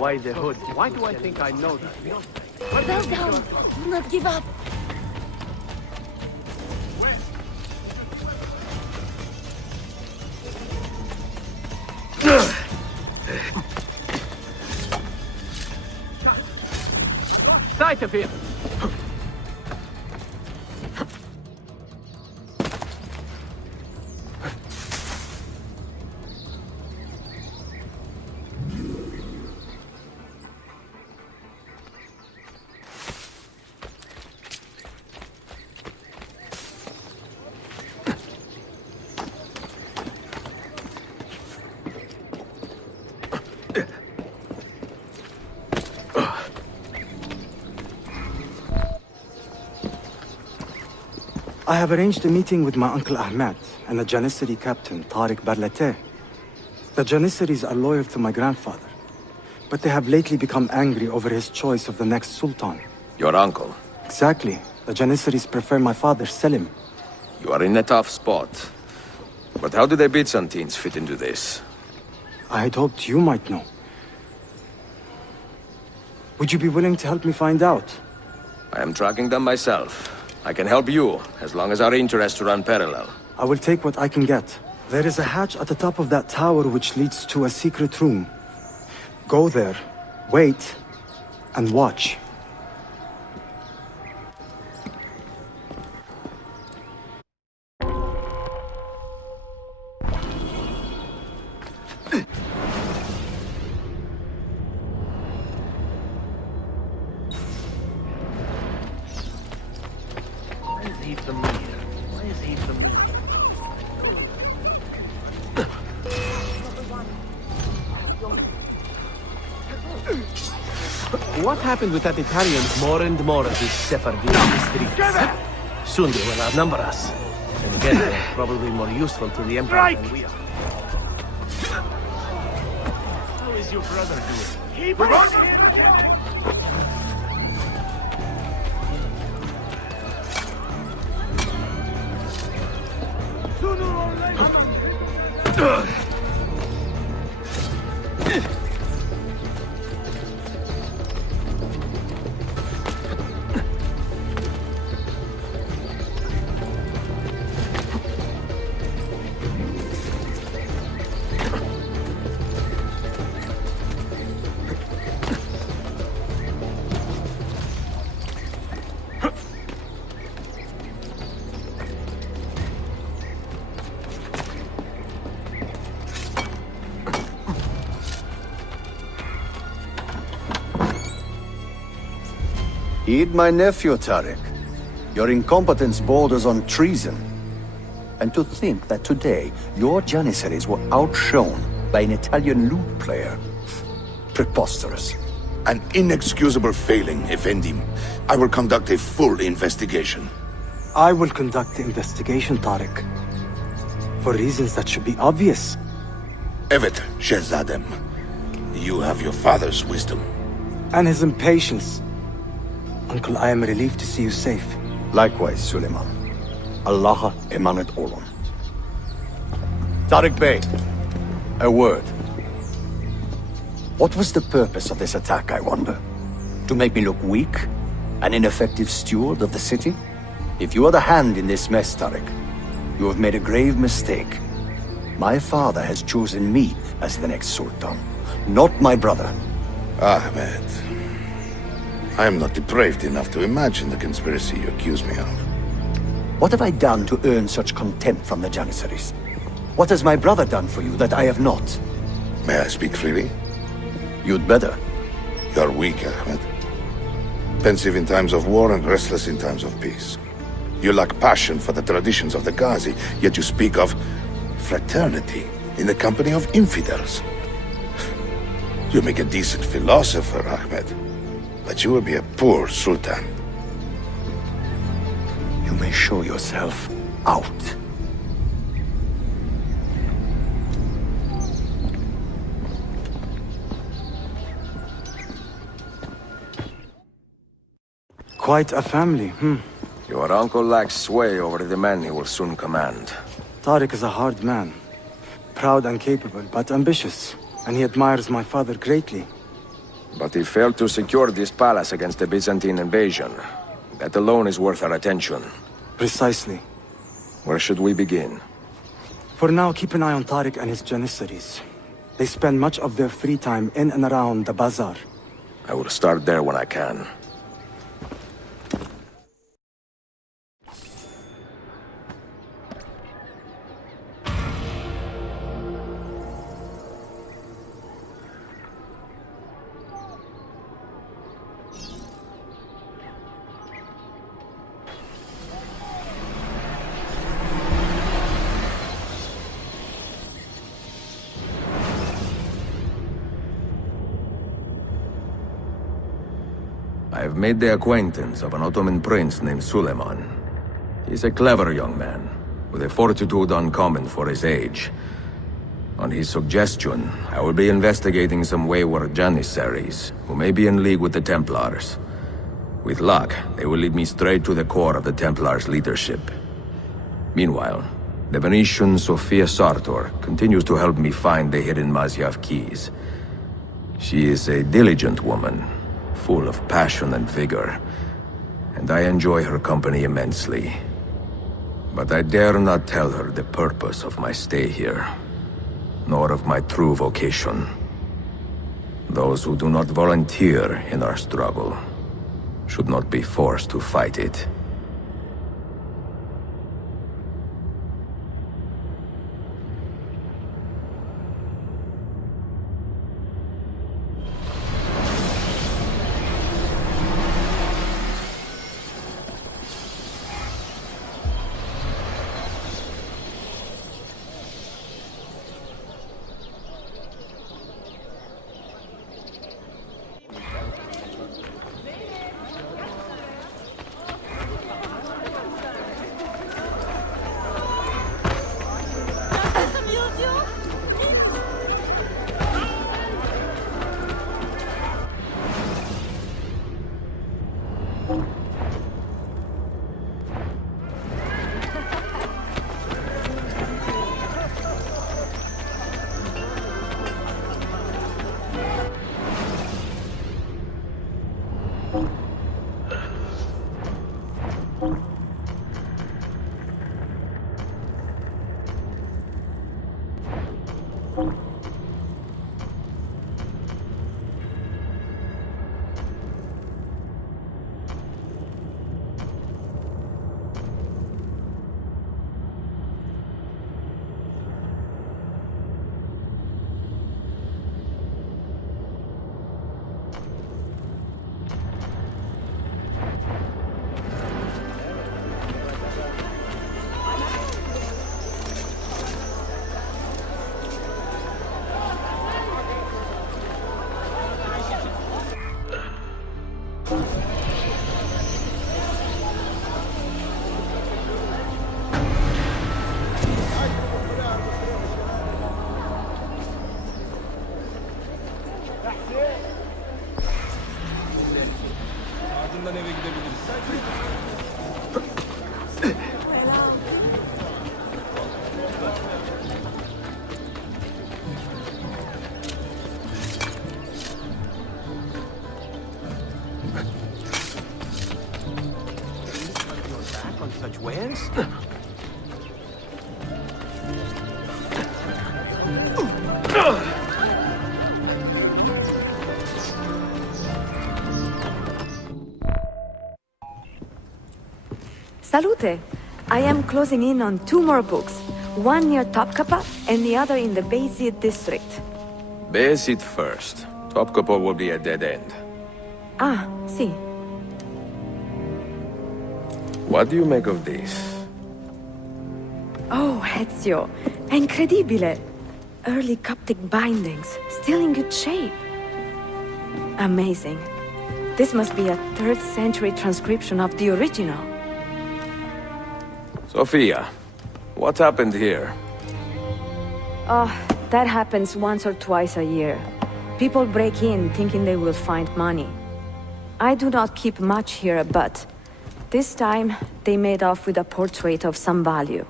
Why the hood? Why do I think I know that? Bow down! Do not give up! Sight of him! I have arranged a meeting with my uncle Ahmed and the Janissary captain, Tariq Barlate. The Janissaries are loyal to my grandfather, but they have lately become angry over his choice of the next sultan. Your uncle? Exactly. The Janissaries prefer my father, Selim. You are in a tough spot. But how do the Byzantines fit into this? I had hoped you might know. Would you be willing to help me find out? I am tracking them myself. I can help you, as long as our interests run parallel. I will take what I can get. There is a hatch at the top of that tower which leads to a secret room. Go there, wait, and watch. What happened with that Italian? More and more of these Sephardim in the streets. Soon they will outnumber us. And again, they're probably more useful to the Empire than we are. How is your brother doing? Keep on! Heed my nephew, Tariq. Your incompetence borders on treason. And to think that today, your Janissaries were outshone by an Italian lute player. Preposterous. An inexcusable failing, Effendim. I will conduct a full investigation. I will conduct the investigation, Tariq. For reasons that should be obvious. Evet, Shehzadem. You have your father's wisdom. And his impatience. Uncle, I am relieved to see you safe. Likewise, Suleiman. Allah emanet olun. Tariq Bey, a word. What was the purpose of this attack, I wonder? To make me look weak? An ineffective steward of the city? If you are the hand in this mess, Tariq, you have made a grave mistake. My father has chosen me as the next sultan, not my brother. Ahmed. I am not depraved enough to imagine the conspiracy you accuse me of. What have I done to earn such contempt from the Janissaries? What has my brother done for you that I have not? May I speak freely? You'd better. You are weak, Ahmed. Pensive in times of war and restless in times of peace. You lack passion for the traditions of the Ghazi, yet you speak of fraternity in the company of infidels. You make a decent philosopher, Ahmed. But you will be a poor sultan. You may show yourself out. Quite a family, Your uncle lacks sway over the men he will soon command. Tariq is a hard man. Proud and capable, but ambitious. And he admires my father greatly. But he failed to secure this palace against the Byzantine invasion. That alone is worth our attention. Precisely. Where should we begin? For now, keep an eye on Tariq and his Janissaries. They spend much of their free time in and around the bazaar. I will start there when I can. I have made the acquaintance of an Ottoman prince named Suleiman. He's a clever young man, with a fortitude uncommon for his age. On his suggestion, I will be investigating some wayward Janissaries, who may be in league with the Templars. With luck, they will lead me straight to the core of the Templars' leadership. Meanwhile, the Venetian Sofia Sartor continues to help me find the hidden Masyaf keys. She is a diligent woman, full of passion and vigor, and I enjoy her company immensely. But I dare not tell her the purpose of my stay here, nor of my true vocation. Those who do not volunteer in our struggle should not be forced to fight it. Such wares? Salute! I am closing in on 2 more books. One near Topkapi and the other in the Bayezid district. Bayezid first. Topkapi will be a dead end. Ah, sì. What do you make of this? Oh, Ezio. Incredibile! Early Coptic bindings, still in good shape. Amazing. This must be a 3rd century transcription of the original. Sophia, what happened here? Oh, that happens once or twice a year. People break in thinking they will find money. I do not keep much here, but this time they made off with a portrait of some value.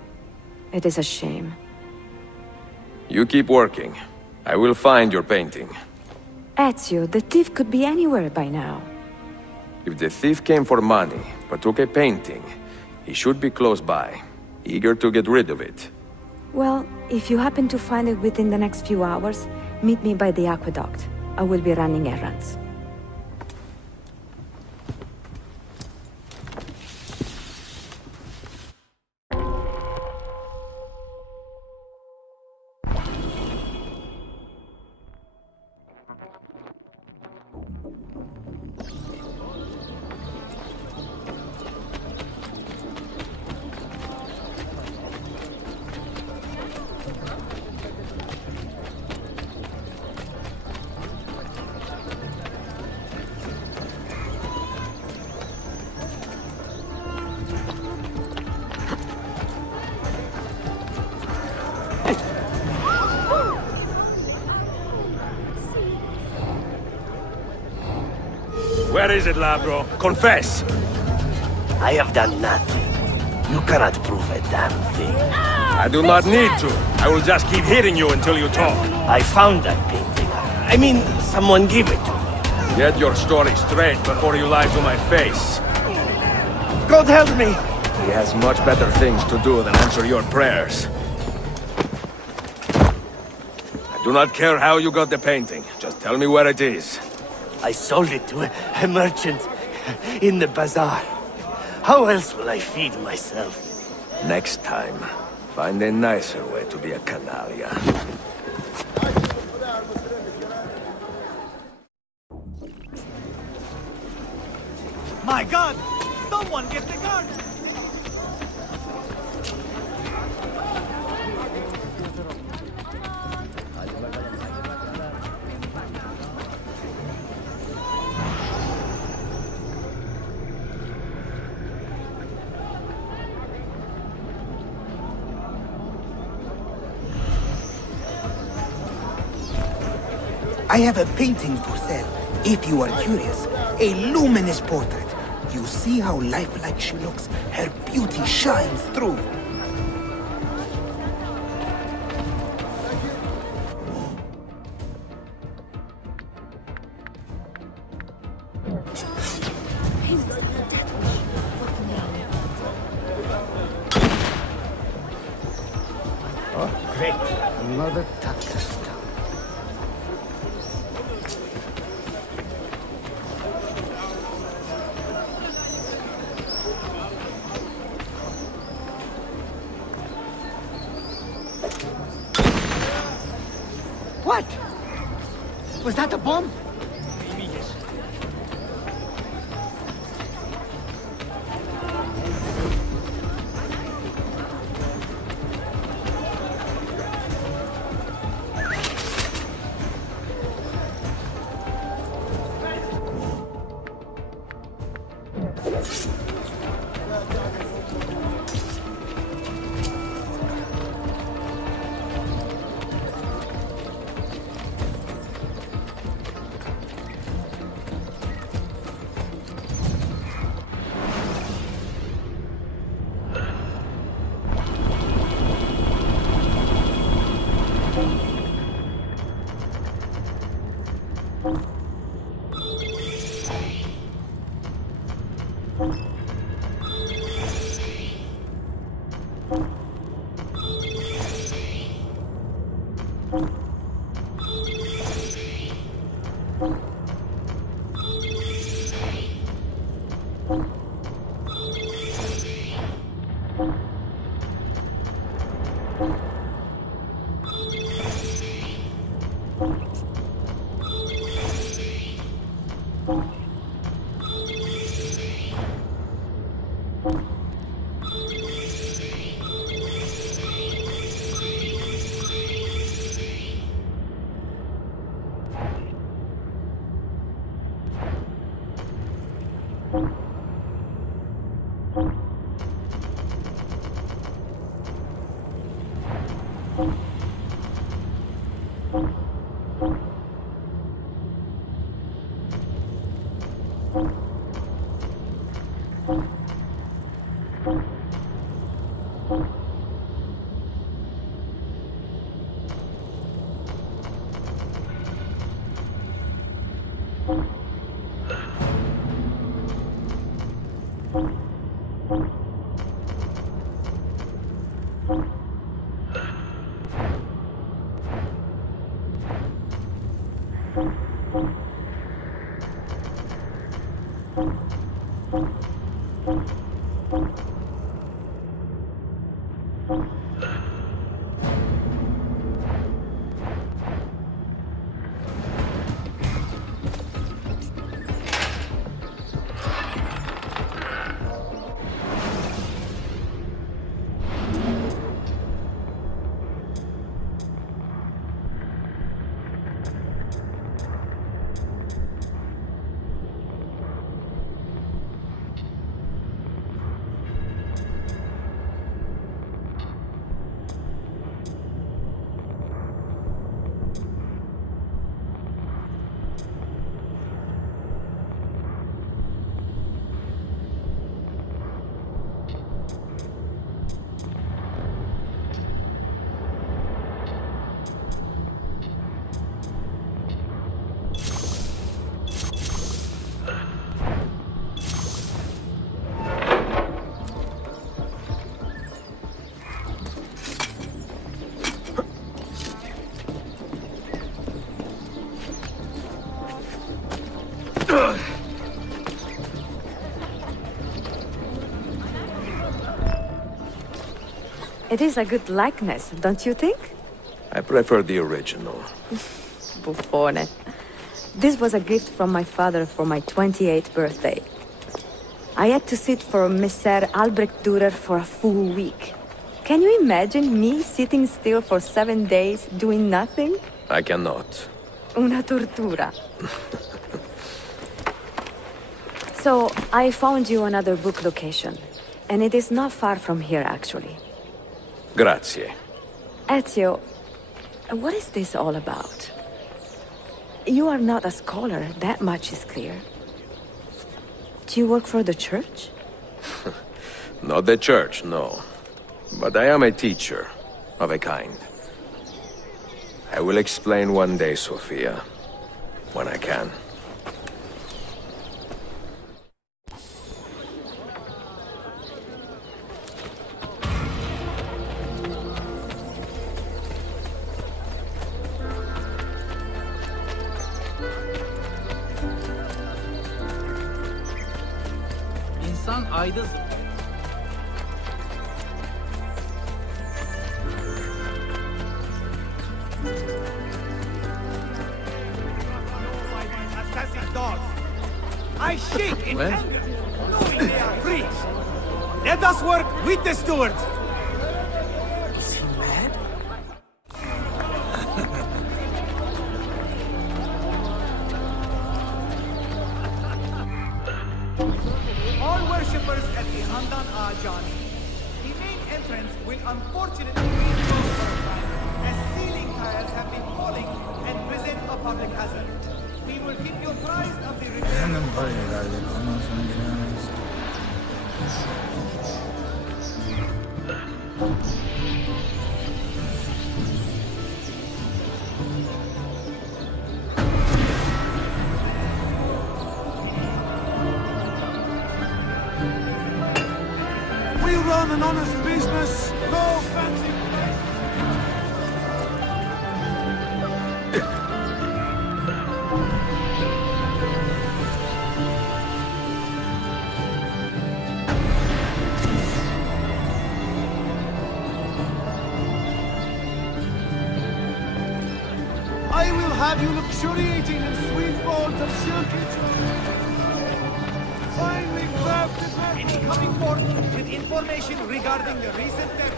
It is a shame. You keep working. I will find your painting. Ezio, the thief could be anywhere by now. If the thief came for money, but took a painting, he should be close by, eager to get rid of it. Well, if you happen to find it within the next few hours, meet me by the aqueduct. I will be running errands. Where is it, Labro? Confess! I have done nothing. You cannot prove a damn thing. I do not need to. I will just keep hitting you until you talk. I found that painting. I mean, someone gave it to me. Get your story straight before you lie to my face. God help me! He has much better things to do than answer your prayers. I do not care how you got the painting. Just tell me where it is. I sold it to a merchant in the bazaar. How else will I feed myself? Next time, find a nicer way to be a canaglia. My God! Someone get the gun! I have a painting for sale, if you are curious. A luminous portrait. You see how lifelike she looks? Her beauty shines through. Oh, great. Another touchstone. What? Was that a bomb? Maybe yes. It is a good likeness, don't you think? I prefer the original. Buffone. This was a gift from my father for my 28th birthday. I had to sit for Messer Albrecht Dürer for a full week. Can you imagine me sitting still for 7 days, doing nothing? I cannot. Una tortura. So, I found you another book location. And it is not far from here, actually. Grazie. Ezio, what is this all about? You are not a scholar, that much is clear. Do you work for the church? Not the church, no. But I am a teacher, of a kind. I will explain one day, Sophia. When I can. İnsan ayda I shake in anger, knowing they are free. Let us work with the steward. Is he mad? All worshippers at the Handan Ajan. The main entrance will unfortunately be closed for a time, as ceiling tiles have been falling and present a public hazard. We will keep you apprised of the return. We run an honest business, no fancy. I will have you luxuriating in sweet folds of silky finely crafted any coming forth with information regarding the recent death.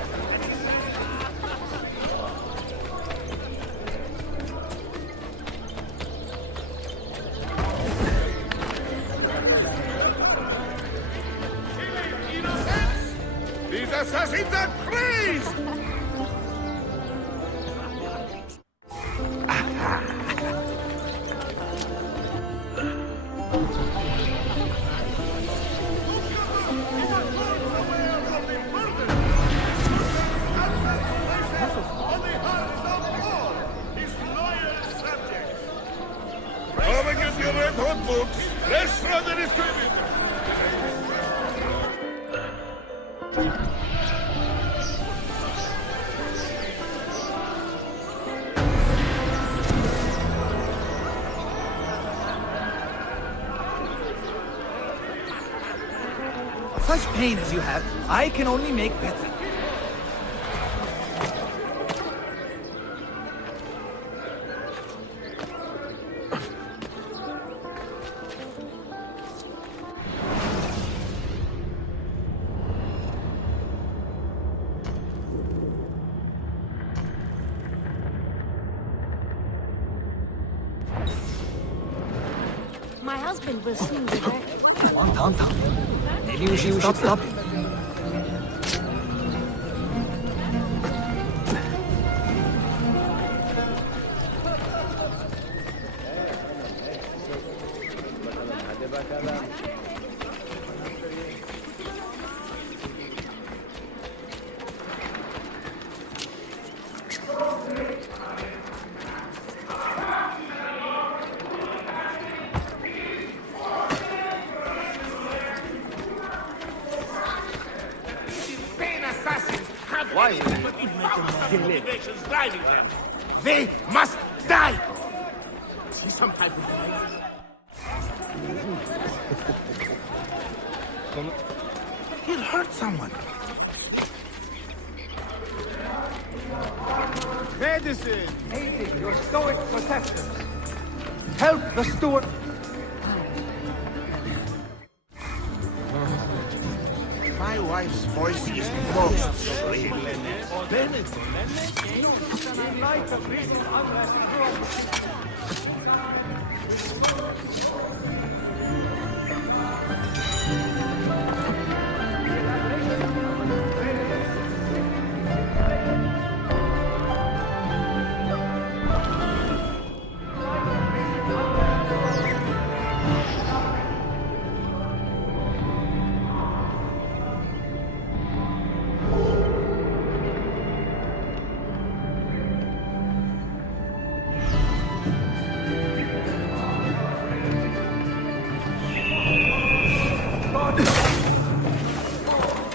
These assassins are crazed! Come and get your red hot books, fresh from the distributor. such pain as you have, I can only make better. My husband will soon be back. Come on, downtown. Maybe we should stop him. Why would motivations driving them? They must die! See some type of... He'll hurt someone. Medicine! Aiding your stoic protesters. Help the steward. My wife's voice is most sweet. Light of recent unrest throughout.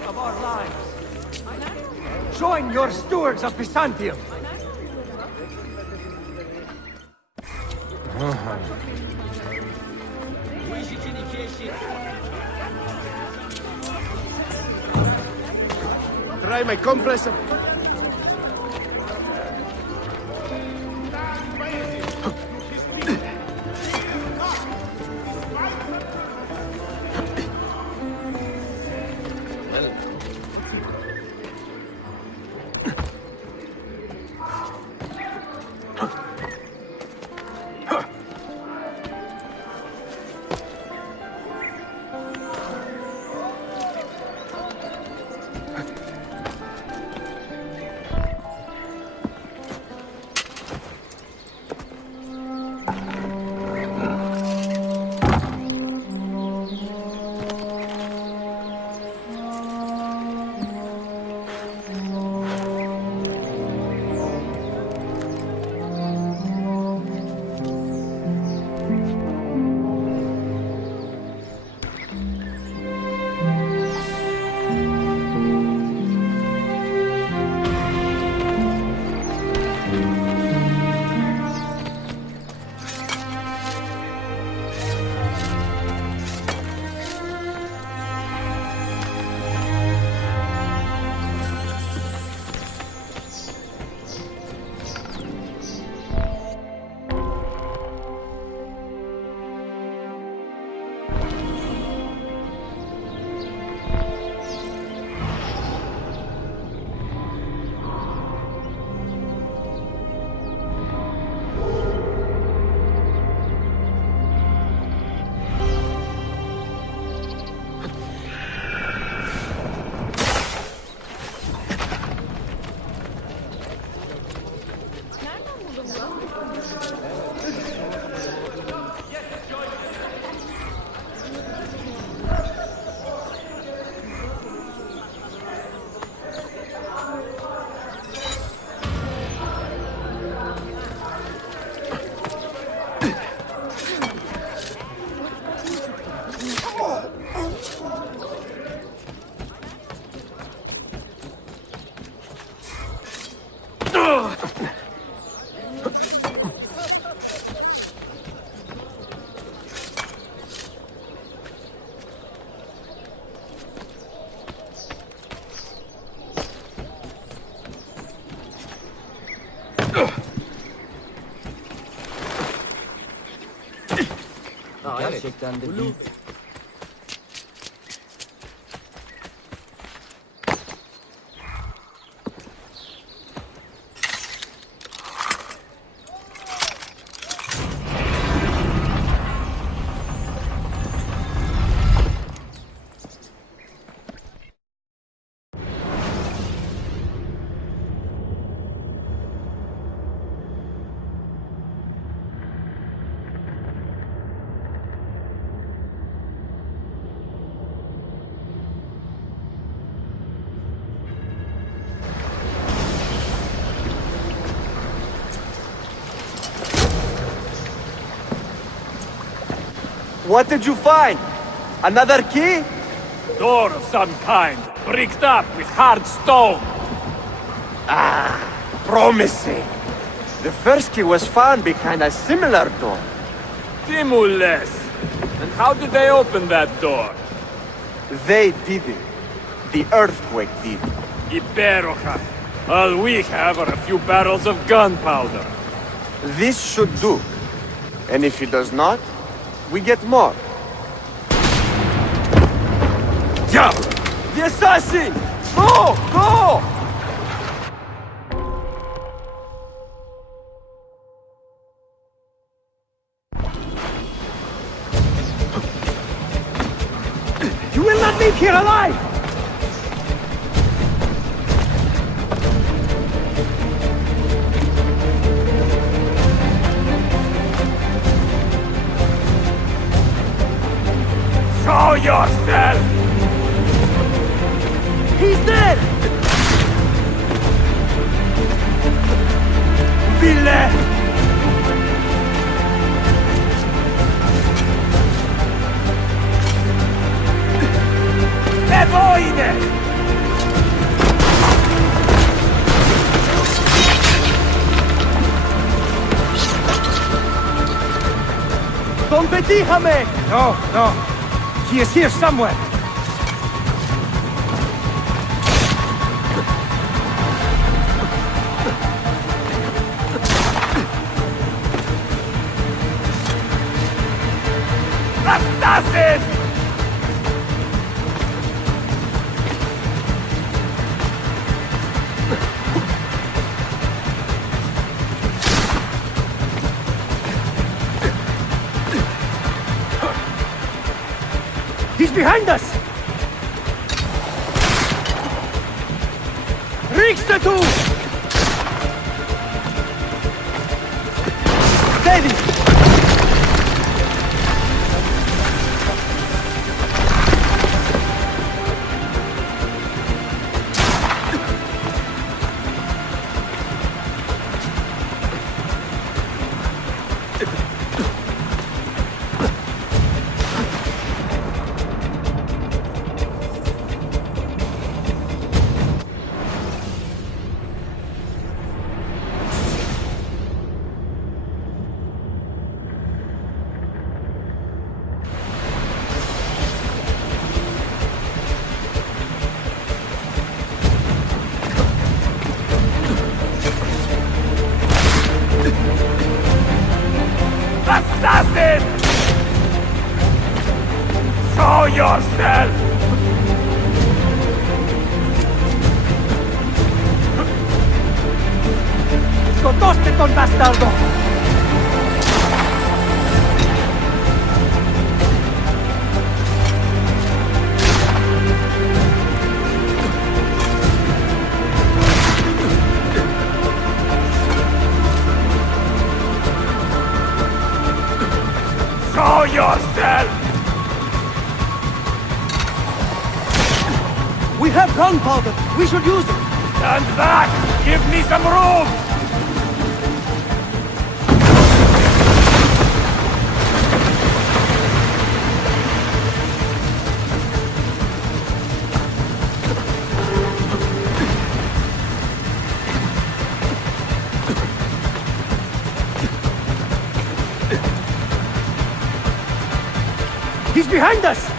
Of our lives. Join your stewards of Byzantium. Try my compressor. Gerçekten de büyük. What did you find? Another key? Door of some kind, bricked up with hard stone. Promising. The first key was found behind a similar door. Timules. And how did they open that door? They didn't. The earthquake did. Iberoja. All we have are a few barrels of gunpowder. This should do. And if it does not, we get more. Yeah! The assassin! Go! Go! You will not leave here alive! Show yourself! He's dead! Ville! Evoide! Don Bedíjame! No, no. He is here somewhere. Assassin! He's behind us! Richtatu! Steady! Assassin! Show yourself! ¡Scotoste, ton bastardo! Show yourself! We have gunpowder! We should use it! Stand back! Give me some room! He's behind us!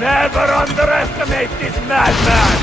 Never underestimate this madman!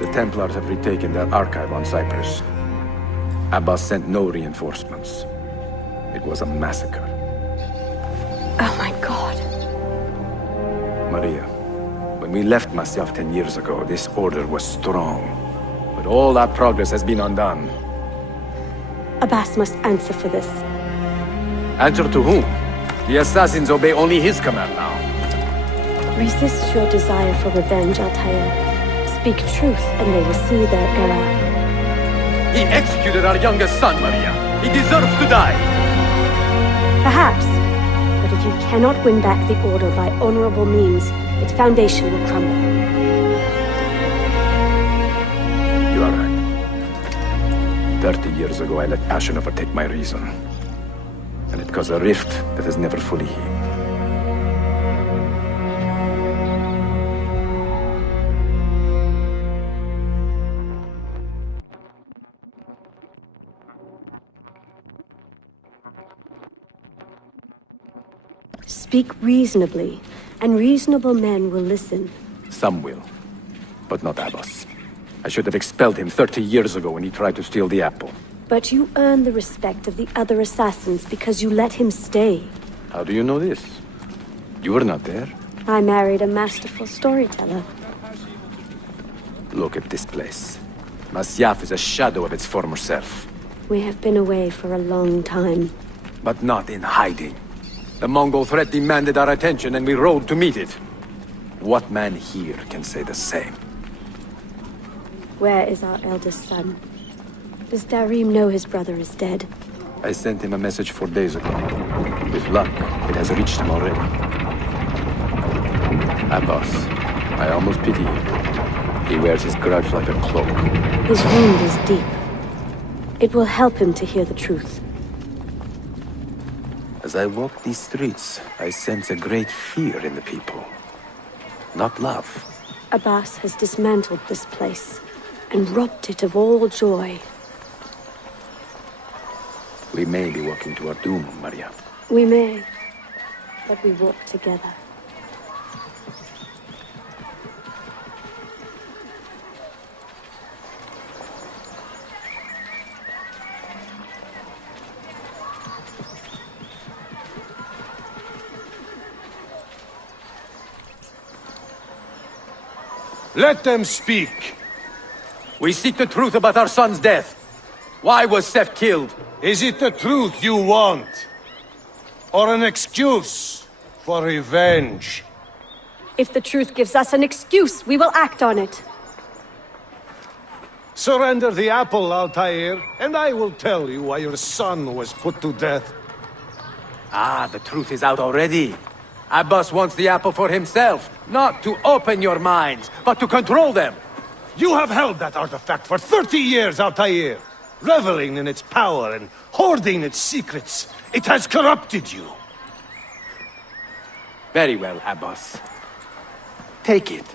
The Templars have retaken their archive on Cyprus. Abbas sent no reinforcements. It was a massacre. Oh my god. Maria, when we left Masyaf 10 years ago, this order was strong. But all our progress has been undone. Abbas must answer for this. Answer to whom? The assassins obey only his command now. Resist your desire for revenge, Altaïr. Speak truth, and they will see their error. He executed our youngest son, Maria. He deserves to die. Perhaps. But if you cannot win back the Order by honorable means, its foundation will crumble. You are right. 30 years ago, I let passion overtake my reason. And it caused a rift that has never fully healed. Speak reasonably, and reasonable men will listen. Some will, but not Abbas. I should have expelled him 30 years ago when he tried to steal the apple. But you earn the respect of the other assassins because you let him stay. How do you know this? You were not there. I married a masterful storyteller. Look at this place. Masyaf is a shadow of its former self. We have been away for a long time. But not in hiding. The Mongol threat demanded our attention and we rode to meet it. What man here can say the same? Where is our eldest son? Does Darim know his brother is dead? I sent him a message 4 days ago. With luck, it has reached him already. Abbas, I almost pity him. He wears his grudge like a cloak. His wound is deep. It will help him to hear the truth. As I walk these streets, I sense a great fear in the people. Not love. Abbas has dismantled this place and robbed it of all joy. We may be walking to our doom, Maria. We may, but we walk together. Let them speak. We seek the truth about our son's death. Why was Seth killed? Is it the truth you want? Or an excuse for revenge? If the truth gives us an excuse, we will act on it. Surrender the apple, Altaïr, and I will tell you why your son was put to death. Ah, the truth is out already. Abbas wants the apple for himself, not to open your minds, but to control them. You have held that artifact for 30 years, Altaïr, reveling in its power and hoarding its secrets. It has corrupted you. Very well, Abbas. Take it.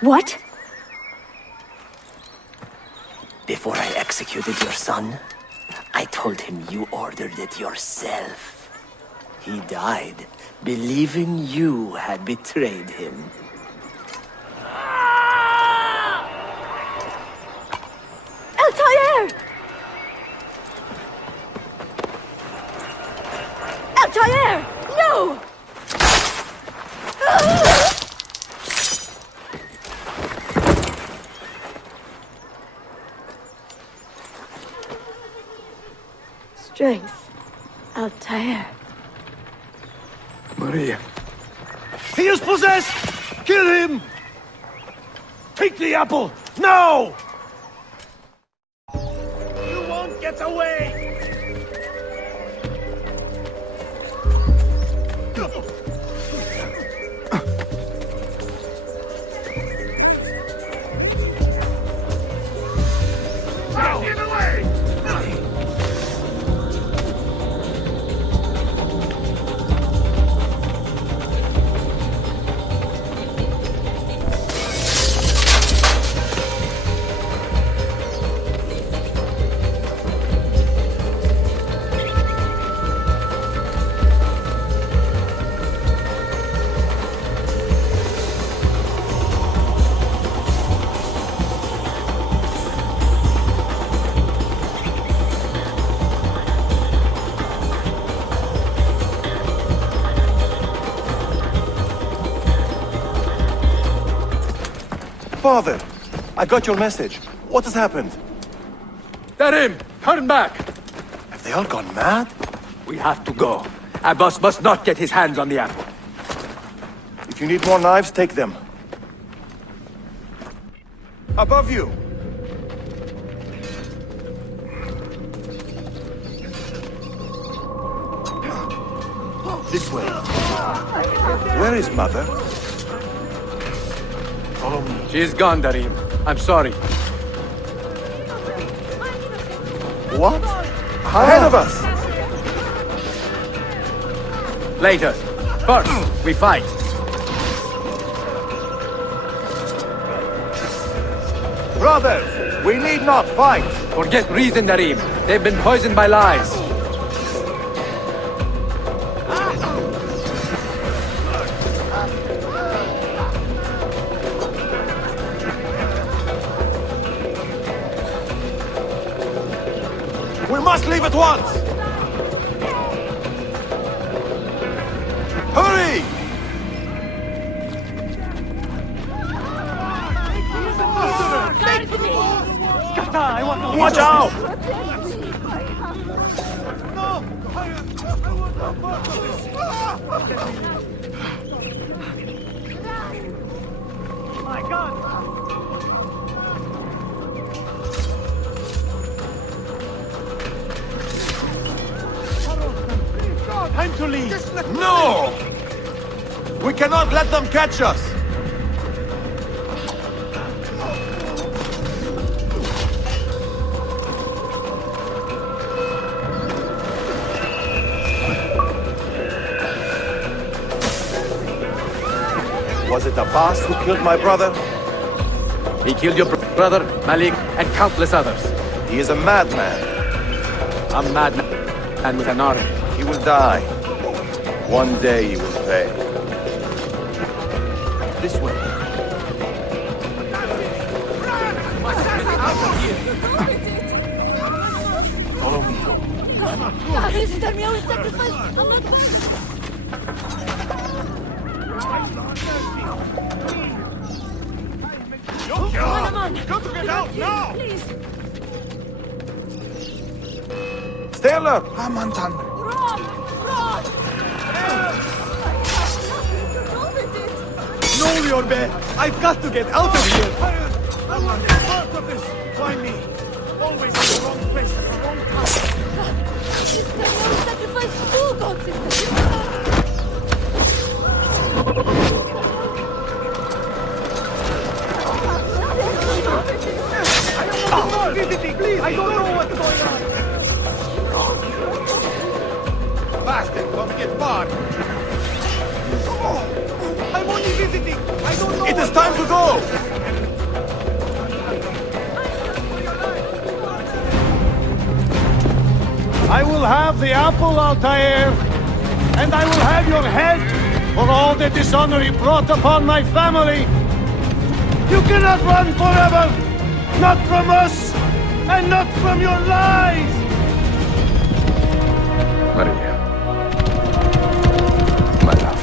What? Before I executed your son, I told him you ordered it yourself. He died, believing you had betrayed him. Altaïr! Altaïr! No! Strength, Altaïr. Maria. He is possessed! Kill him! Take the apple, now! You won't get away! Get away! father! I got your message. What has happened? Darim, turn back! Have they all gone mad? We have to go. Abbas must not get his hands on the apple. If you need more knives, take them. Above you! This way. Where is Mother? Follow me. She's gone, Darim. I'm sorry. What? Ahead of us! Later. First, we fight. Brothers, we need not fight! Forget reason, Darim. They've been poisoned by lies. We must leave at once! Hurry! Watch out! My God! Time to leave! No! We cannot let them catch us! Was it Abbas who killed my brother? He killed your brother, Malik, and countless others. He is a madman. A madman, and with an army. He will die. One day he will pay. This way. Follow me. Come to get out now! Please. Stay alert! No, Yorbe! I've got to get out of here! I'm on the part of this! Why me? Always in the wrong place at the wrong time! Please, I don't know what's going on! Bastard, don't get barred! I'm only visiting! I don't know. It is time to go! I will have the apple, Altair, and I will have your head for all the dishonor you brought upon my family. You cannot run forever! Not from us, and not from your lies! Maria. My love.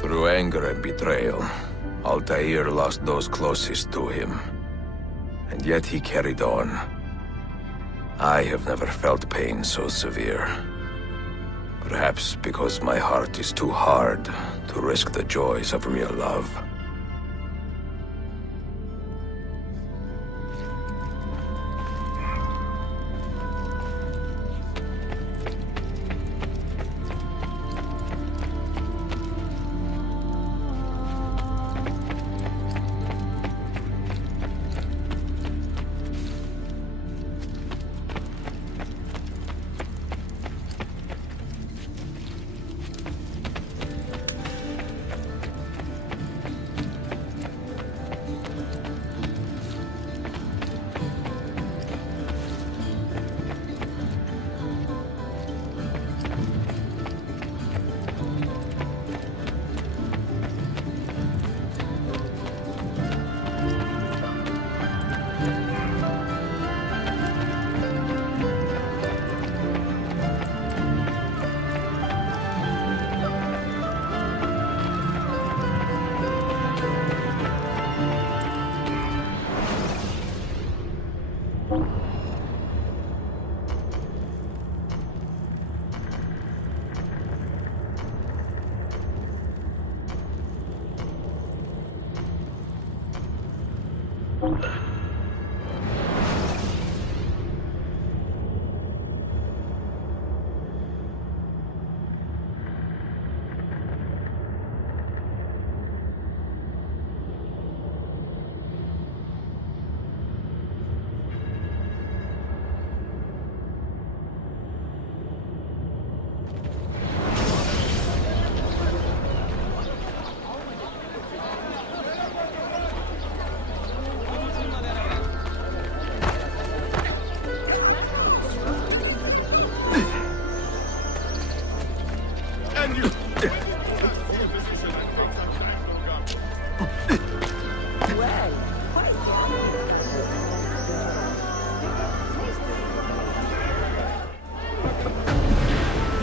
Through anger and betrayal, Altair lost those closest to him. And yet he carried on. I have never felt pain so severe. Perhaps because my heart is too hard to risk the joys of real love.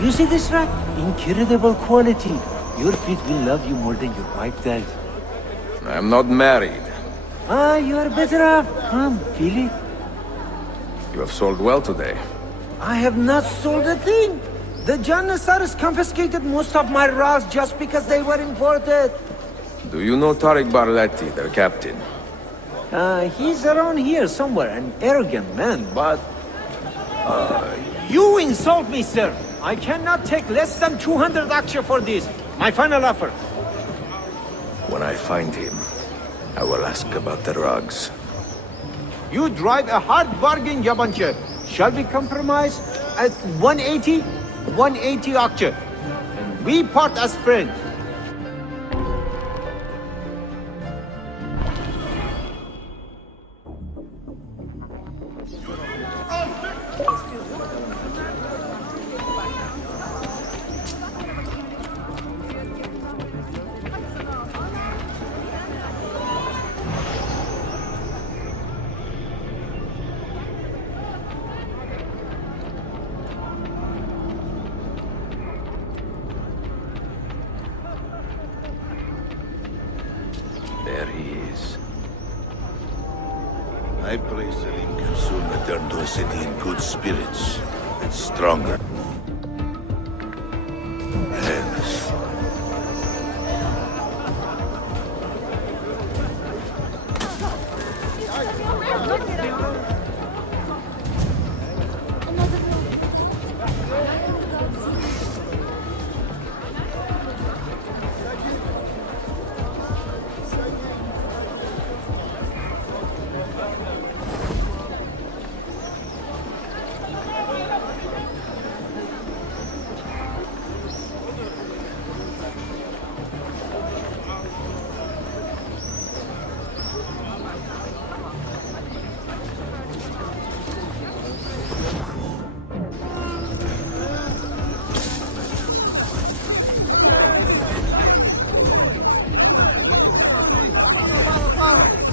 You see this rack? Incredible quality. Your feet will love you more than your wife does. I'm not married. Ah, you are better off. Come, feel it. You have sold well today. I have not sold a thing. The Janissaries confiscated most of my rocks just because they were imported. Do you know Tariq Barletti, their captain? He's around here somewhere, an arrogant man, but... you insult me, sir! I cannot take less than 200 aksha for this. My final offer. When I find him, I will ask about the rugs. You drive a hard bargain, Yabanche. Shall we compromise at 180? 180 aksha. And we part as friends. There he is. I pray Selim can soon return to a city in good spirits and stronger. Hence.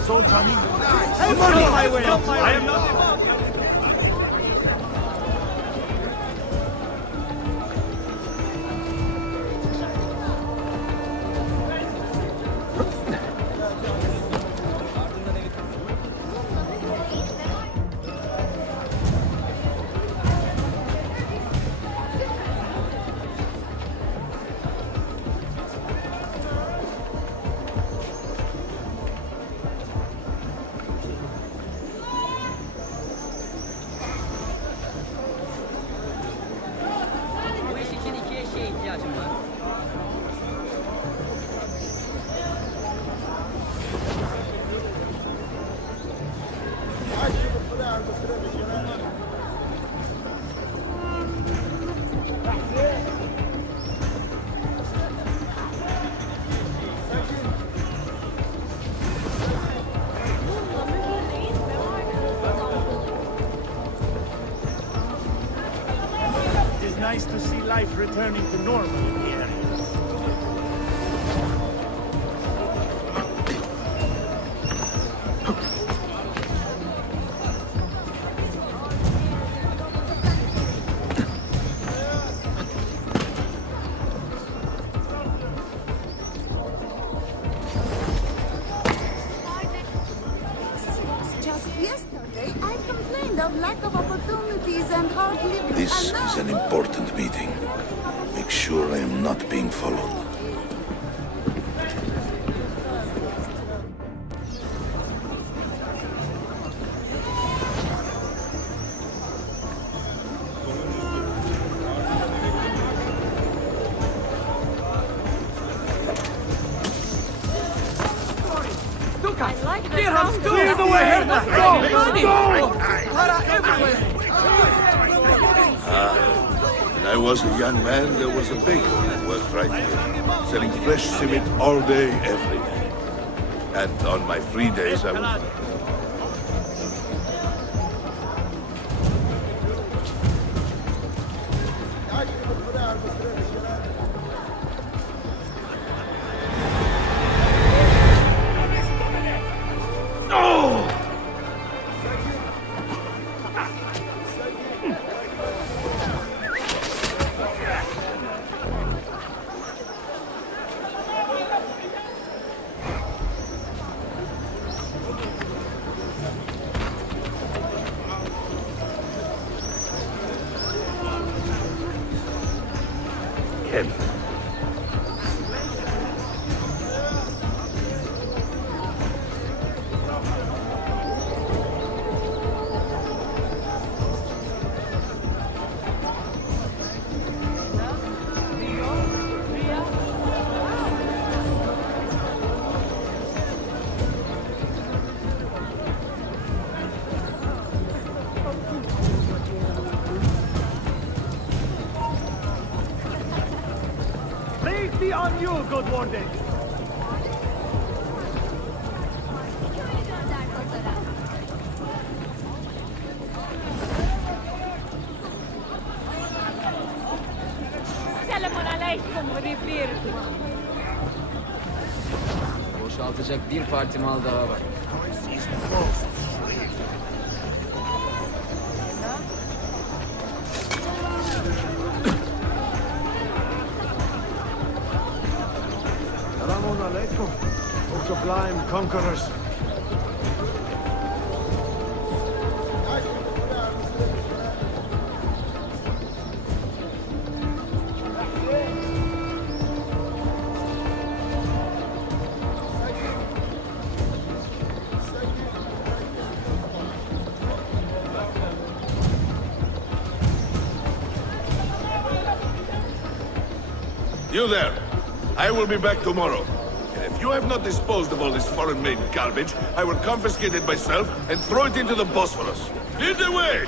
Sultani. Hey, money! I am not... Nice to see life returning to normal in the area. Just yesterday, I complained of lack of opportunities and hard living. This is an important meeting. Make sure I am not being followed. Clear the way! Let's go! When I was a young man, there was a baker who worked right here, selling fresh cement all day, every day. And on my free days, I would... on you, good warden. Selamun aleyküm, Ribir. Boşaltacak bir parti mal daha var. Selamun alaikum, O sublime conquerors. You there. I will be back tomorrow. And if you have not disposed of all this foreign-made garbage, I will confiscate it myself and throw it into the Bosphorus. Lead the way!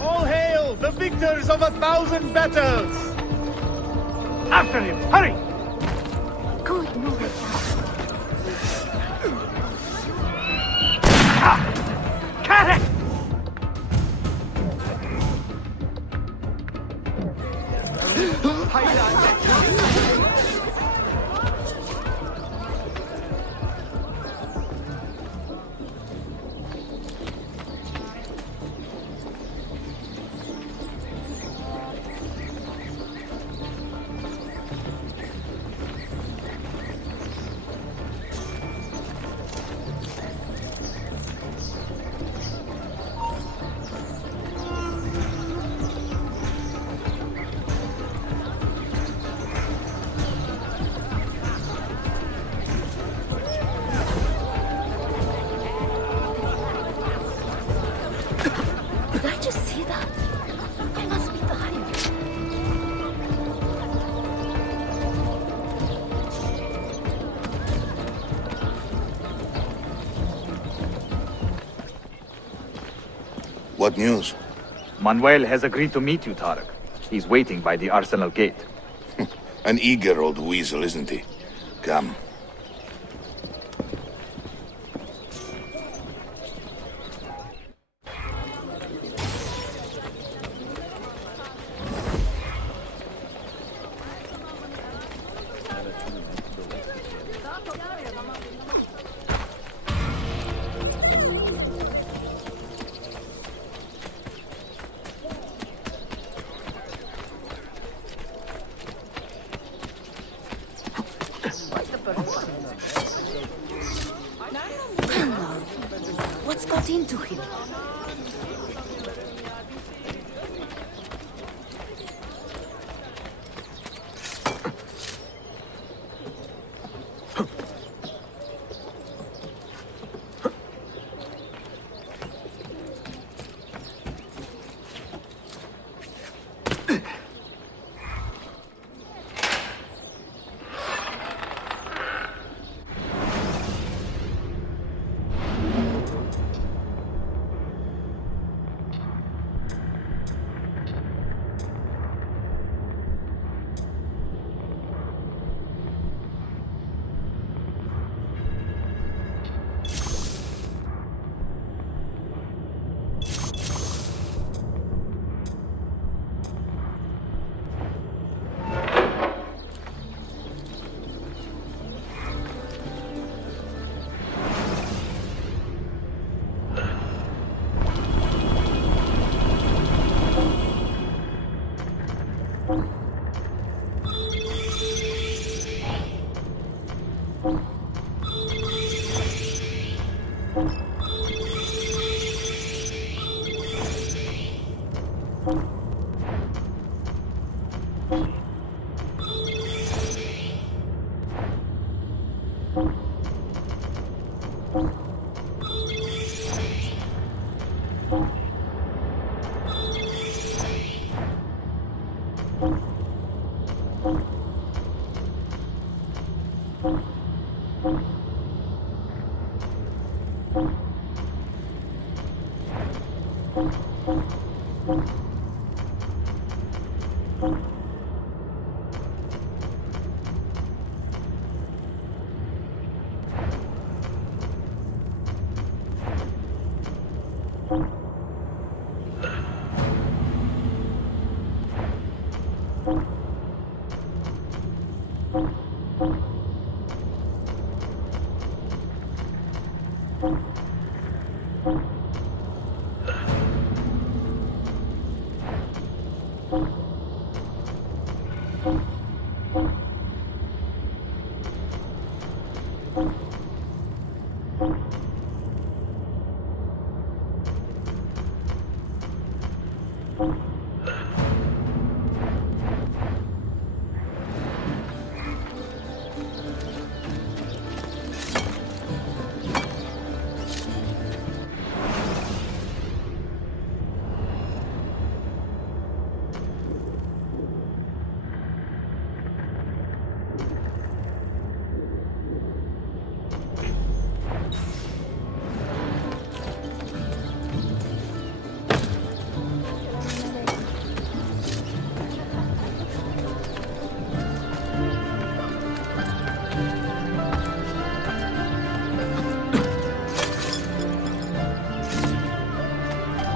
All hail the victors of 1,000 battles! After him, hurry! Good move. Cut it! Did I just see that? I must be behind. What news? Manuel has agreed to meet you, Tarek. He's waiting by the arsenal gate. An eager old weasel, isn't he? Come. What's got into him?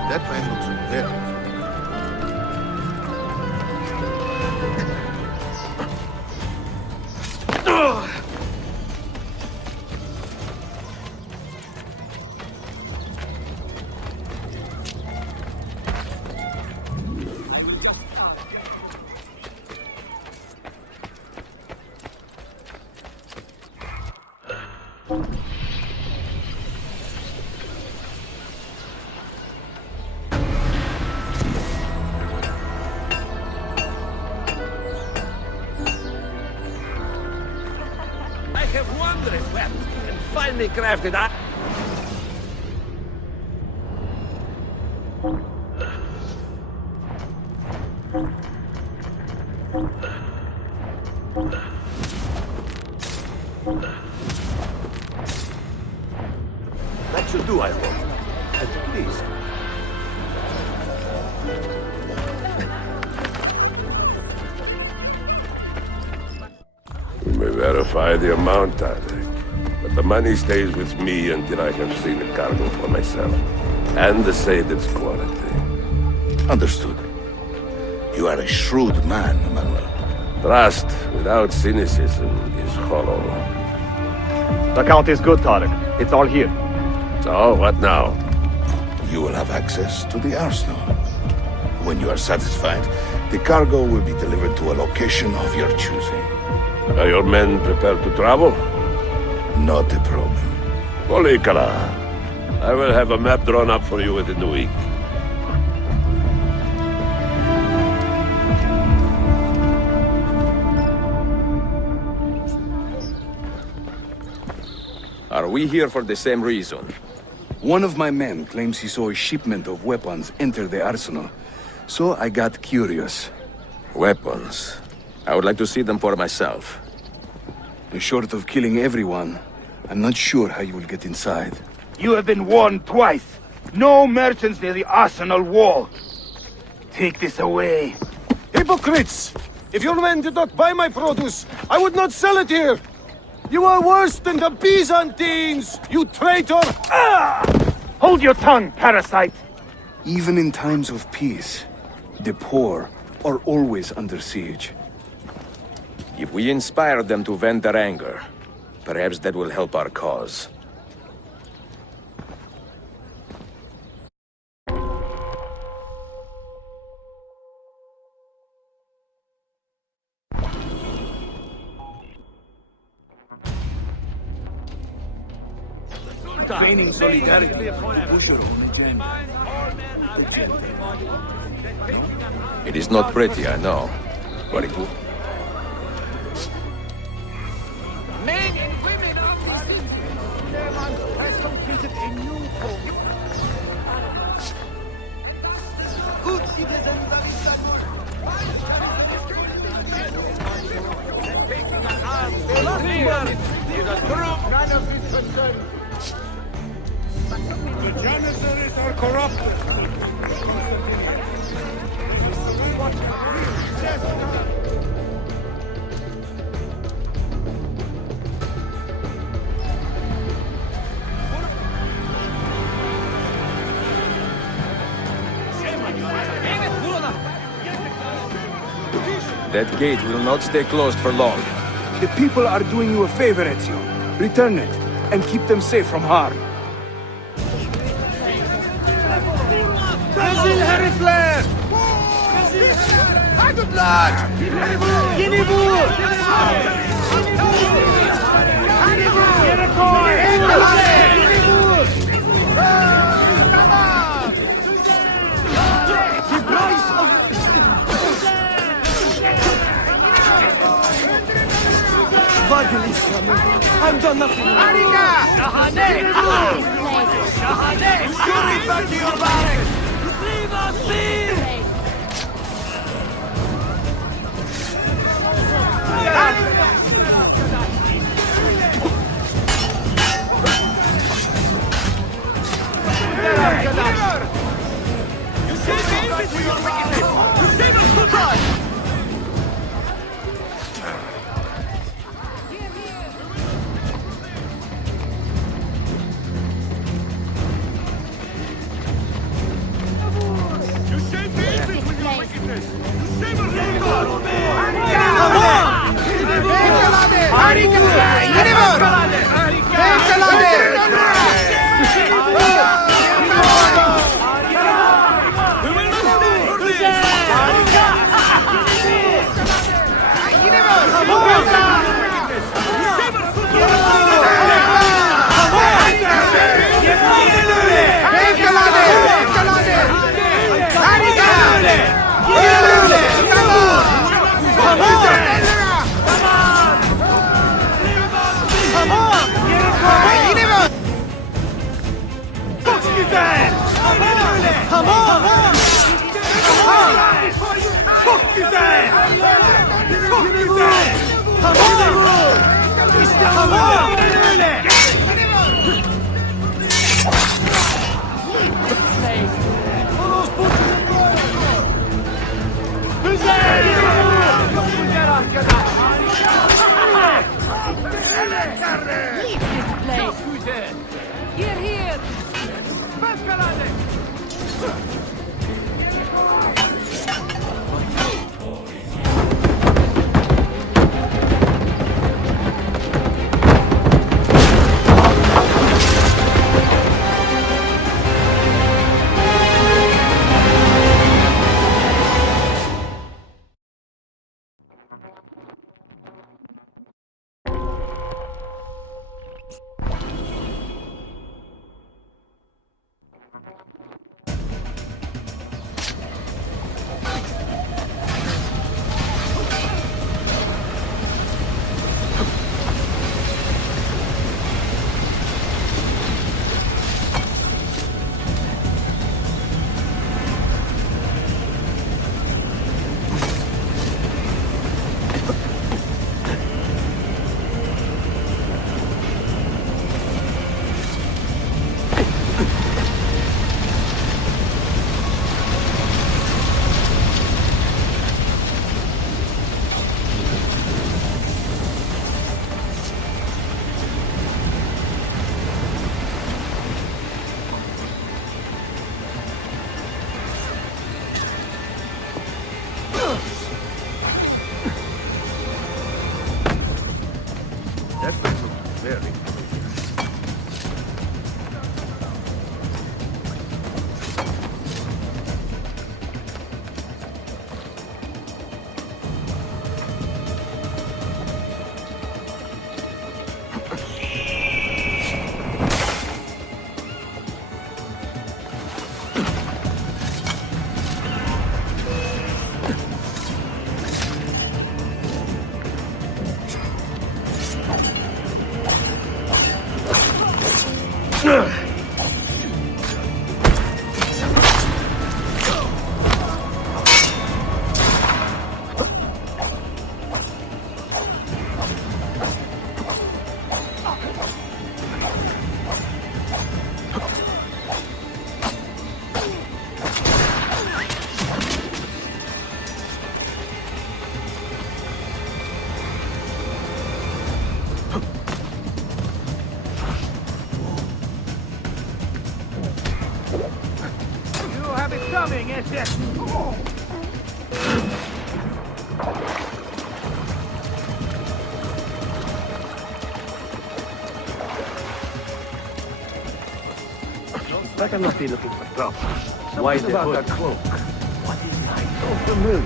That man looks very... Finely crafted. That should do, I hope. Please. We may verify the amount, I think. But the money stays with me until I have seen the cargo for myself. And to say its quality. Understood. You are a shrewd man, Manuel. Trust without cynicism is hollow. The count is good, Tarek. It's all here. So, what now? You will have access to the arsenal. When you are satisfied, the cargo will be delivered to a location of your choosing. Are your men prepared to travel? Not a problem. Polikala, I will have a map drawn up for you within the week. Are we here for the same reason? One of my men claims he saw a shipment of weapons enter the arsenal, so I got curious. Weapons? I would like to see them for myself. Short of killing everyone, I'm not sure how you will get inside. You have been warned twice. No merchants near the arsenal wall. Take this away. Hypocrites! If your men did not buy my produce, I would not sell it here! You are worse than the Byzantines, you traitor! Hold your tongue, parasite! Even in times of peace, the poor are always under siege. If we inspire them to vent their anger, perhaps that will help our cause. Feigning solidarity to push your own agenda. It is not pretty, I know. But it will. Men and women of this city, Suleiman has completed a new code. Good citizens of Istanbul. Taking an arms is a true man of his concern. The Janissaries are corrupted. That gate will not stay closed for long. The people are doing you a favor, Ezio. Return it, and keep them safe from harm. Rezil herifler! Haydutlar! Yeni vur! Yeni vur! Yere koy! Yeni vur! Tamam! The price of... I've done nothing. Harika! Şahane! Şahane! You're referred to your barracks! Leave us be! You save me with your wickedness! You save us, Sultan! You're here! Better not be looking for trouble. Why the hood? That cloak? What is it? So familiar.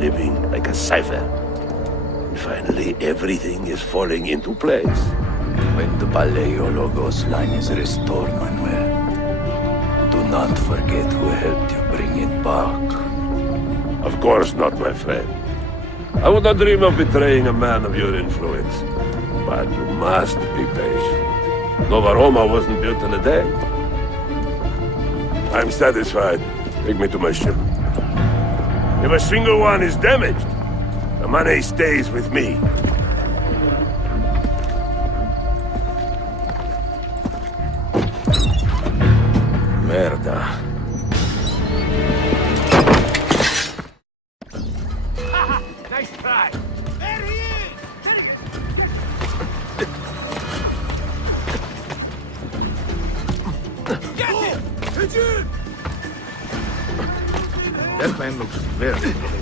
Living like a cipher. And finally, everything is falling into place. When the Paleologos line is restored, Manuel, do not forget who helped you bring it back. Of course not, my friend. I would not dream of betraying a man of your influence. But you must be patient. Nova Roma wasn't built in a day. I'm satisfied. Take me to my ship. If a single one is damaged, the money stays with me. Merda. Nice try. There he is! Get him! Hit him! That man looks very familiar.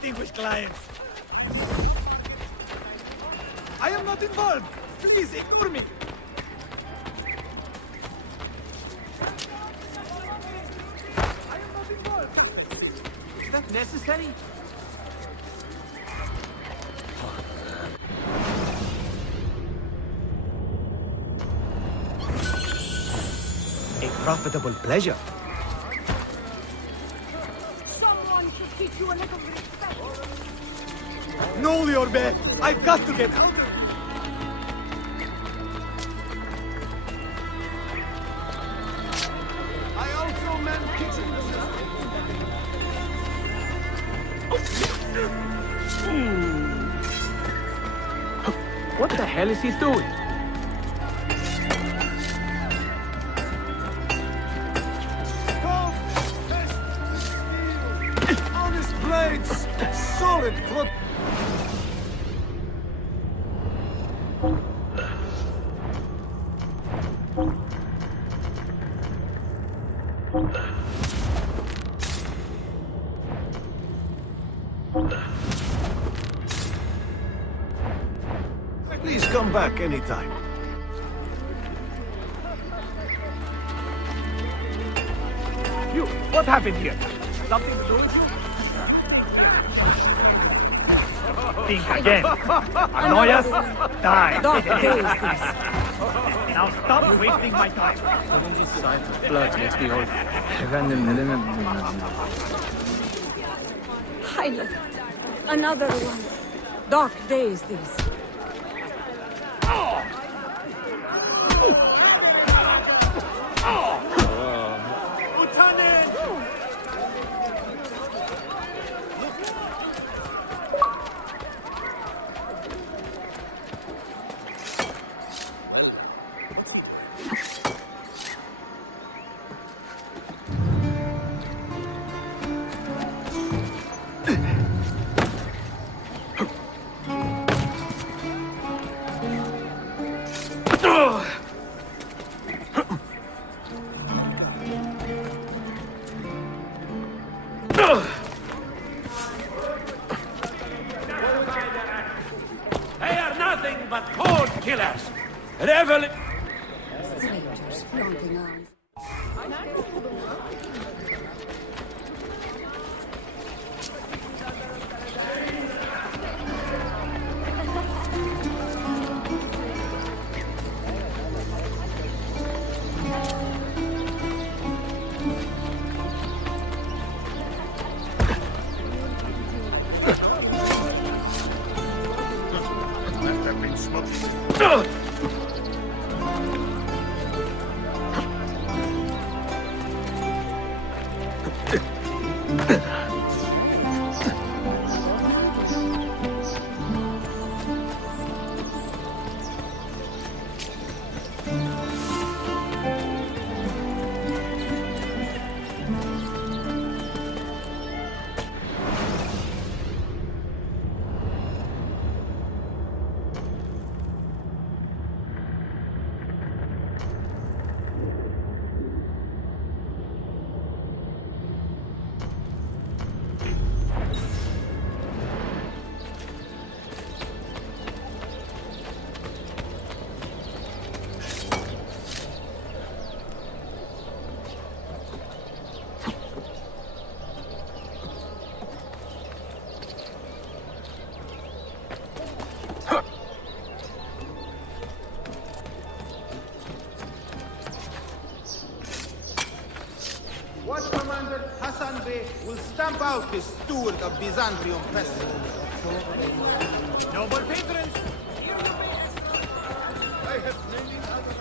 Distinguished clients. I am not involved. Please ignore me. I am not involved. Is that necessary? A profitable pleasure. Someone should teach you a little respect. No, Liorbe! I've got to get out of... I also man kitchen What the hell is he doing? honest blades! Solid pro... Please come back anytime. You You, what happened here? Something to do with you? Think again. Annoy us? Die. Now stop wasting my time. This sight of blood makes me old. Highland. Another one. Dark days these. They are nothing but cold killers. Revel. Strangers flaunting arms. What Commander Hassan Bey will stamp out this steward of Byzantium pest. Noble patrons. I have many other.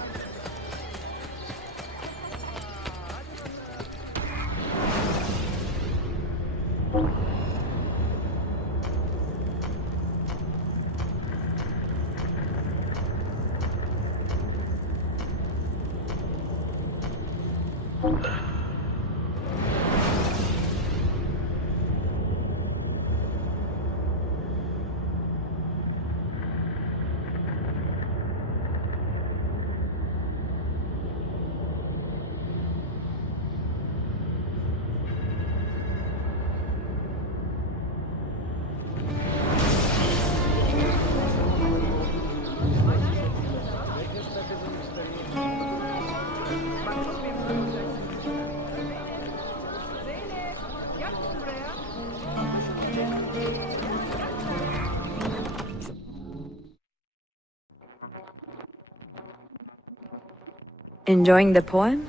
Enjoying the poem?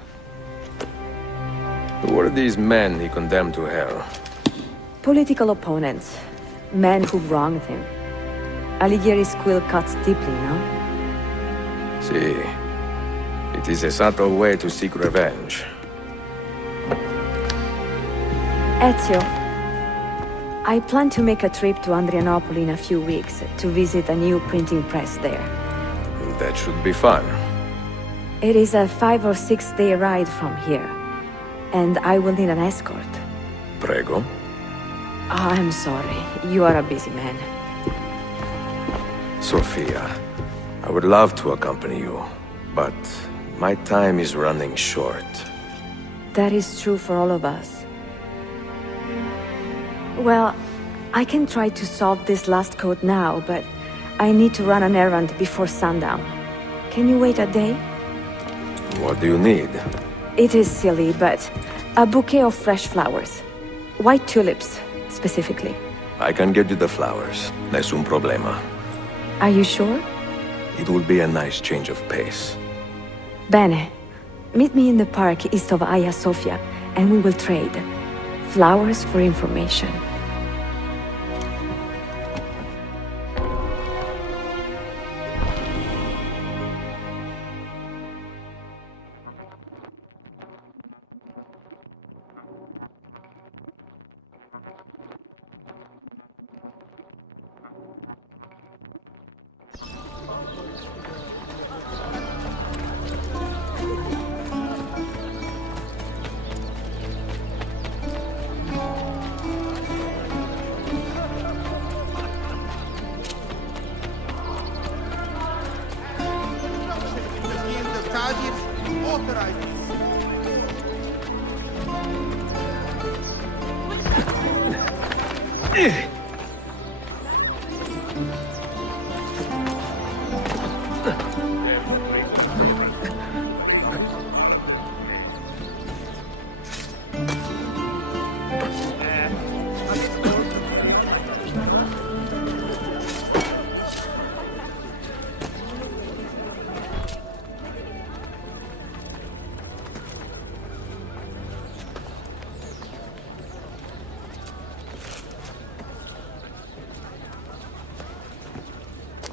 Who were these men he condemned to hell? Political opponents. Men who wronged him. Alighieri's quill cuts deeply, no? See, it is a subtle way to seek revenge. Ezio, I plan to make a trip to Andrianople in a few weeks to visit a new printing press there. That should be fun. It is a 5 or 6 day ride from here, and I will need an escort. Prego. I'm sorry, you are a busy man. Sophia, I would love to accompany you, but my time is running short. That is true for all of us. Well, I can try to solve this last code now, but I need to run an errand before sundown. Can you wait a day? What do you need? It is silly, but A bouquet of fresh flowers. White tulips, specifically. I can get you the flowers. Nessun problema. Are you sure? It will be a nice change of pace. Bene. Meet me in the park east of Hagia Sophia, and we will trade. Flowers for information.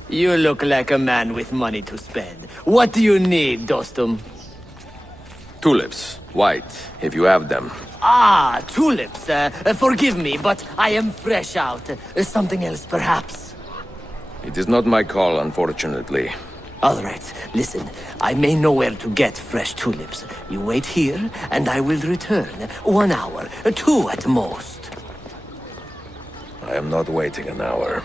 You look like a man with money to spend. What do you need, Dostum? Tulips. White, if you have them. Ah, tulips. Forgive me, but I am fresh out. Something else, perhaps? It is not my call, unfortunately. All right, listen. I may know where to get fresh tulips. You wait here, and I will return. 1 hour, 2 at most. I am not waiting an hour.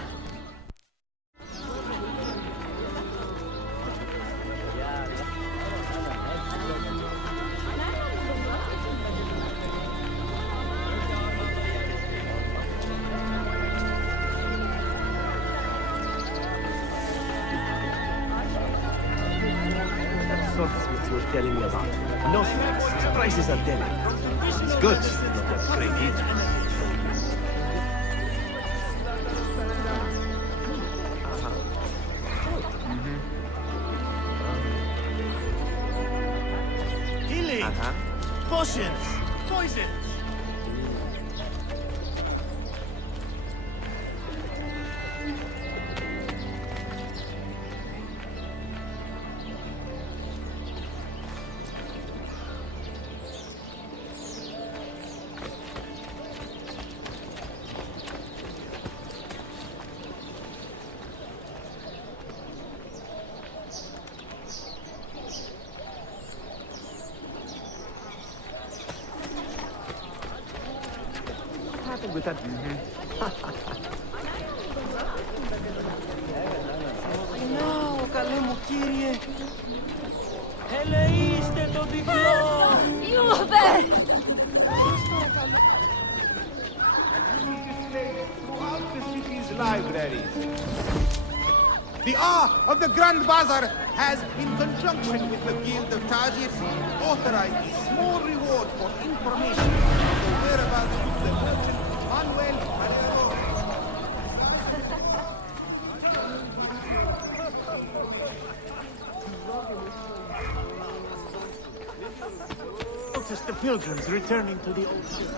Telling me about. No thanks. His prices are dead. It's good. Not that great either. Healing! Potions! Poisons! With that. No, καλέ μου κύριε. Ελεήστε το διπλό. Ιούβε! Throughout the city's libraries. The Art of the Grand Bazaar has, in conjunction with the Guild of Tajirs, authorized a small reward for information on the whereabouts of the merchant Manuel Valero. Notice the pilgrims returning to the ocean.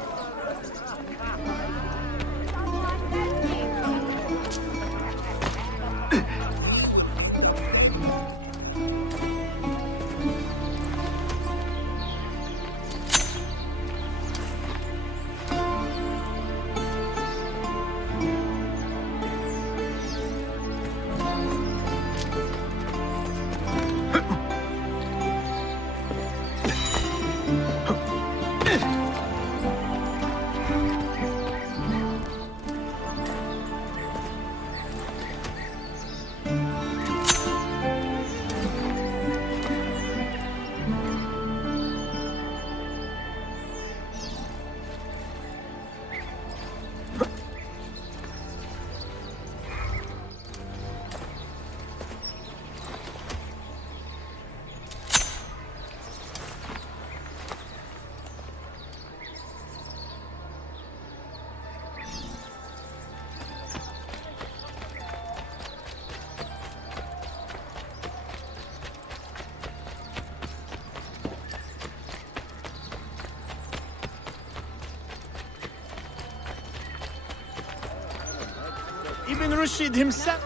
Ibn Rushd himself.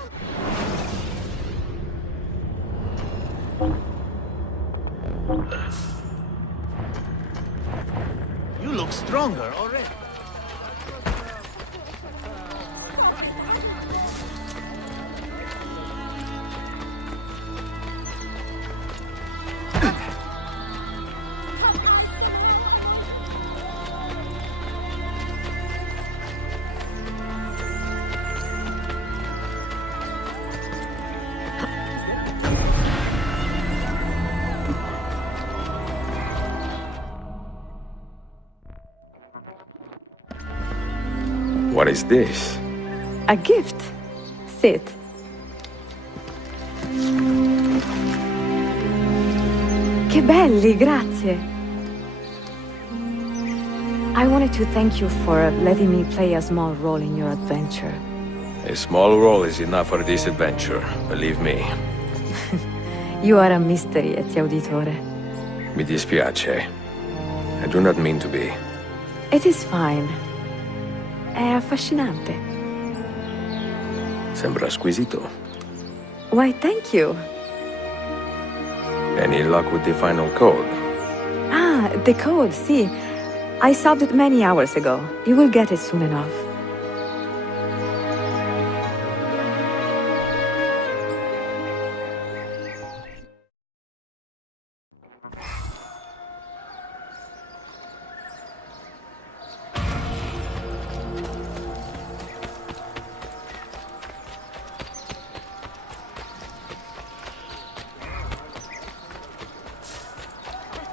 You look stronger already. What is this? A gift. Sit. Che belli, grazie. I wanted to thank you for letting me play a small role in your adventure. A small role is enough for this adventure, believe me. You are a mystery, Ezio Auditore. Mi dispiace. I do not mean to be. It is fine. È affascinante. Sembra squisito. Why, thank you. Any luck with the final code? Ah, the code, see. I solved it many hours ago. You will get it soon enough.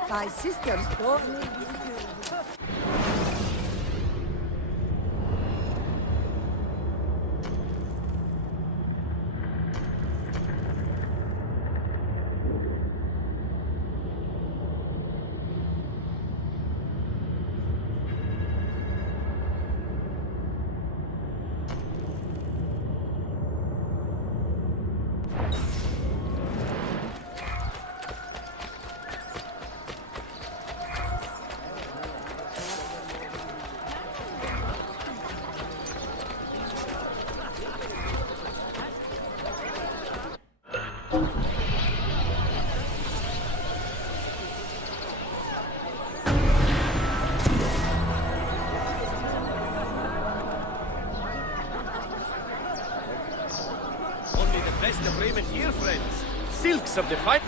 My sisters told me. Only the best of raiment here, friends. Silks of the fight.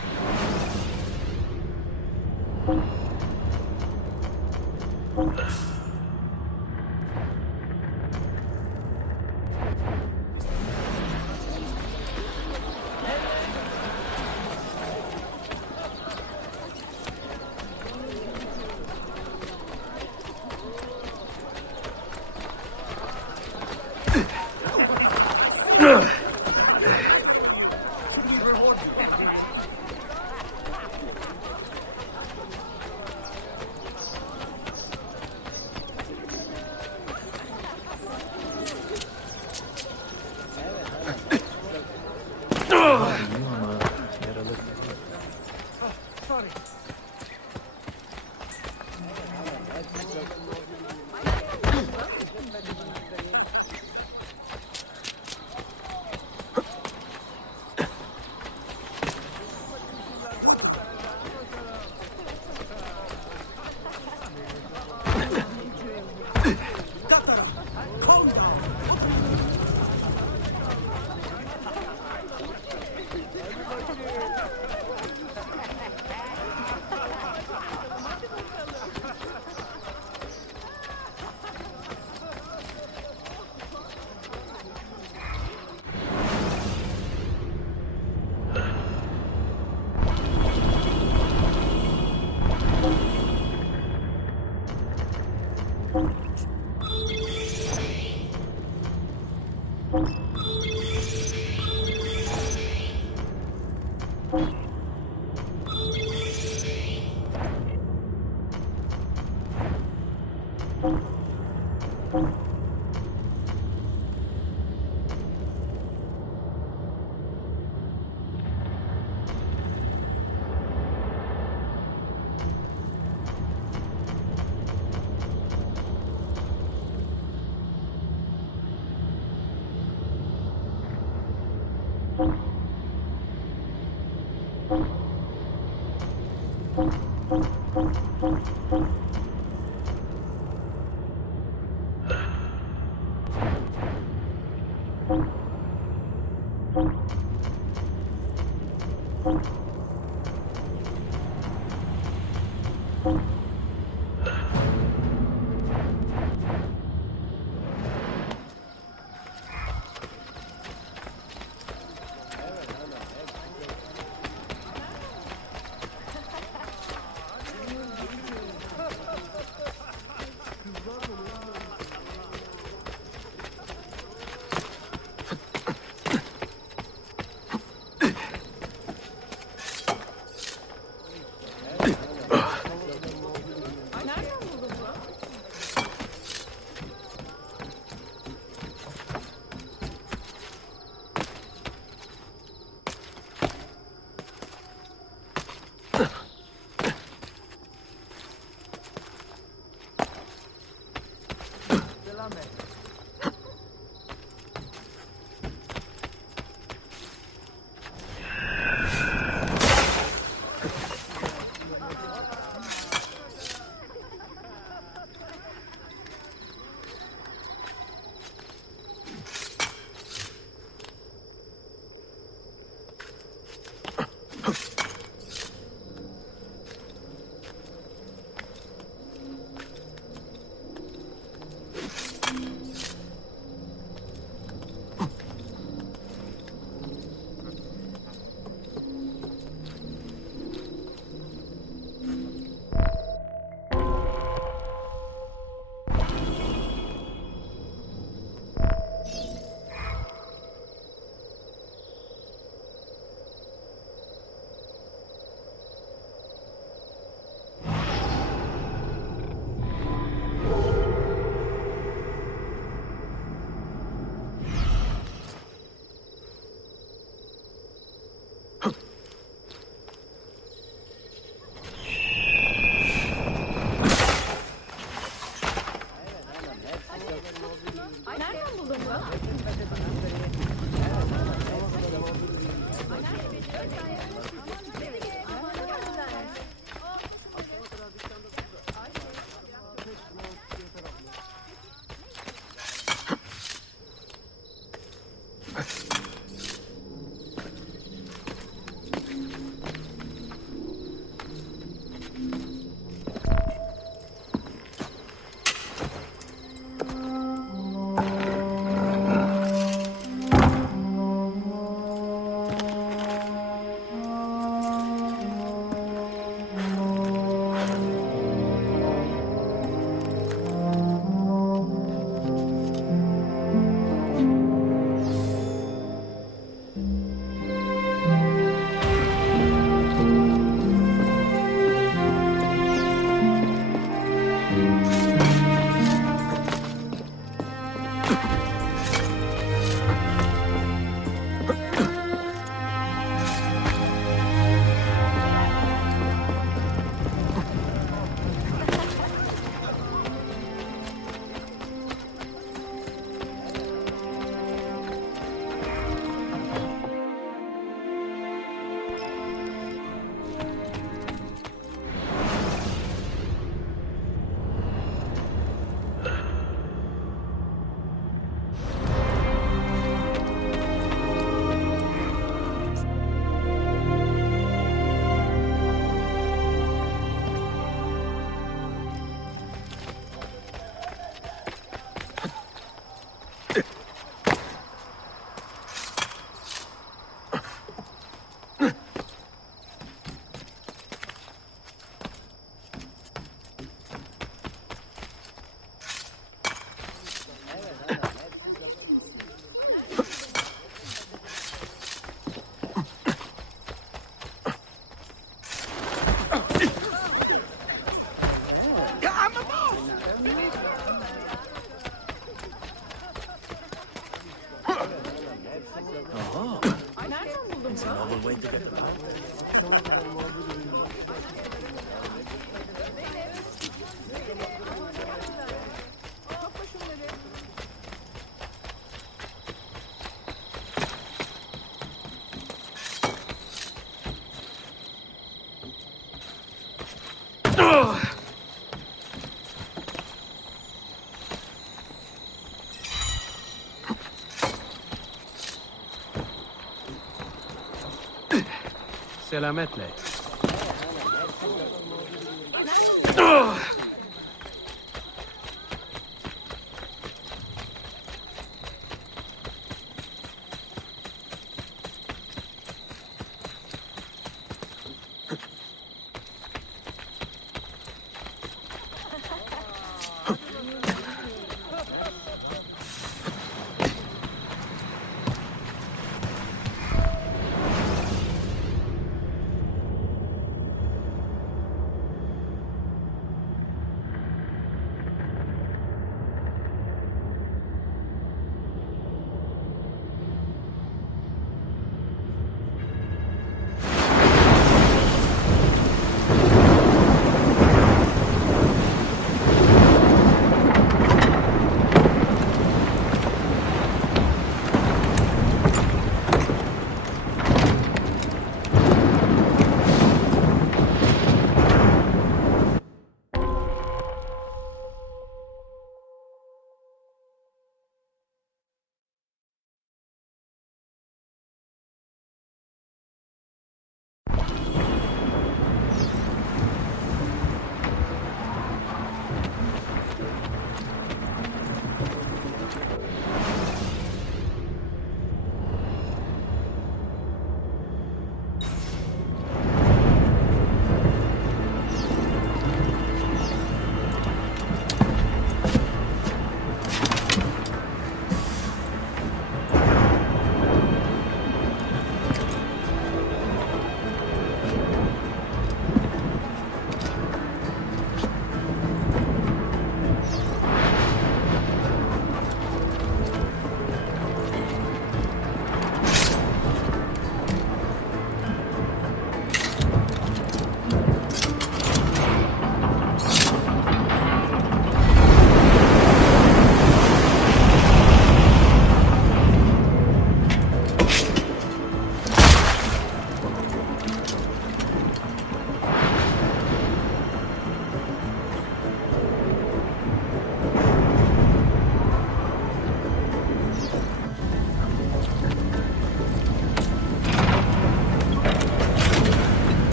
سلامت لك.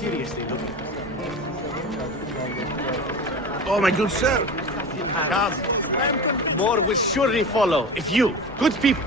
seriously looking. Oh, my good sir. Come. More will surely follow if you, good people.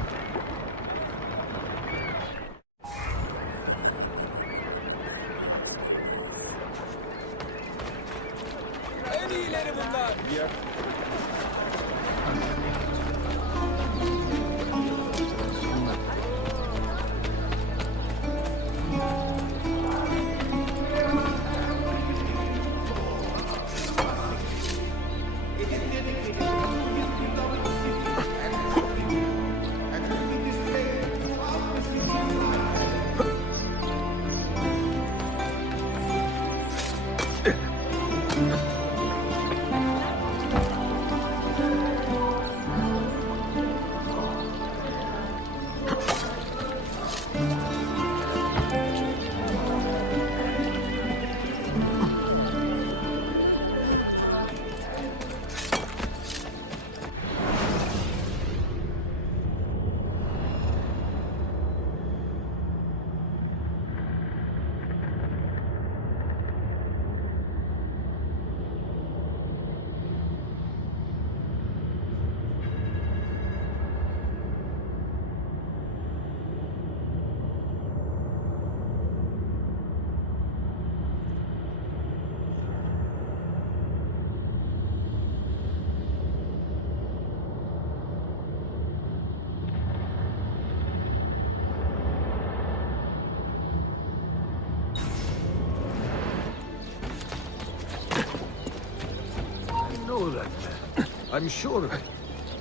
I'm sure of it.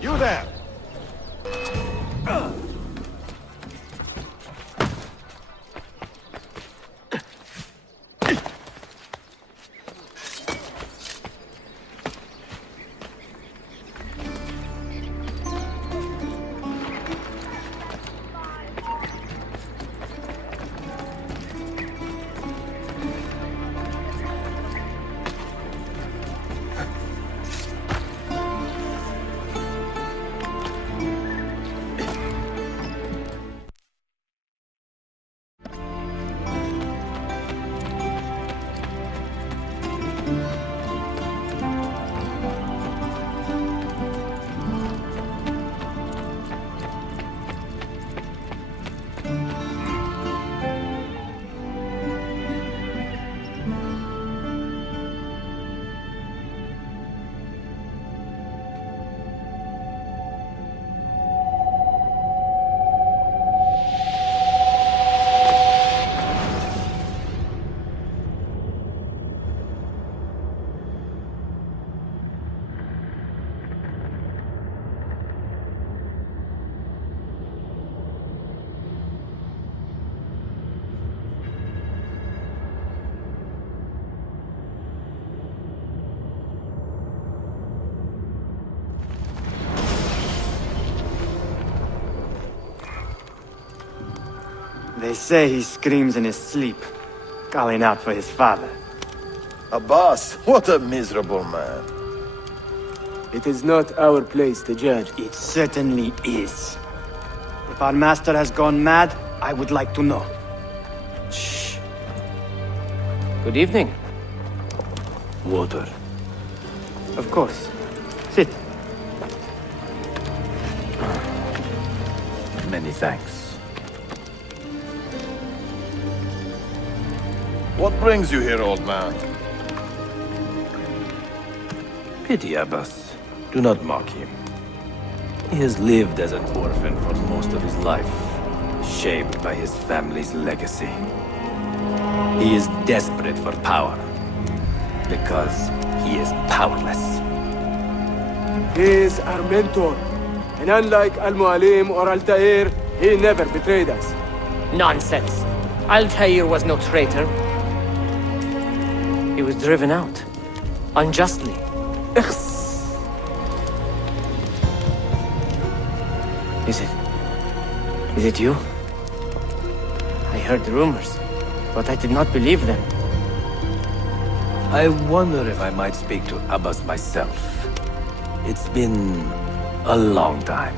You there! They say he screams in his sleep, calling out for his father. Abbas, what a miserable man. It is not our place to judge. It certainly is. If our master has gone mad, I would like to know. Shh. Good evening. Water. Of course. Sit. Many thanks. What brings you here, old man? Pity Abbas. Do not mock him. He has lived as an orphan for most of his life, shaped by his family's legacy. He is desperate for power, because he is powerless. He is our mentor, and unlike Al-Mualim or Altaïr, he never betrayed us. Nonsense. Altaïr was no traitor. He was driven out. Unjustly. Is it you? I heard the rumors, but I did not believe them. I wonder if I might speak to Abbas myself. It's been a long time.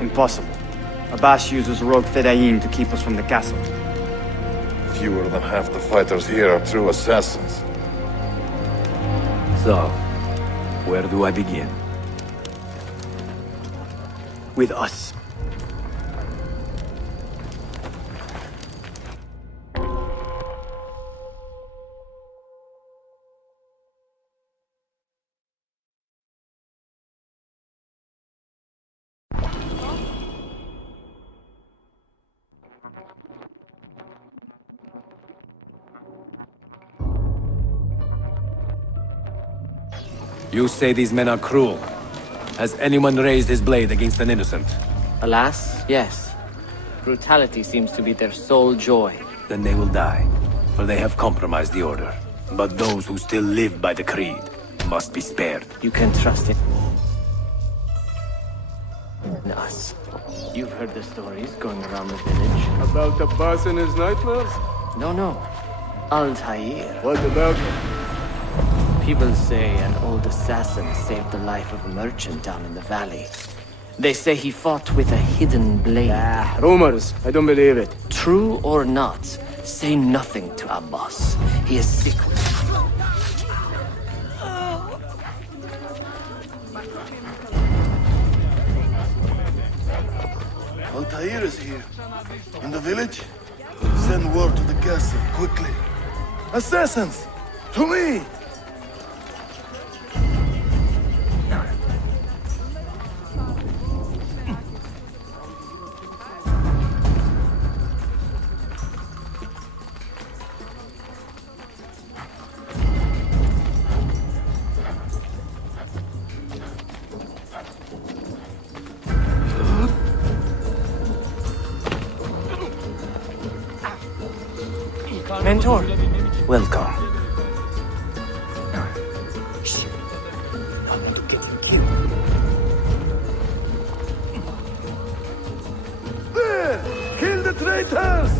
Impossible. Abbas uses rogue Fedayeen to keep us from the castle. Fewer than half the fighters here are true assassins. So, where do I begin? With us. You say these men are cruel. Has anyone raised his blade against an innocent? Alas, yes. Brutality seems to be their sole joy. Then they will die, for they have compromised the Order. But those who still live by the Creed must be spared. You can trust it in us. You've heard the stories going around the village. About the boss and his nightmares? No. Altaïr. What about him? People say an old assassin saved the life of a merchant down in the valley. They say he fought with a hidden blade. Rumors. I don't believe it. True or not, say nothing to Abbas. He is sick. Altaïr is here. In the village? Send word to the castle, quickly. Assassins! To me! Mentor. Welcome. I'm going to get him killed. There! Kill the traitors!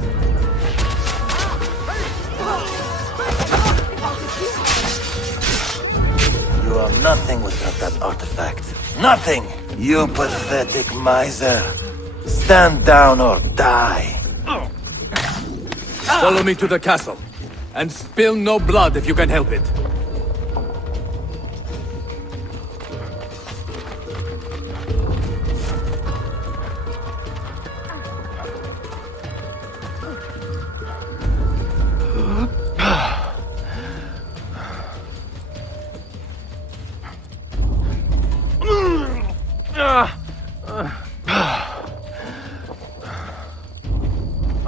You are nothing without that artifact. Nothing! You pathetic miser. Stand down or die. Follow me to the castle, and spill no blood if you can help it.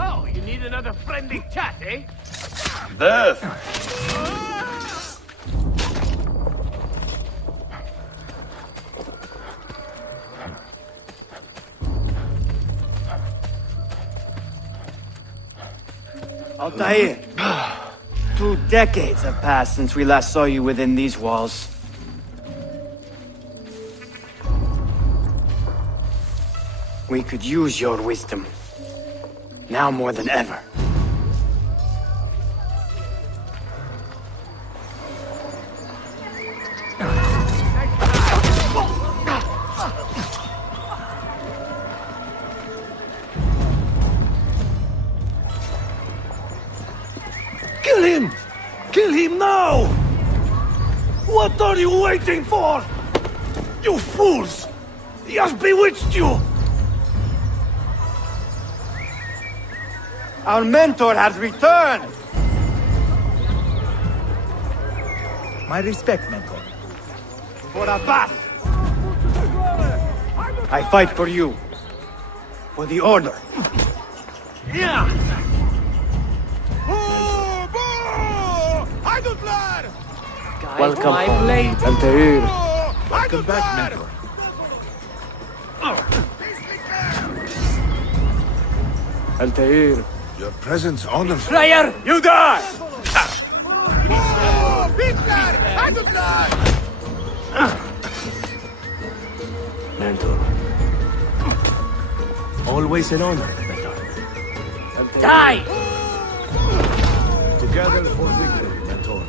Oh, you need another friendly chat, eh? Death! Altaïr, 2 decades have passed since we last saw you within these walls. We could use your wisdom. Now more than ever. Kill him! Kill him now! What are you waiting for? You fools! He has bewitched you! Our mentor has returned! My respect, Mentor. For Abbas! I fight for you. For the Order. Yeah! Welcome home. Altaïr. Welcome back, Mentor. Altaïr. Your presence honors... Slayer, you die! Mentor. Always an honor, Mentor. Die! Together for victory, Mentor.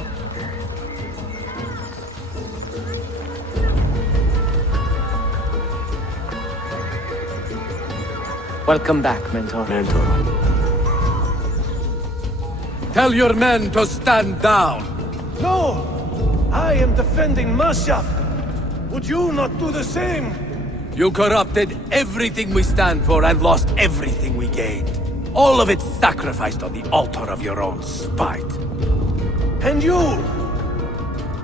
Welcome back, Mentor. Mentor. Tell your men to stand down! No! I am defending Masyaf! Would you not do the same? You corrupted everything we stand for and lost everything we gained. All of it sacrificed on the altar of your own spite. And you!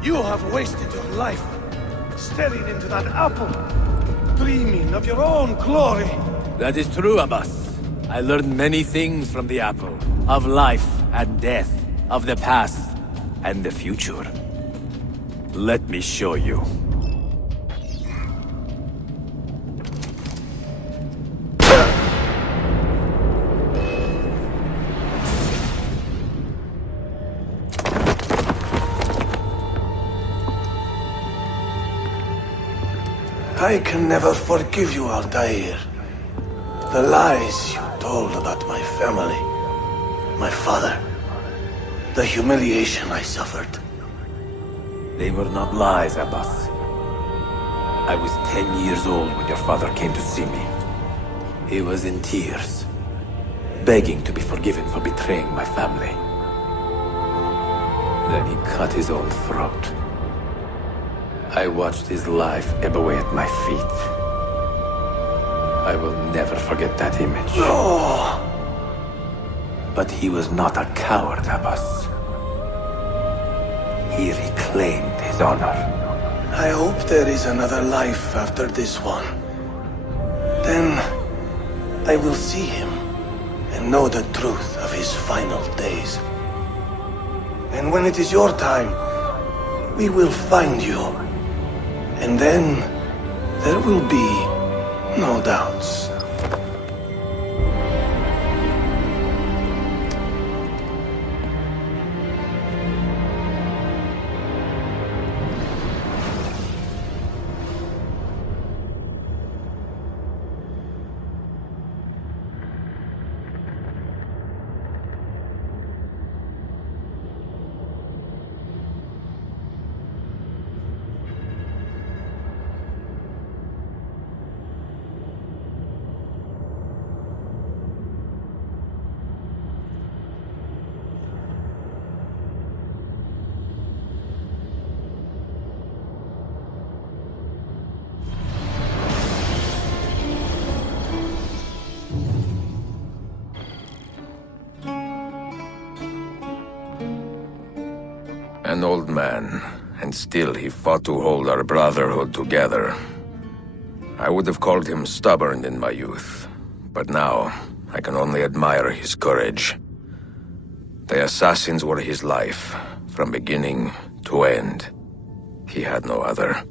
You have wasted your life, staring into that apple, dreaming of your own glory. That is true, Abbas. I learned many things from the apple. Of life and death, of the past and the future. Let me show you. I can never forgive you, Altaïr. The lies you told about my family, my father, the humiliation I suffered. They were not lies, Abbas. I was 10 years old when your father came to see me. He was in tears, begging to be forgiven for betraying my family. Then he cut his own throat. I watched his life ebb away at my feet. I will never forget that image. No! But he was not a coward, Abbas. He reclaimed his honor. I hope there is another life after this one. Then I will see him and know the truth of his final days. And when it is your time, we will find you. And then there will be no doubts. An old man, and still he fought to hold our Brotherhood together. I would have called him stubborn in my youth, but now I can only admire his courage. The assassins were his life, from beginning to end. He had no other.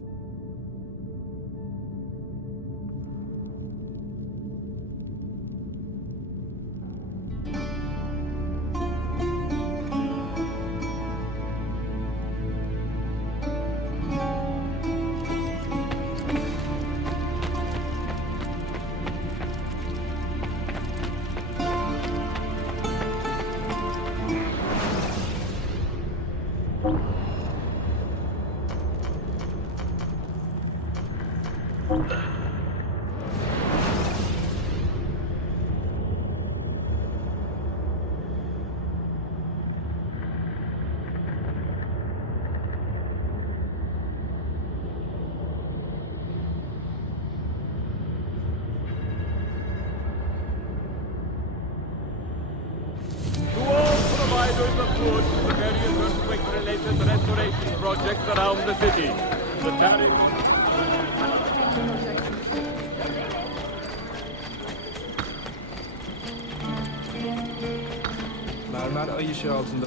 Restoration projects around the city. The tariff... Mermer ay ışığı altında.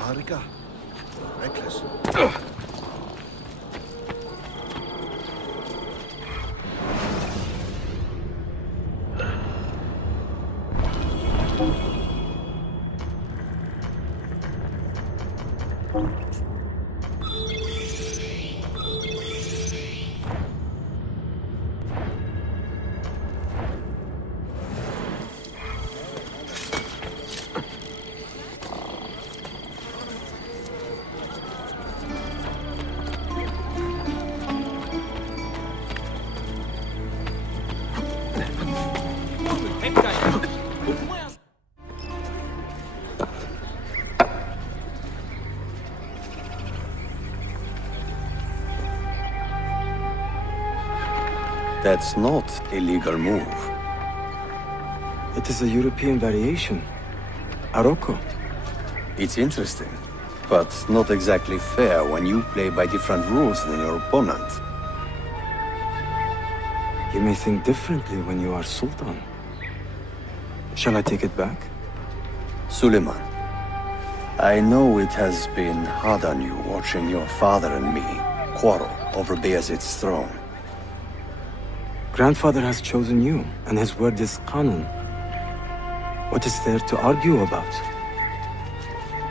Harika. Reckless. That's not a legal move. It is a European variation. Arocco. It's interesting, but not exactly fair when you play by different rules than your opponent. You may think differently when you are Sultan. Shall I take it back? Suleiman, I know it has been hard on you watching your father and me quarrel over Bayezid's throne. Grandfather has chosen you, and his word is Qanun. What is there to argue about?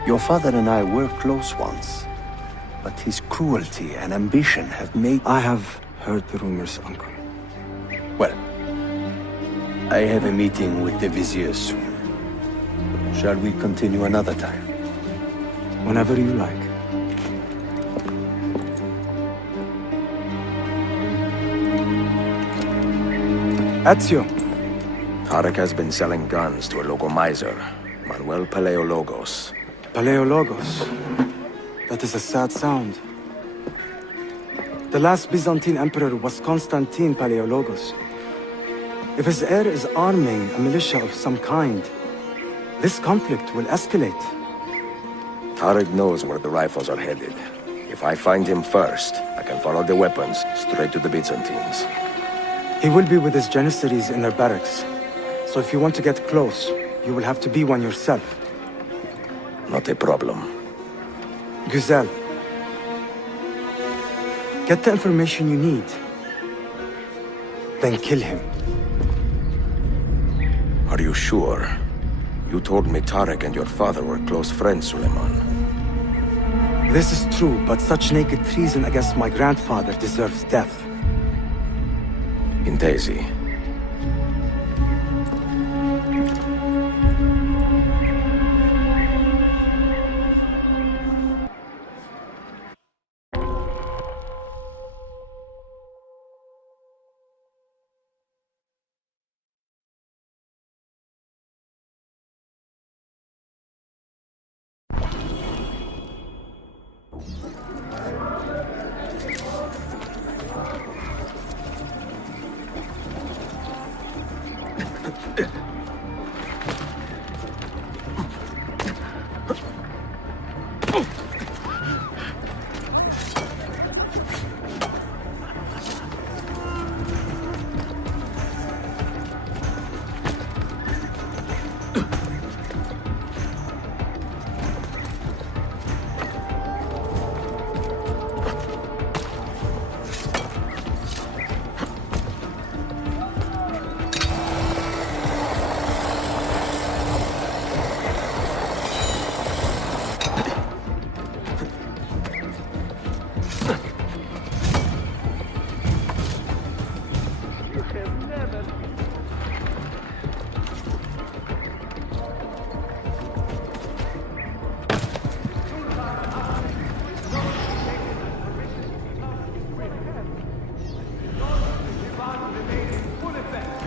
Your father and I were close once, but his cruelty and ambition have made... I have heard the rumors, Uncle. Well, I have a meeting with the Vizier soon. Shall we continue another time? Whenever you like. Ezio. Tarek has been selling guns to a local miser, Manuel Paleologos. Paleologos. That is a sad sound. The last Byzantine emperor was Constantine Paleologos. If his heir is arming a militia of some kind, this conflict will escalate. Tarek knows where the rifles are headed. If I find him first, I can follow the weapons straight to the Byzantines. He will be with his Janissaries in their barracks. So if you want to get close, you will have to be one yourself. Not a problem. Güzel. Get the information you need. Then kill him. Are you sure? You told me Tarek and your father were close friends, Suleiman. This is true, but such naked treason against my grandfather deserves death. Intesi.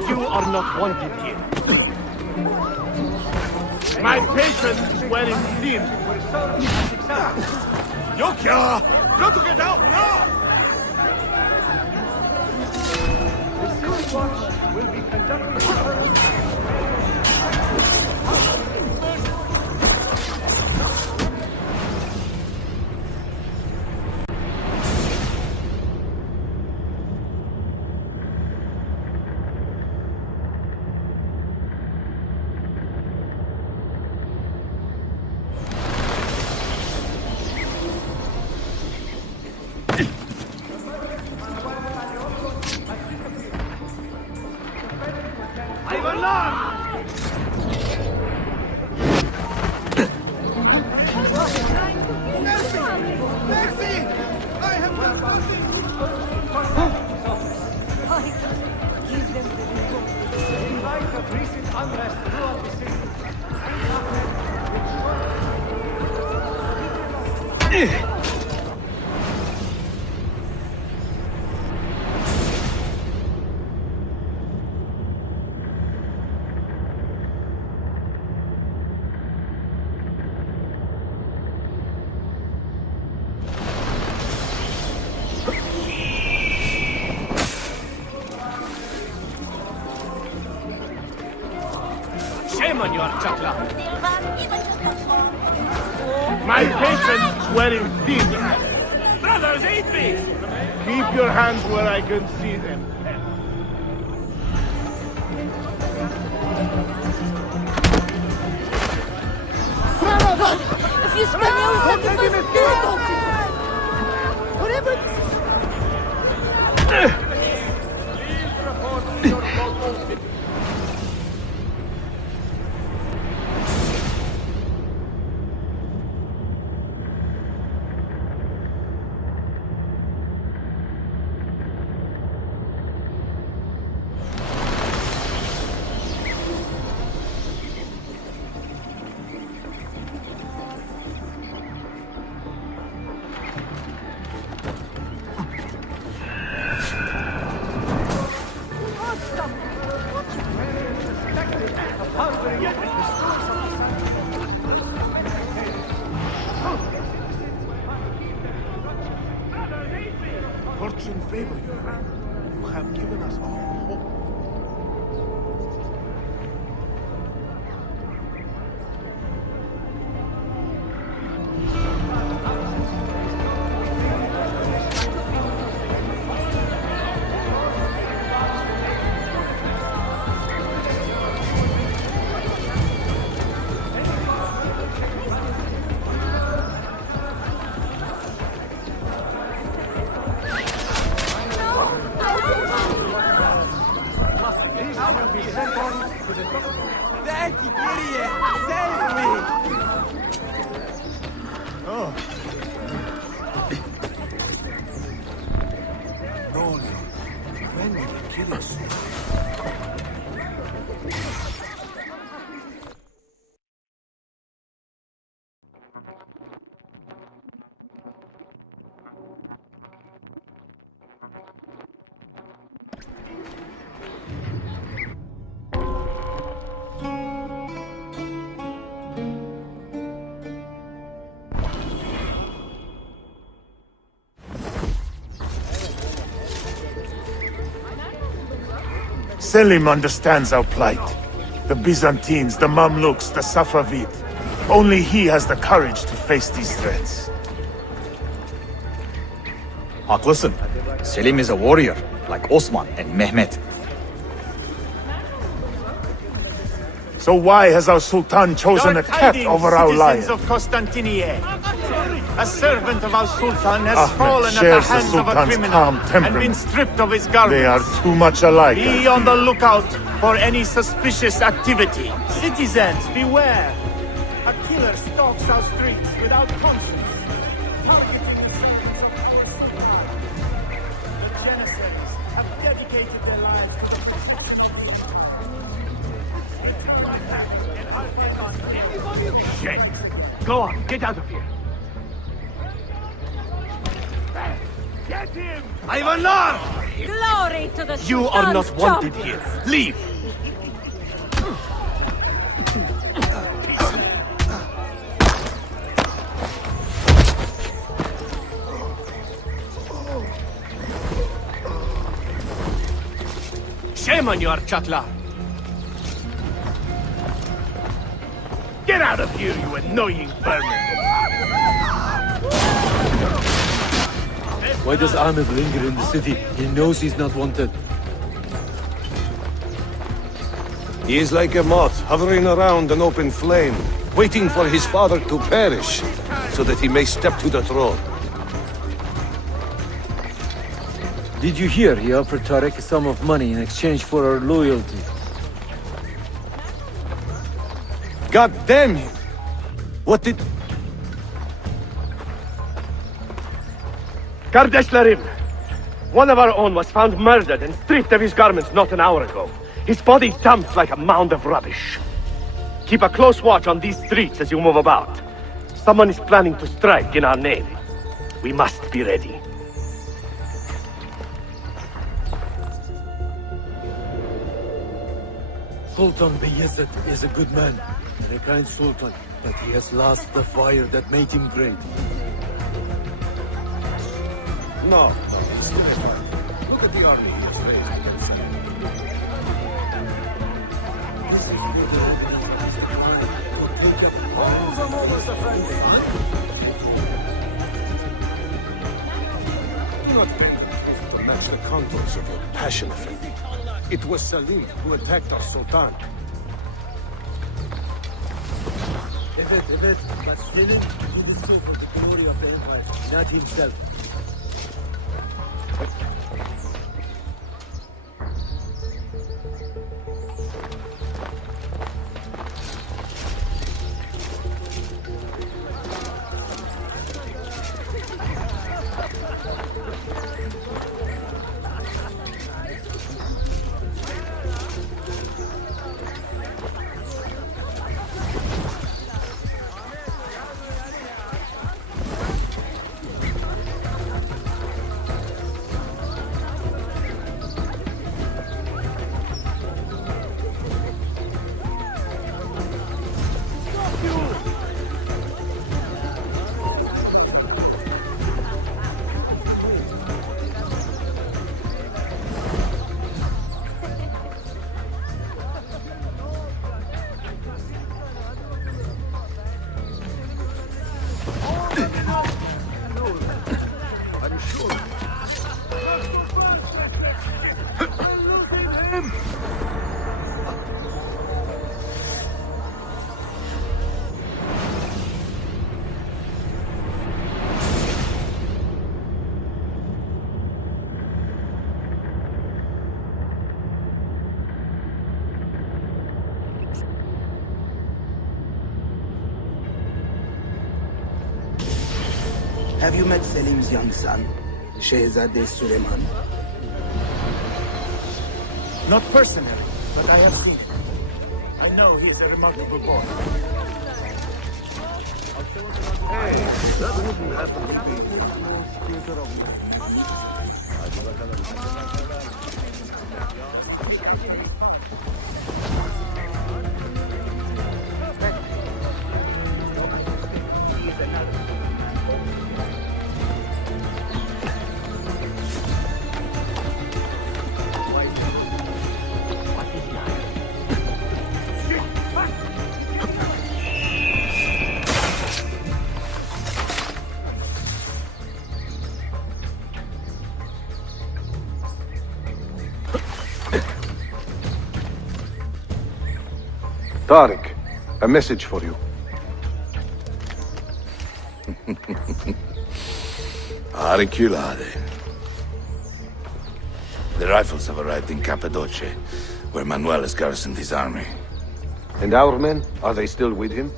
You are not wanted here. My patron is wearing thin. Yokia! Got to get out now! The City Watch will be conducting Shame on you, Archakla. My patience is wearing thin. Brothers, aid me! Keep your hands where I can see them. If you spend your sacrifice, do it! Whatever. Fortune favor you, friend. You have given us all hope. Selim understands our plight. The Byzantines, the Mamluks, the Safavid. Only he has the courage to face these threats. Haklısın. Selim is a warrior, like Osman and Mehmet. So why has our Sultan chosen a cat over our lion? Citizens of Constantinople. A servant of our Sultan has Ahmed fallen at the shares the hands of a Sultan's criminal calm and temperament. been stripped of his garments. They are too much alike. Be on the lookout for any suspicious activity. Citizens, beware! A killer stalks our streets without conscience. Targeting the presence of our Sultan. The Janissaries have dedicated their lives to the protection of the Take your right hand and I'll take on anybody. Shit! Go on, get out of here. Get him! Ivanar! Glory to the You are not Sultan's wanted chop. here. Leave! Shame on you, Archakla! Get out of here, you annoying vermin! Why does Ahmed linger in the city? He knows he's not wanted. He is like a moth hovering around an open flame, waiting for his father to perish, so that he may step to the throne. Did you hear he offered Tarek a sum of money in exchange for our loyalty? God damn him! What did... Kardesh Larim! One of our own was found murdered and stripped of his garments not an hour ago. His body dumped like a mound of rubbish. Keep a close watch on these streets as you move about. Someone is planning to strike in our name. We must be ready. Sultan Bayezid is a good man and a kind sultan, but he has lost the fire that made him great. No. Look at the army he was raised. Hold the moments, Effendi. Not enough to match the contours of your passion, Effendi. It was Salim who attacked our Sultan. Evet, but Selim who spoke of the glory of the Empire, not himself. Have you met Selim's young son, Shehzadeh Suleiman? Not personally, but I have seen him. I know he is a remarkable boy. Hey, that wouldn't happen to be. Tariq, a message for you. Auriculade. The rifles have arrived in Cappadocia, where Manuel has garrisoned his army. And our men, are they still with him?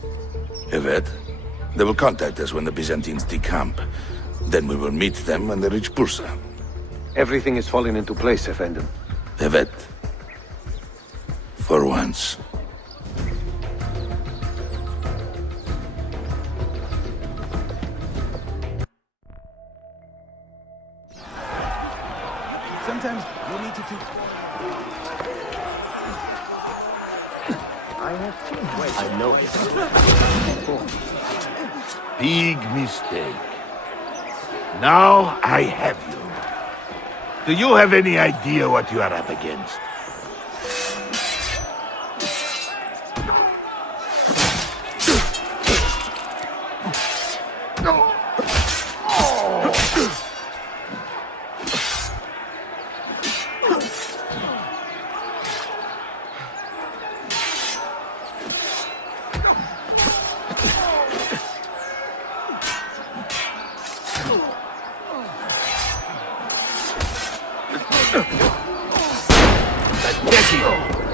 Evet. They will contact us when the Byzantines decamp. Then we will meet them when they reach Bursa. Everything is falling into place, Effendi. Evet. For once. Sometimes you need to keep... I have changed. I know it. Big mistake. Now I have you. Do you have any idea what you are up against?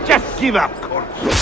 Just give up, corpse.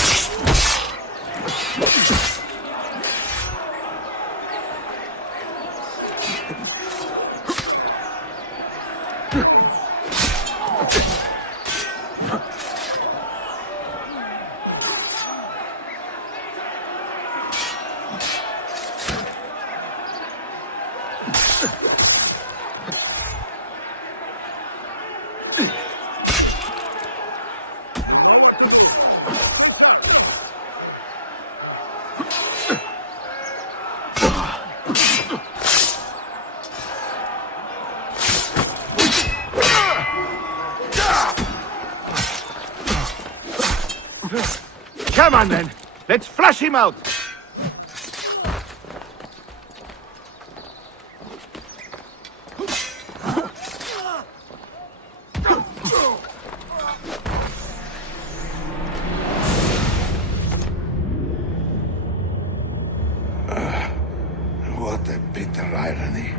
Come on, then. Let's flush him out. irony.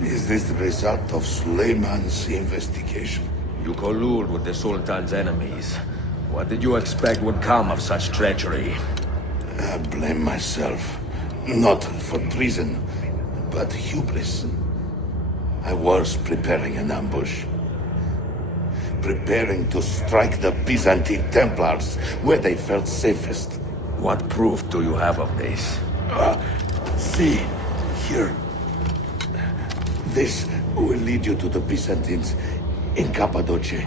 Is this the result of Suleiman's investigation? You collude with the Sultan's enemies. What did you expect would come of such treachery? I blame myself. Not for treason, but hubris. I was preparing an ambush. Preparing to strike the Byzantine Templars where they felt safest. What proof do you have of this? See, here. This will lead you to the Byzantines in Cappadocia.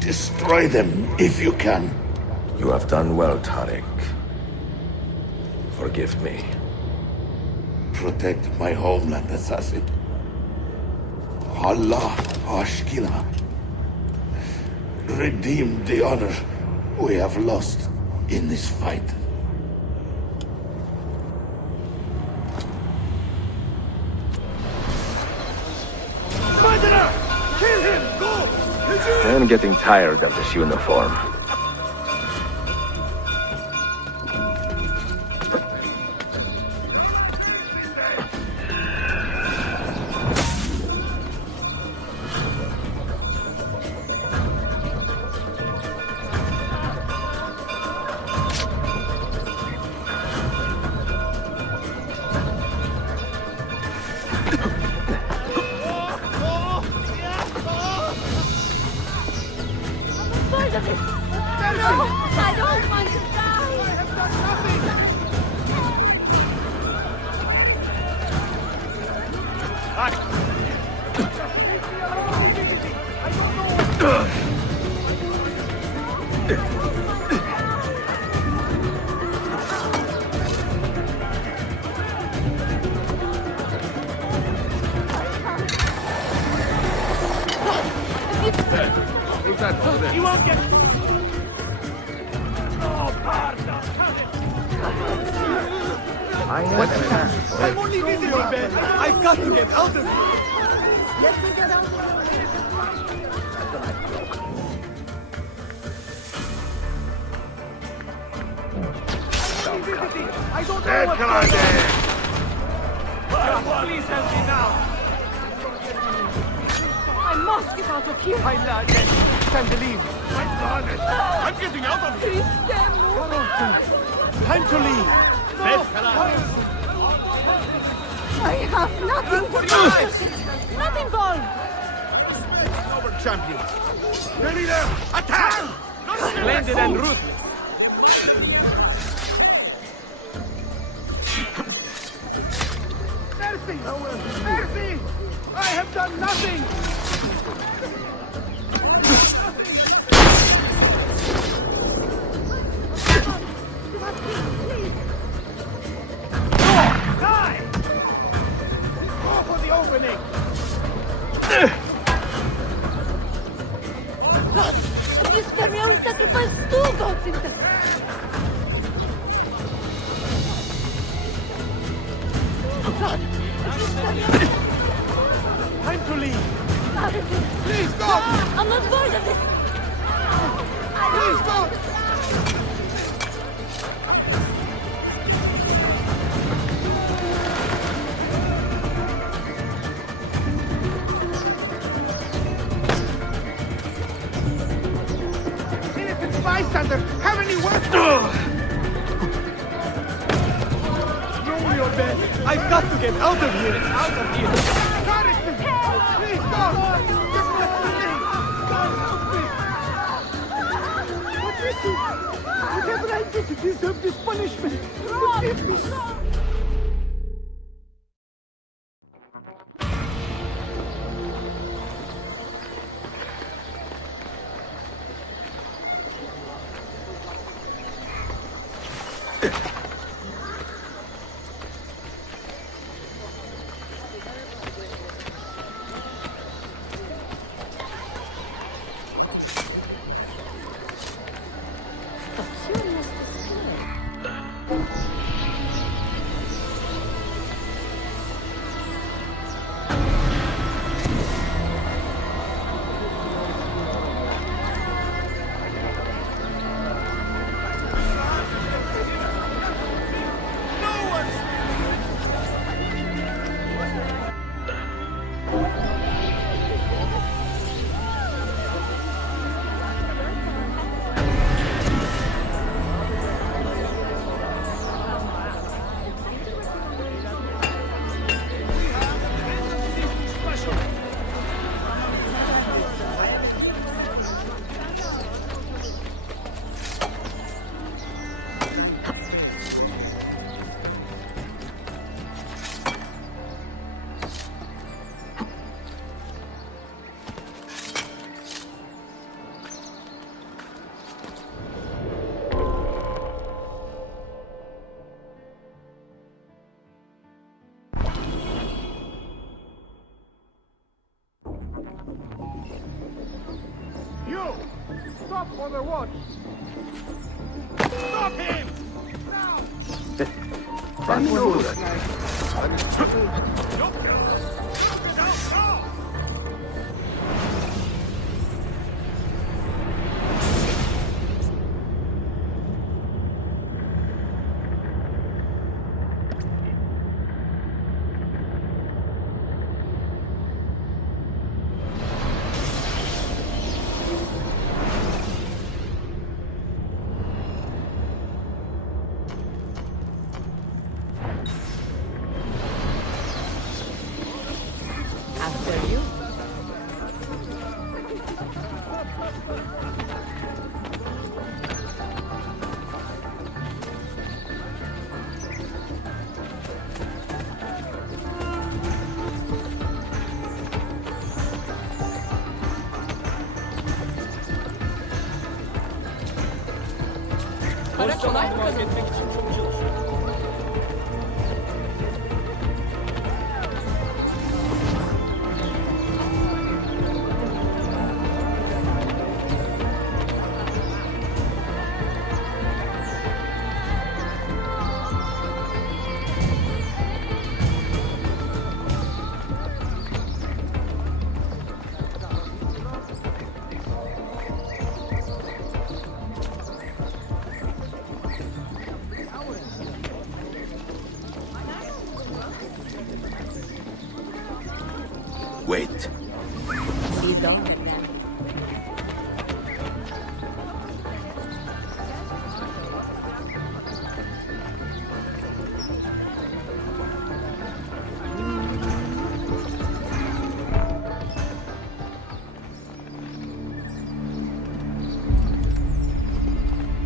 Destroy them if you can. You have done well, Tariq. Forgive me. Protect my homeland, assassin. Allah Ashkila. Redeem the honor we have lost in this fight. Murderer! Kill him! Go! I am getting tired of this uniform. He won't get... Oh, pardon! I'm only visiting, Ben. I've got to get out of here. Let me get out. I don't know Dead what's Commander! going on. Please help me now. I must get out of here. My lad, time to leave. My God! I'm getting out of here! Please stay moving. Time to leave. No. I have nothing for your lives. Nothing gone. Over champions! Your leader! Attack! Splendid and ruthless. Mercy! Mercy! I have done nothing! Die! Go for the opening! God, if you spare me, I will sacrifice 2 gods in this. God, if you spare me, time to leave. Please, God! I'm not part of this. Please, God! Innocent bystander! Have any work? Roll your bed! I've got to get out of here! Out of here! Harrison! Please, God! Give me a feeling! God, help me! What is it? Whatever I did to deserve this punishment! Forgive me! You! Stop for the watch! Stop him! Now! Para kolay mı kazanmak için çok çalışıyor. Wait. Lead on.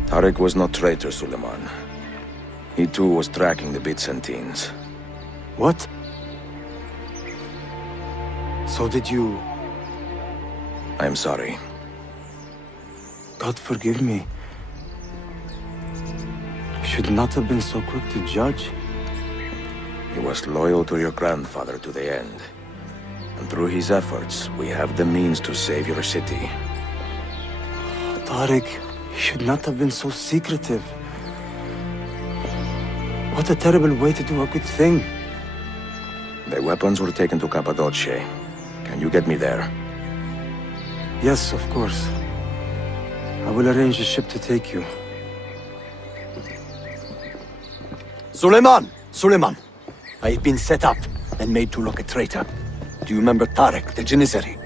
Tariq was no traitor, Suleiman. He too was tracking the Byzantines. What? So did you... I'm sorry. God forgive me. I should not have been so quick to judge. He was loyal to your grandfather to the end. And through his efforts, we have the means to save your city. Tariq, you should not have been so secretive. What a terrible way to do a good thing. The weapons were taken to Cappadocia. Can you get me there? Yes, of course. I will arrange a ship to take you. Suleiman! Suleiman! I have been set up and made to look a traitor. Do you remember Tariq, the Janissary?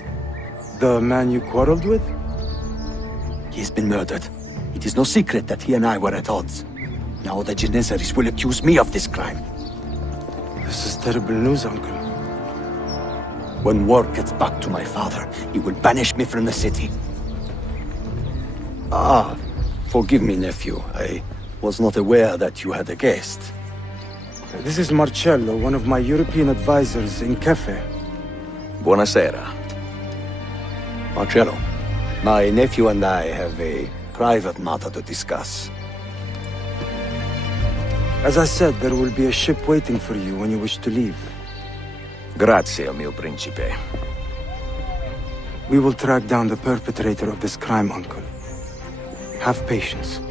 The man you quarreled with? He has been murdered. It is no secret that he and I were at odds. Now the Janissaries will accuse me of this crime. This is terrible news, Uncle. When word gets back to my father, he will banish me from the city. Ah, forgive me, nephew. I was not aware that you had a guest. This is Marcello, one of my European advisors in Cafe. Buonasera. Marcello, my nephew and I have a private matter to discuss. As I said, there will be a ship waiting for you when you wish to leave. Grazie, mio principe. We will track down the perpetrator of this crime, Uncle. Have patience.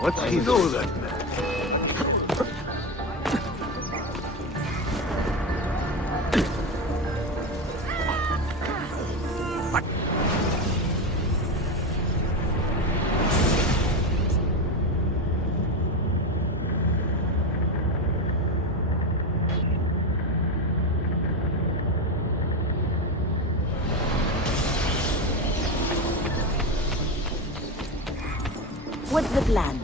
What's he doing? What's the plan?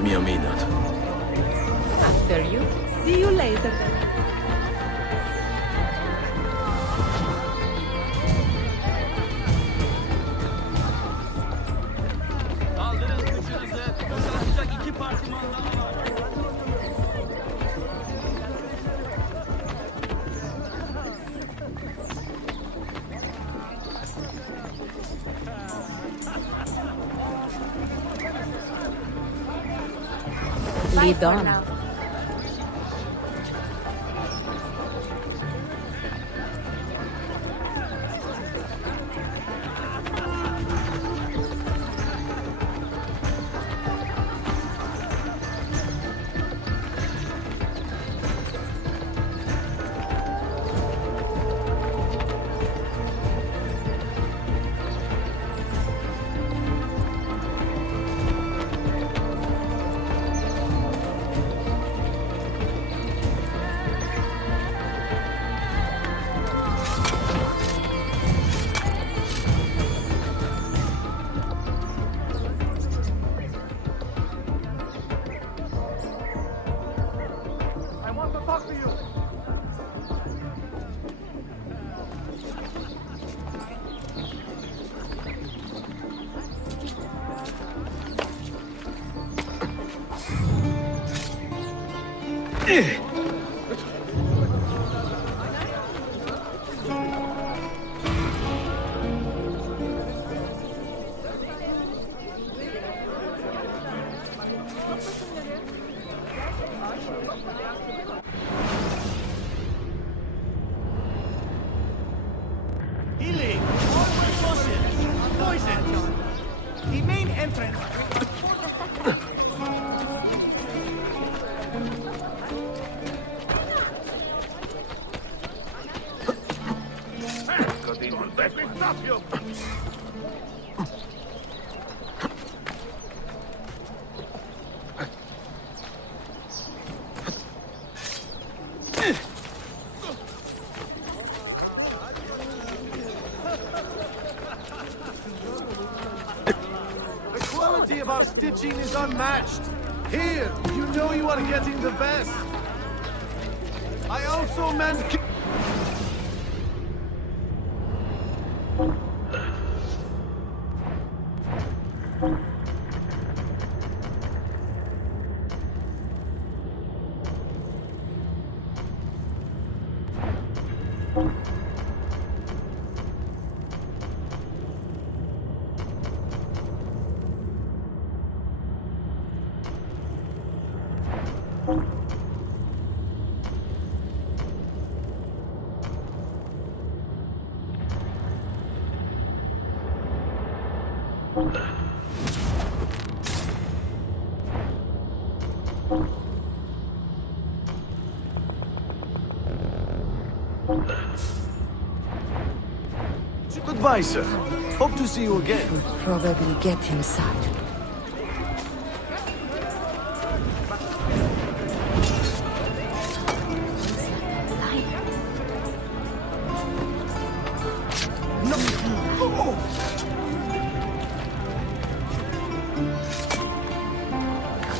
Give me a minute. After you. See you later. Lead on. Healing! Poison! The main entrance... The quality of our stitching is unmatched. Here, you know you are getting the best. I also meant... Goodbye, sir. Hope to see you again. Probably get inside.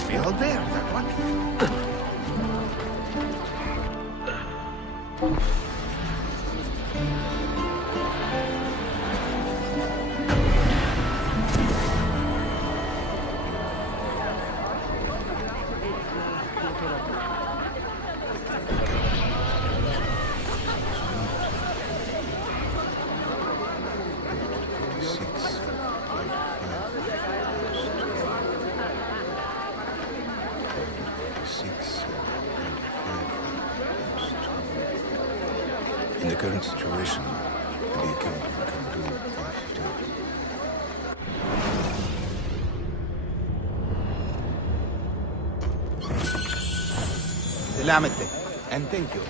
Be all there, that one. In the current situation, the account will come due on the 15th. Salamate, and thank you.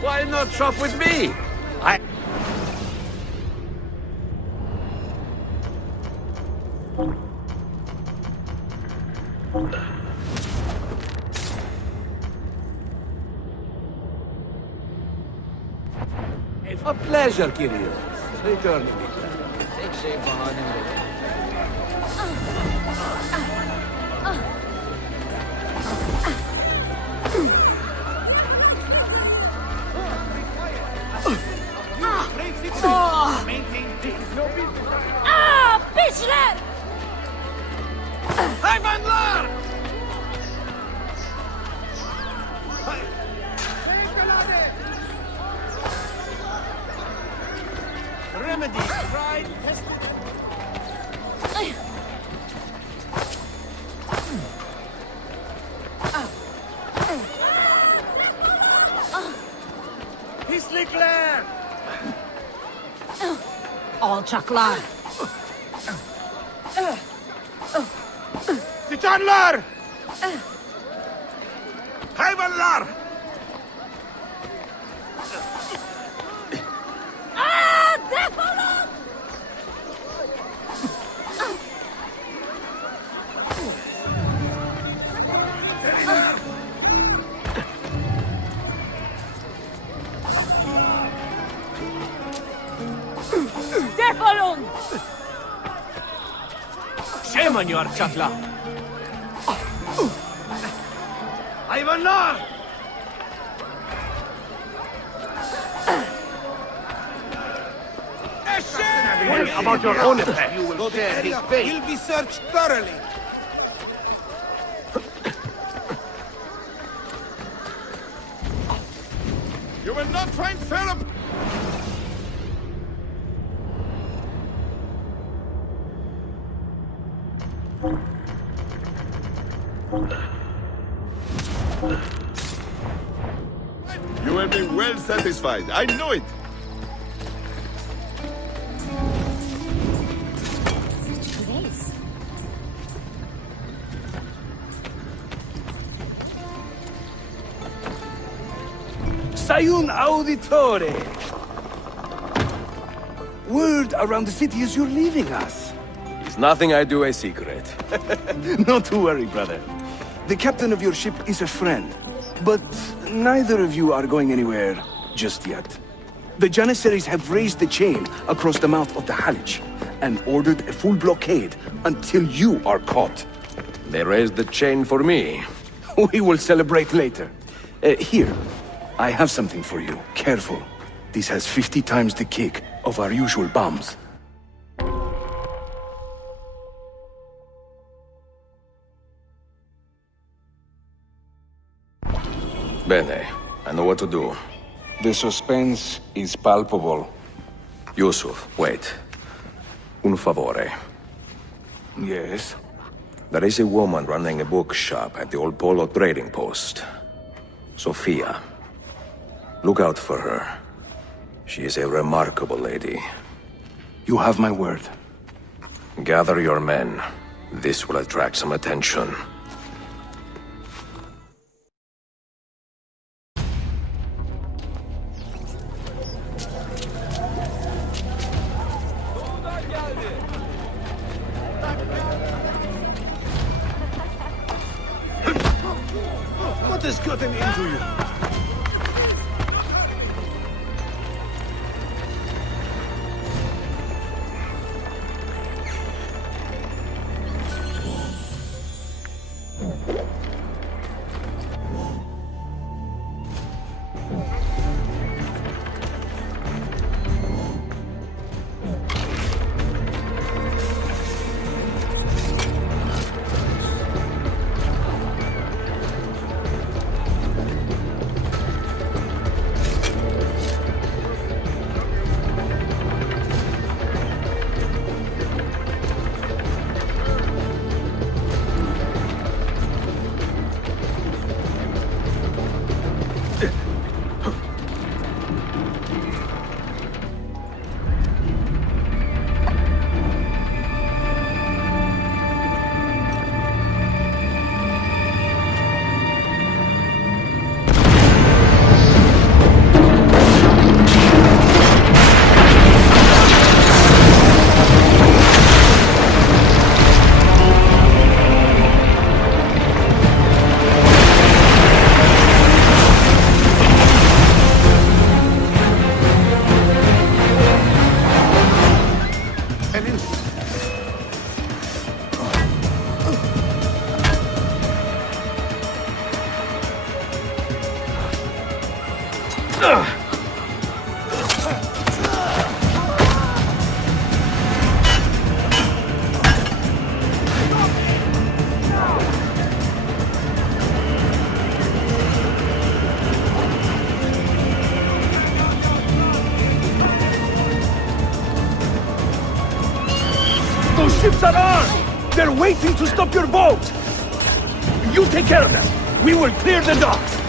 Why Why not shop with me? A pleasure, Kyrios. Returning it. Take shape behind him. Piçler! Hayvanlar! Remedy, tried, tested. Pislikler! Alçaklar! Titanlar! Hayvanlar! Defolun! Defolun! Shame on you, alçaklar! Hayvanlar! Worry about your own effect. You will share his fate. He'll be searched thoroughly. You will not find Philip! You will be well satisfied. I know it. Ezio Auditore! Word around the city is you're leaving us. Is nothing I do a secret. Not to worry, brother. The captain of your ship is a friend, but neither of you are going anywhere just yet. The Janissaries have raised the chain across the mouth of the Halij and ordered a full blockade until you are caught. They raised the chain for me. We will celebrate later. Here, I have something for you. Careful. This has 50 times the kick of our usual bombs. Bene, I know what to do. The suspense is palpable. Yusuf, wait. Un favore. Yes? There is a woman running a bookshop at the old Polo trading post. Sophia. Look out for her. She is a remarkable lady. You have my word. Gather your men. This will attract some attention. What has gotten into you? Those ships are armed! They're waiting to stop your boat! You take care of them! We will clear the docks!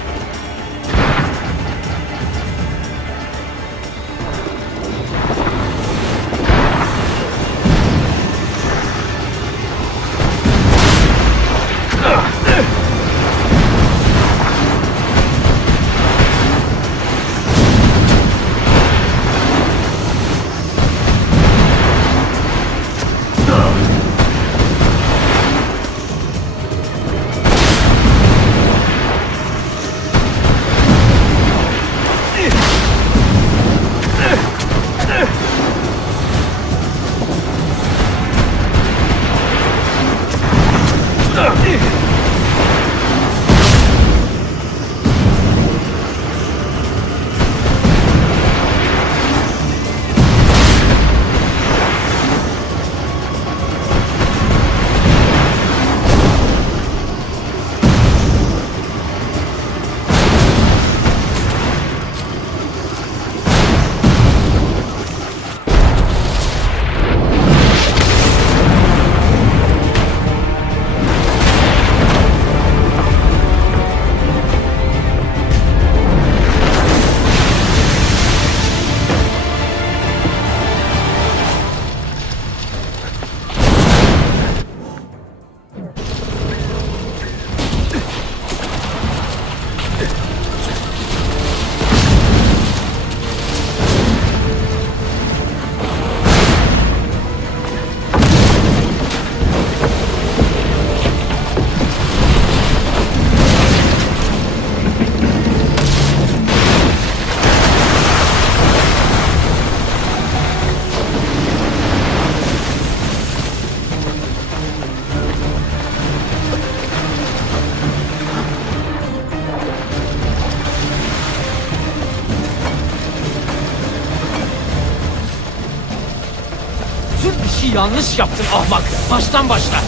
Yanlış yaptın ahmak. Baştan başla.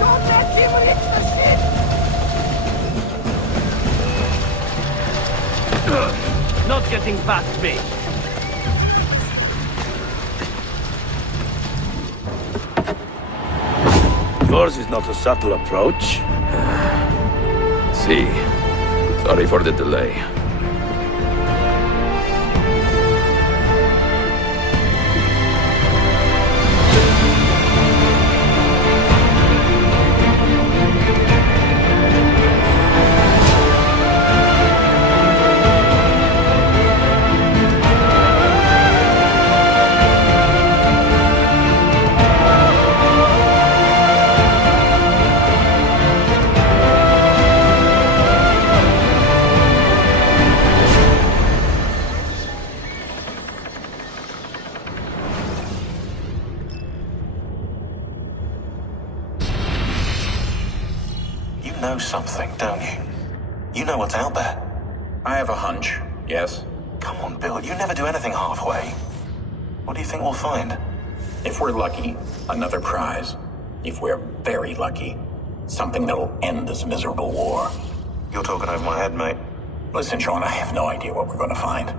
Don't let him reach the ship! Not getting past me. Yours is not a subtle approach. See. Sorry for the delay. know something, don't you? You know what's out there. I have a hunch, yes? Come on, Bill, you never do anything halfway. What do you think we'll find? If we're lucky, another prize. If we're very lucky, something that'll end this miserable war. You're talking over my head, mate. Listen, Sean, I have no idea what we're going to find.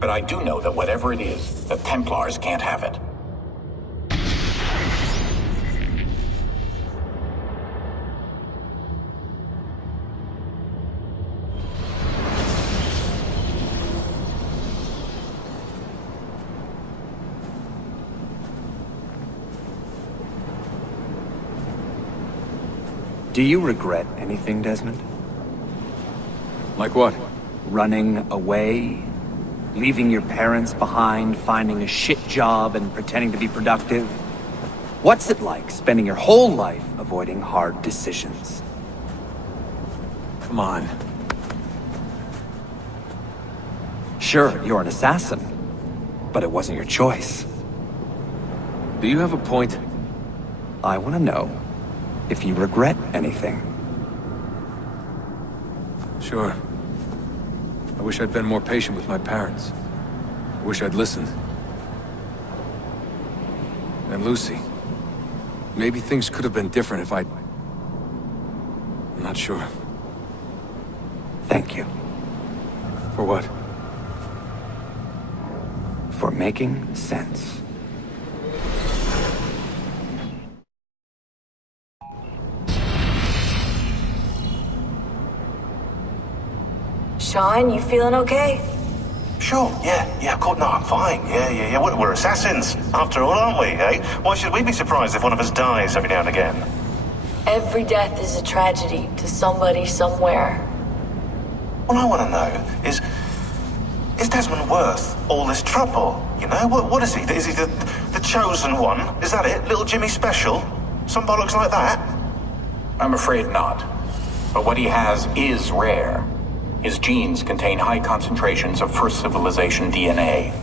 But I do know that whatever it is, the Templars can't have it. Do you regret anything, Desmond? Like what? Running away? Leaving your parents behind, finding a shit job and pretending to be productive? What's it like spending your whole life avoiding hard decisions? Come on. Sure, you're an assassin, but it wasn't your choice. Do you have a point? I want to know if you regret anything. Sure. I wish I'd been more patient with my parents. I wish I'd listened. And Lucy. Maybe things could have been different if I'd... I'm not sure. Thank you. For what? making sense. Sean, you feeling okay? Sure, yeah, of course, no, I'm fine. Yeah. We're assassins, after all, aren't we, eh? Why should we be surprised if one of us dies every now and again? Every death is a tragedy to somebody somewhere. What I want to know is Desmond worth all this trouble? You know, what is he? Is he the chosen one? Is that it? Little Jimmy Special? Some bollocks like that? I'm afraid not. But what he has is rare. His genes contain high concentrations of first civilization DNA.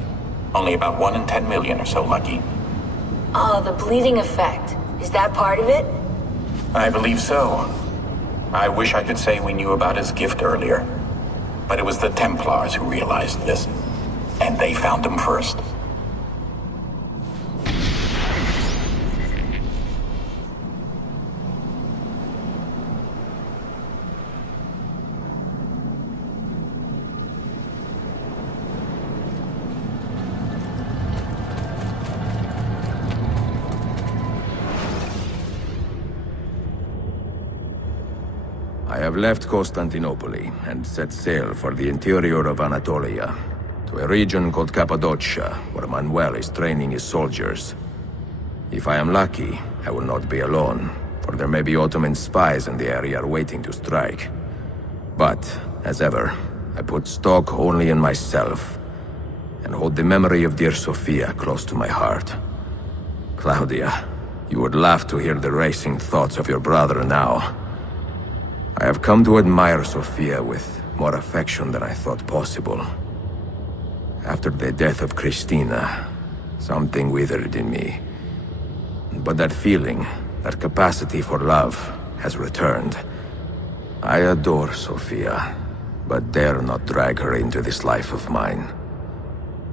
Only about 1 in 10 million or so lucky. Oh, the bleeding effect. Is that part of it? I believe so. I wish I could say we knew about his gift earlier. But it was the Templars who realized this. And they found him first. I have left Constantinople and set sail for the interior of Anatolia, to a region called Cappadocia, where Manuel is training his soldiers. If I am lucky, I will not be alone, for there may be Ottoman spies in the area waiting to strike. But, as ever, I put stock only in myself, and hold the memory of dear Sophia close to my heart. Claudia, you would laugh to hear the racing thoughts of your brother now. I have come to admire Sophia with more affection than I thought possible. After the death of Christina, something withered in me. But that feeling, that capacity for love, has returned. I adore Sophia, but dare not drag her into this life of mine.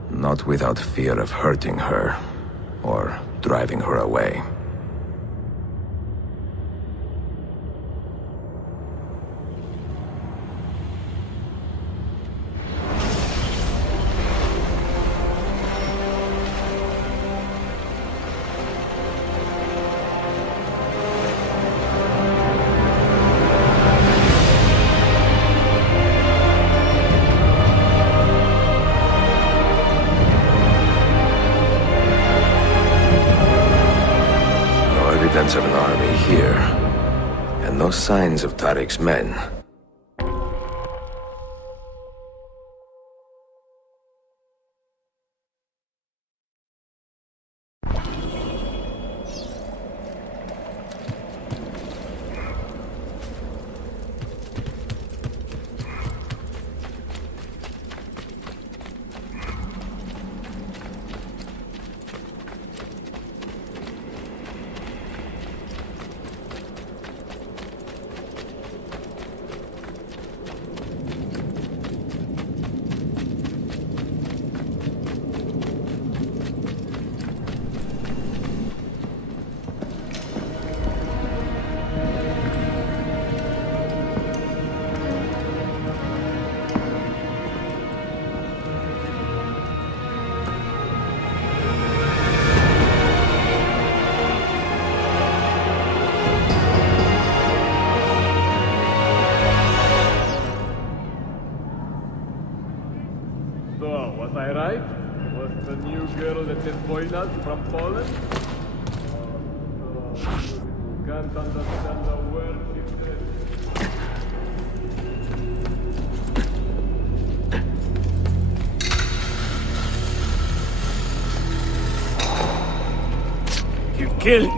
Not without fear of hurting her, or driving her away. Of an army here, and no signs of Tariq's men. Was I right? Was the new girl that despoiled us from Poland? You can't understand the word she said. You killed!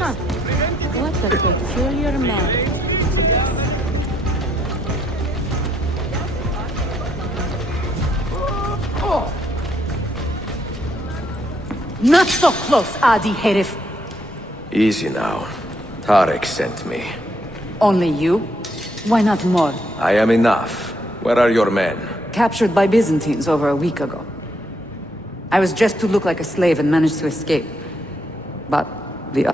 Huh. What a peculiar man. Not so close, Adi Herif. Easy now. Tarek sent me. Only you? Why not more? I am enough. Where are your men? Captured by Byzantines over a week ago. I was dressed to look like a slave and managed to escape. But the...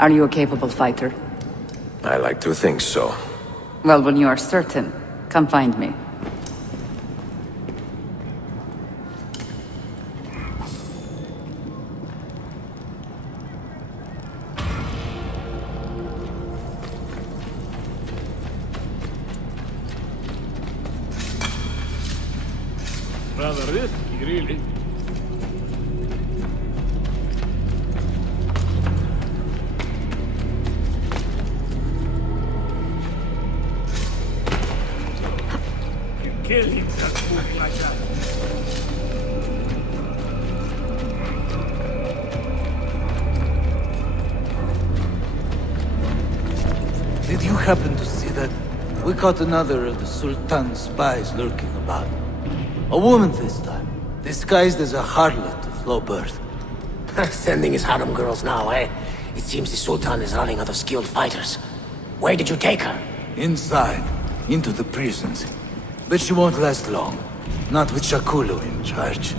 Are you a capable fighter? I like to think so. Well, when you are certain, come find me. Rather risky, really. Kill him, that spook like that. Did you happen to see that? We caught another of the Sultan's spies lurking about. A woman this time, disguised as a harlot of low birth. Sending his harem girls now, eh? It seems the Sultan is running out of skilled fighters. Where did you take her? Inside, into the prisons. But she won't last long. Not with Shakulu in charge.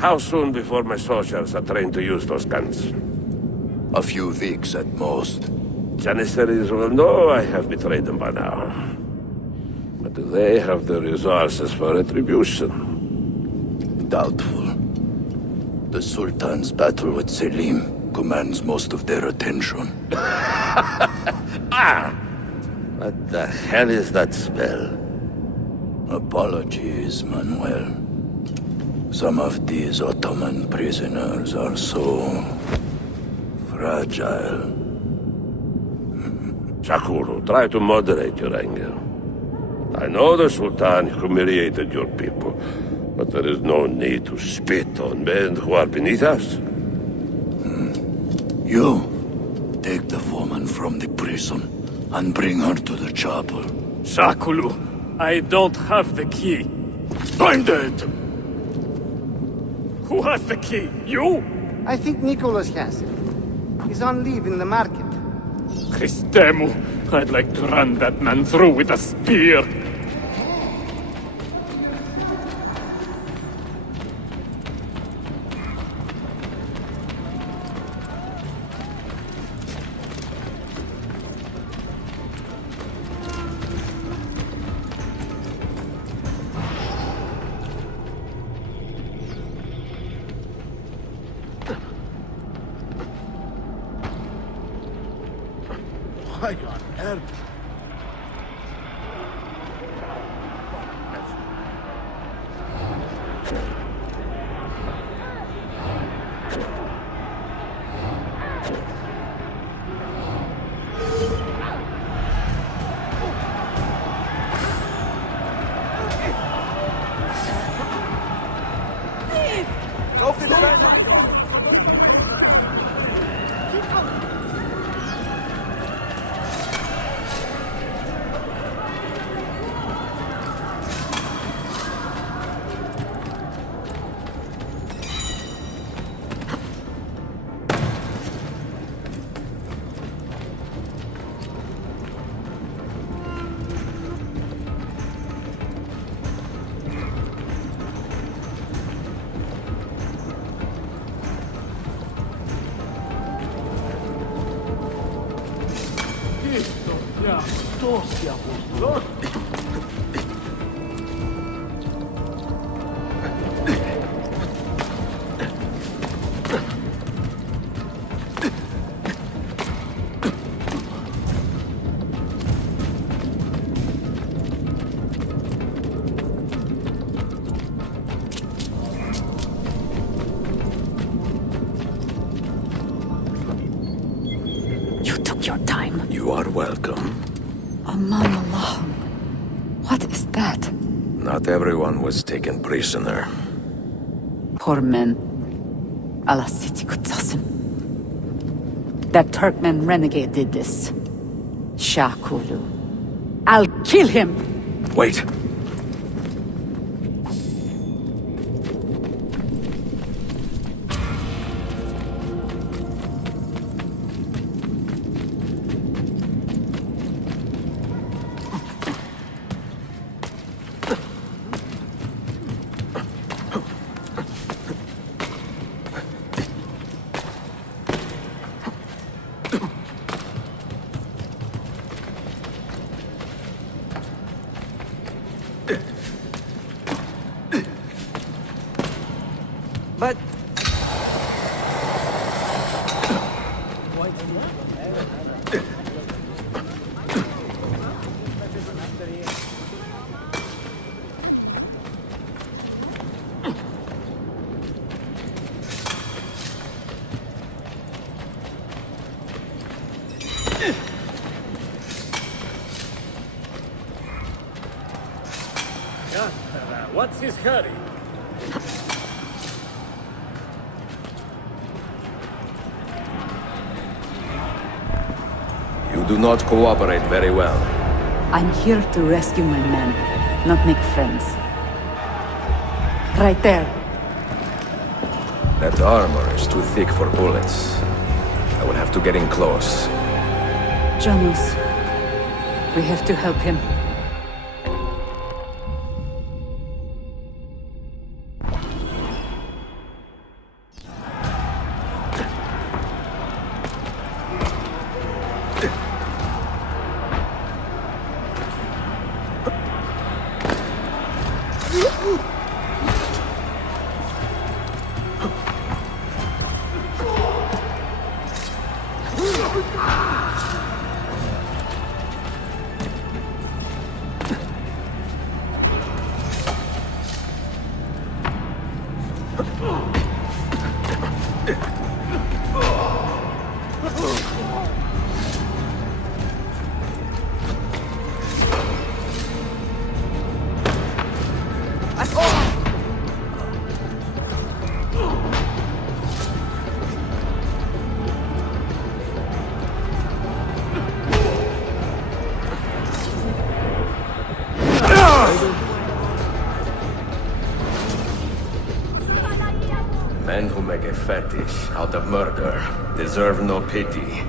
How soon before my soldiers are trained to use those guns? A few weeks at most. Janissaries will know I have betrayed them by now. But do they have the resources for retribution? Doubtful. The Sultan's battle with Selim commands most of their attention. What the hell is that spell? Apologies, Manuel. Some of these Ottoman prisoners are so fragile. Shakuru, try to moderate your anger. I know the Sultan humiliated your people, but there is no need to spit on men who are beneath us. You, take the woman from the prison and bring her to the chapel. Shakulu, I don't have the key. Find it! Who has the key? You? I think Nicholas has it. He's on leave in the market. Christemu, I'd like to run that man through with a spear. Why on earth? Go for the Your time. You are welcome. Aman Allah. What is that? Not everyone was taken prisoner. Poor men. Allah Siti Kutsasim. That Turkmen renegade did this. Shakulu. I'll kill him! Wait. But... What's his hurry? You do not cooperate very well. I'm here to rescue my men, not make friends. Right there. That armor is too thick for bullets. I will have to get in close. Janus, we have to help him. Men who make a fetish out of murder deserve no pity.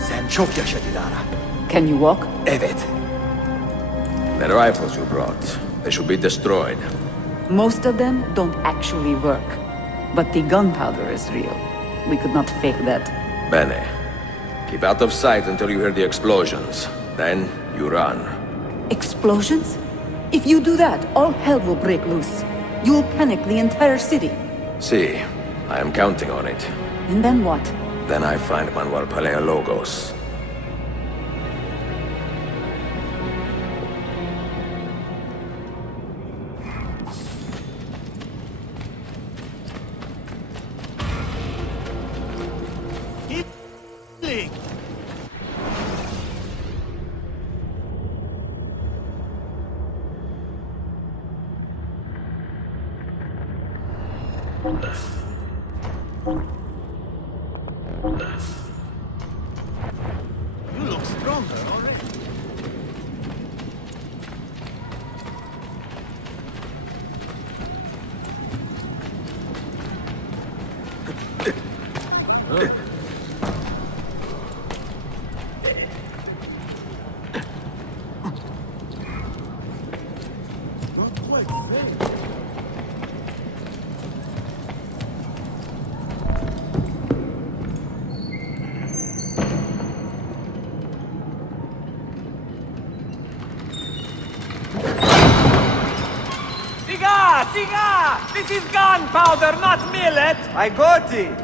Sen çok yaşa Dilara. Can you walk? Evet. The rifles you brought, they should be destroyed. Most of them don't actually work. But the gunpowder is real. We could not fake that. Bene. Keep out of sight until you hear the explosions. Then you run. Explosions? If you do that, all hell will break loose. You will panic the entire city. See, I am counting on it. And then what? Then I find Manuel Paleologos. You look stronger already. Siga! This is gunpowder, not millet! I got it!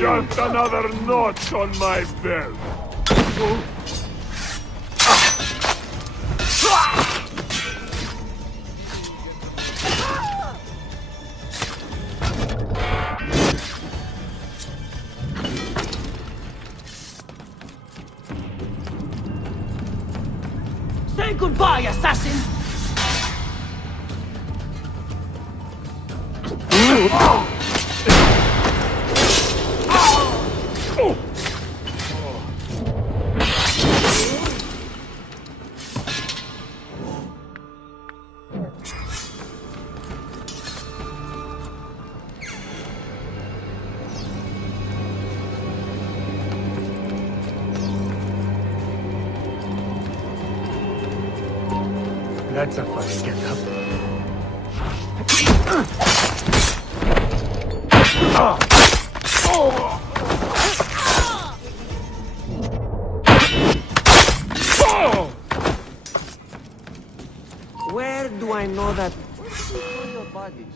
Just another notch on my belt. Goodbye, assassin! That's a funny get-up. Where do I know that? Your bodies.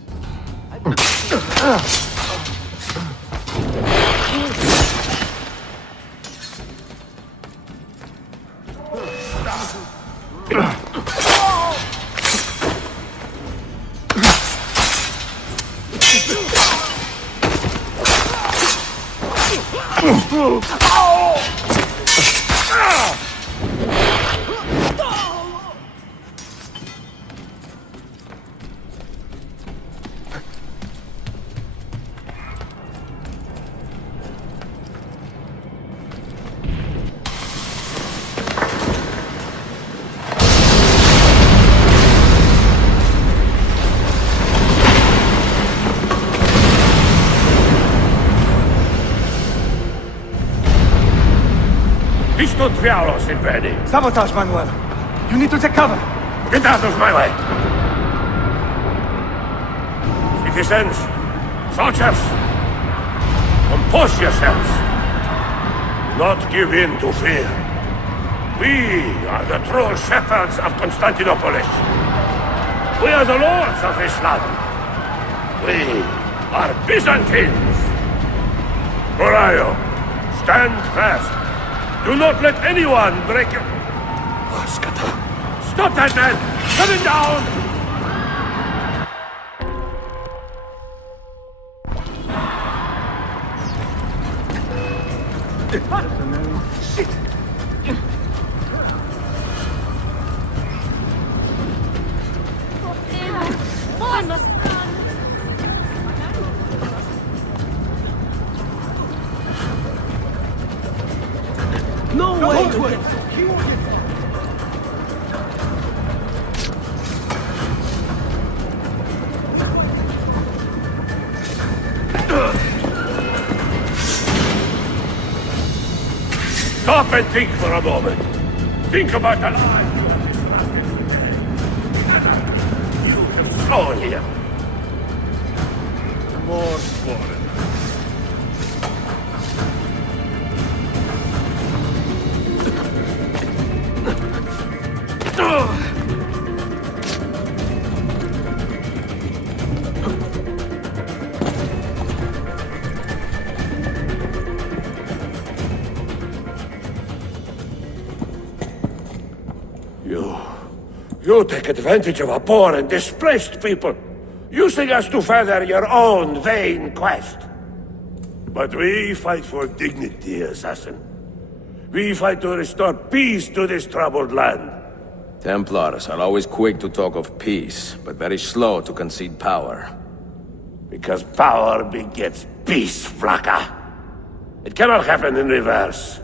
Visto Trialos in Veni. Sabotage, Manuel. You need to take cover. Get out of my way! Citizens, soldiers, compose yourselves. Not give in to fear. We are the true shepherds of Constantinople. We are the lords of this land. We are Byzantines. Morayo, stand fast. Do not let anyone break your... Stop that man! Cut him down! Shit! No way to get... Stop and think for a moment. Think about the lives of this land. You have thrown here. More foreigners. You take advantage of our poor and displaced people, using us to further your own vain quest. But we fight for dignity, Assassin. We fight to restore peace to this troubled land. Templars are always quick to talk of peace, but very slow to concede power. Because power begets peace, Flaka. It cannot happen in reverse.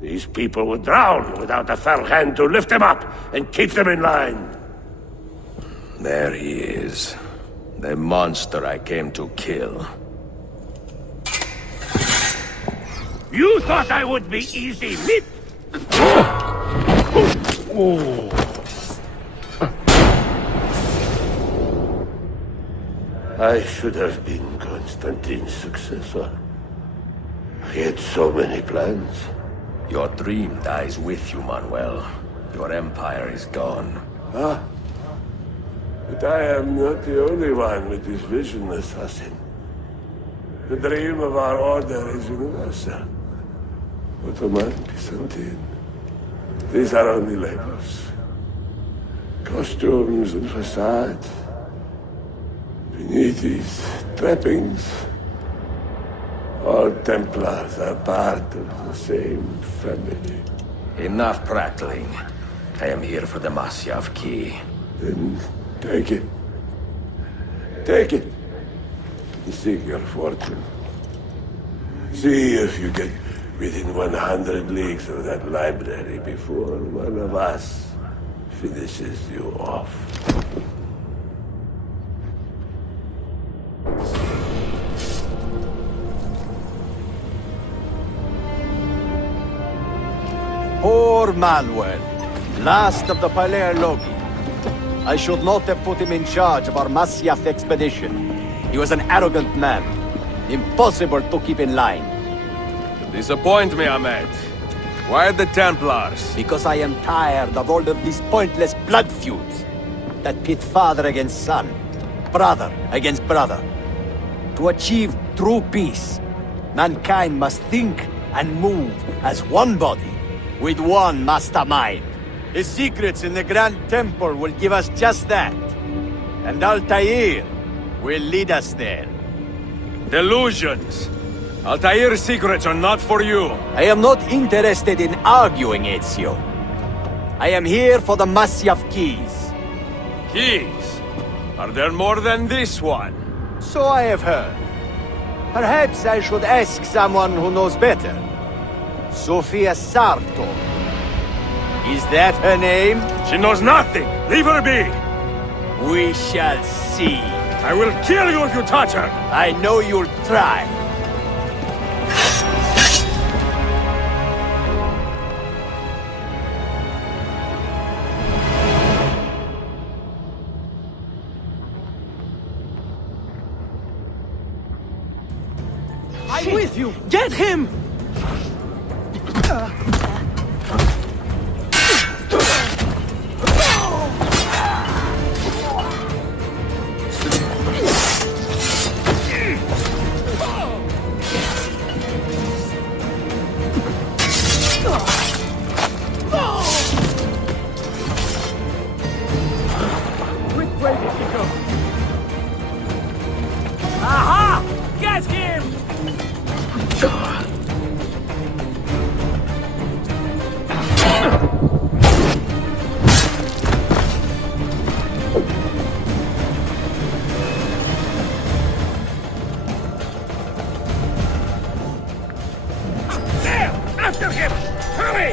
These people would drown without a fell hand to lift them up and keep them in line. There he is. The monster I came to kill. You thought I would be easy meat? I should have been Constantine's successor. He had so many plans. Your dream dies with you, Manuel. Your empire is gone. Ah. But I am not the only one with this vision, Assassin. The dream of our order is universal. Ottoman, Byzantine. These are only labels. Costumes and facades. Beneath these trappings, all Templars are part of the same family. Enough prattling. I am here for the Masyaf key. Then take it. Take it. Seek your fortune. See if you get within 100 leagues of that library before one of us finishes you off. Poor Manuel, last of the Palerologi. I should not have put him in charge of our Masyaf expedition. He was an arrogant man. Impossible to keep in line. Disappoint me, Ahmed. Why the Templars? Because I am tired of all of these pointless blood feuds that pit father against son, brother against brother. To achieve true peace, mankind must think and move as one body, with one mastermind. The secrets in the Grand Temple will give us just that. And Altaïr will lead us there. Delusions! Altair's secrets are not for you. I am not interested in arguing, Ezio. I am here for the Masyaf keys. Keys? Are there more than this one? So I have heard. Perhaps I should ask someone who knows better. Sofia Sarto. Is that her name? She knows nothing! Leave her be! We shall see. I will kill you if you touch her! I know you'll try. I'm with you! Get him! Aha! Get him! There! After him! Hurry!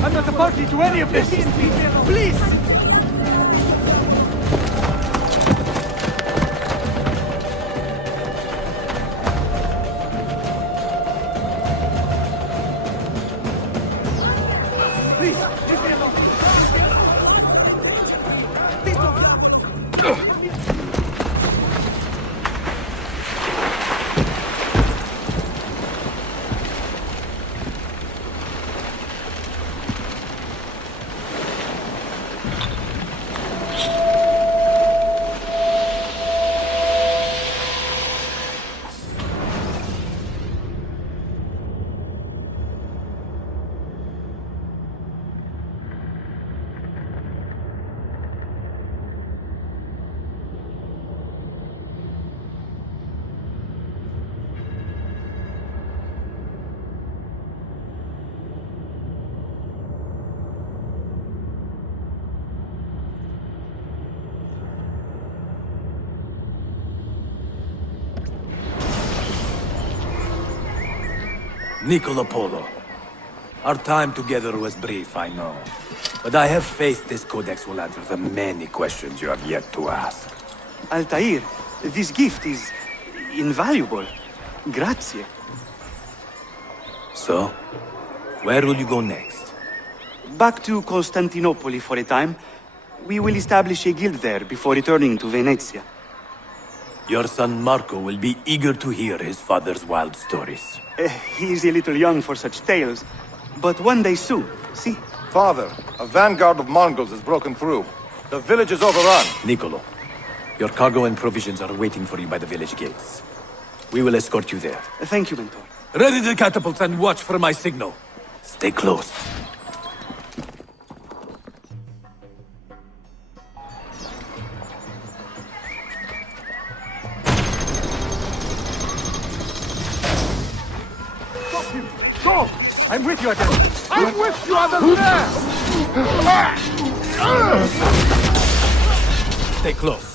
I'm not a party to any of this! Please! Please, leave me alone! Niccolo Polo. Our time together was brief, I know. But I have faith this codex will answer the many questions you have yet to ask. Altaïr, this gift is invaluable. Grazie. So, where will you go next? Back to Constantinople for a time. We will establish a guild there before returning to Venezia. Your son Marco will be eager to hear his father's wild stories. He is a little young for such tales, but one day soon, see? Father, a vanguard of Mongols has broken through. The village is overrun. Niccolo, your cargo and provisions are waiting for you by the village gates. We will escort you there. Thank you, Mentor. Ready the catapults and watch for my signal. Stay close. Go! I'm with you, Adam! I'm with you, Adam! Stay close.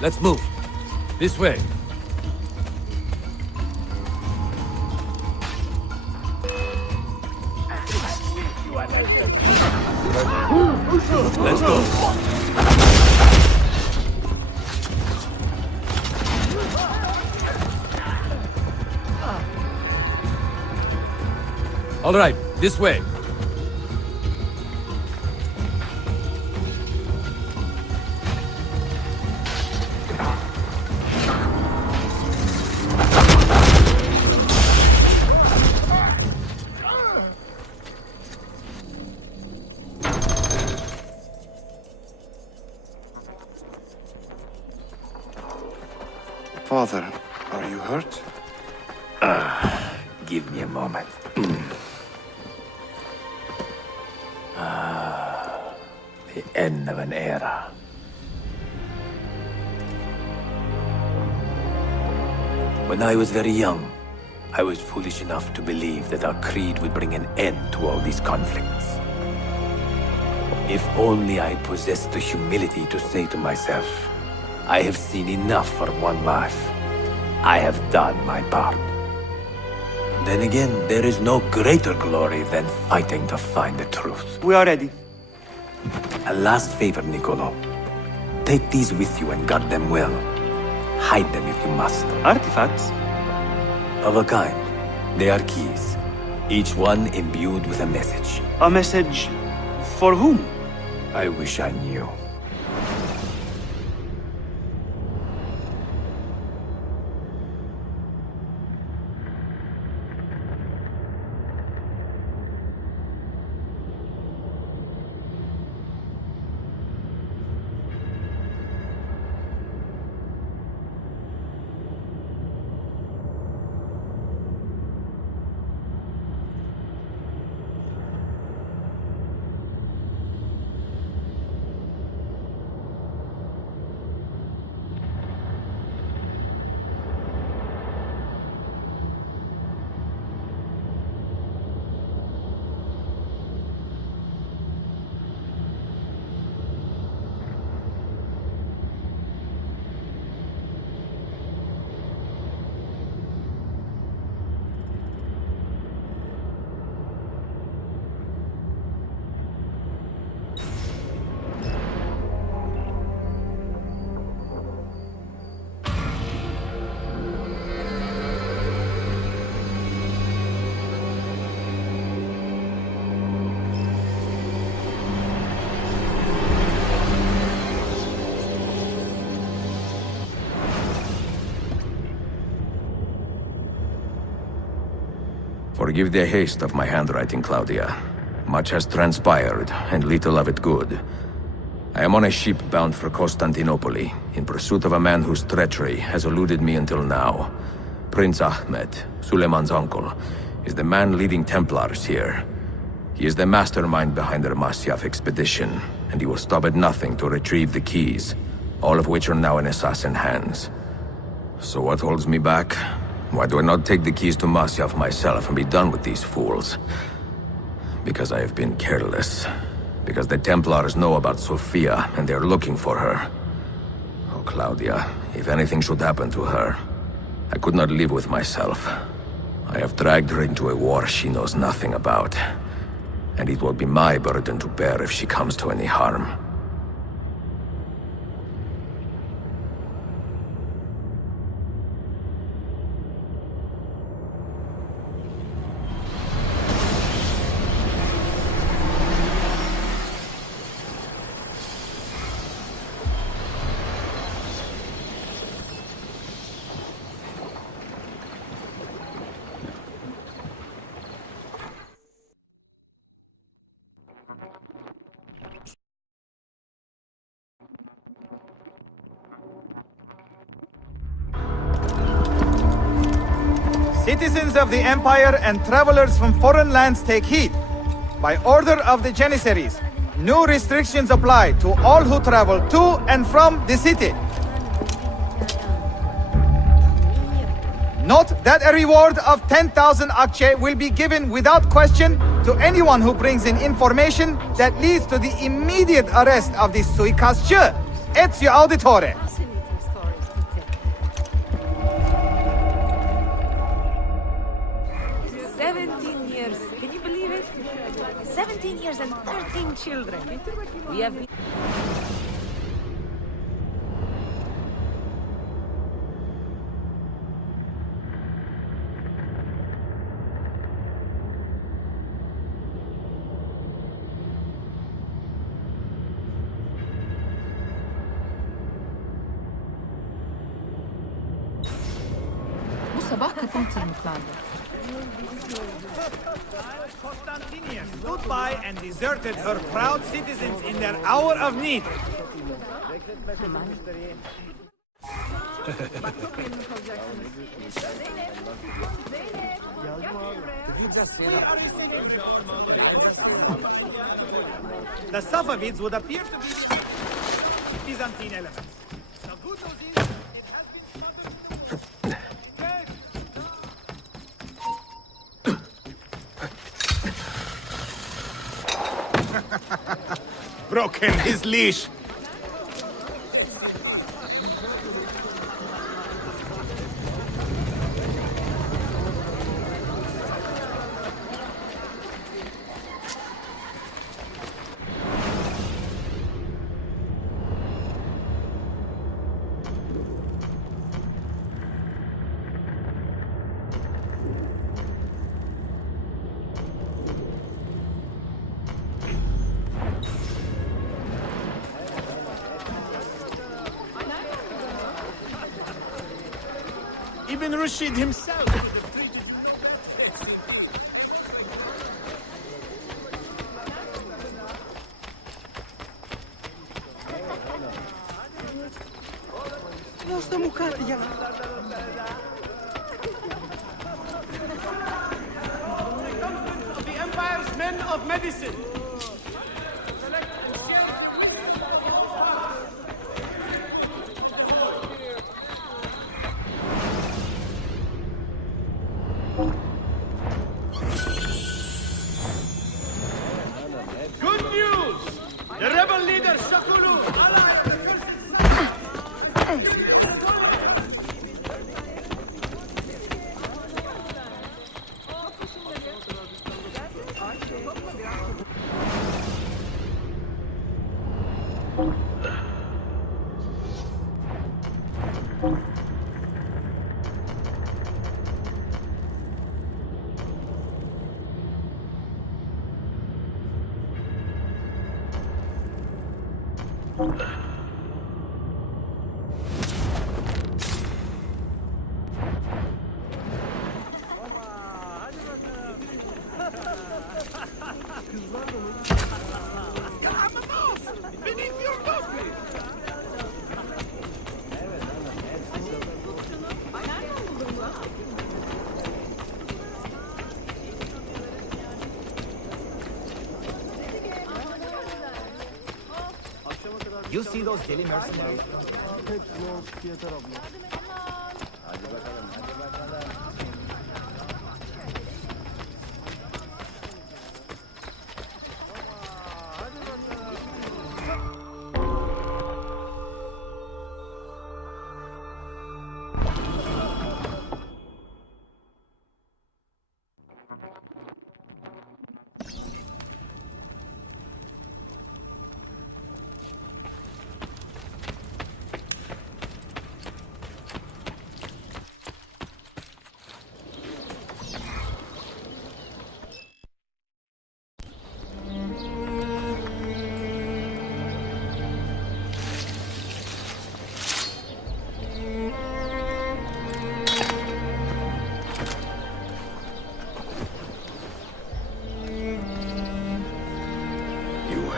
Let's move. This way. Let's go. All right, this way. Father, are you hurt? Give me a moment. The end of an era. When I was very young, I was foolish enough to believe that our creed would bring an end to all these conflicts. If only I possessed the humility to say to myself, I have seen enough for one life. I have done my part. Then again, there is no greater glory than fighting to find the truth. We are ready. A last favor, Niccolo. Take these with you and guard them well. Hide them if you must. Artifacts? Of a kind. They are keys. Each one imbued with a message. A message for whom? I wish I knew. Forgive the haste of my handwriting, Claudia. Much has transpired, and little of it good. I am on a ship bound for Constantinople, in pursuit of a man whose treachery has eluded me until now. Prince Ahmed, Suleiman's uncle, is the man leading Templars here. He is the mastermind behind their Masyaf expedition, and he will stop at nothing to retrieve the keys, all of which are now in assassin hands. So what holds me back? Why do I not take the keys to Masyaf myself and be done with these fools? Because I have been careless. Because the Templars know about Sophia, and they are looking for her. Oh, Claudia, if anything should happen to her, I could not live with myself. I have dragged her into a war she knows nothing about. And it will be my burden to bear if she comes to any harm. Citizens of the Empire and travelers from foreign lands take heed. By order of the Janissaries, new restrictions apply to all who travel to and from the city. Note that a reward of 10,000 akçe will be given without question to anyone who brings in information that leads to the immediate arrest of the suikastçı, Ezio Auditore. 17 years. Can you believe it? 17 years and 13 children. We have been... Constantinius stood by and deserted her proud citizens in their hour of need. The Safavids would appear to be Byzantine elements. The good news is it has been smothered. Broken his leash. Ibn Rashid himself would have treated you. The Empire's men of medicine. Good news! The rebel leader Shakulu. You see those daily mercenaries?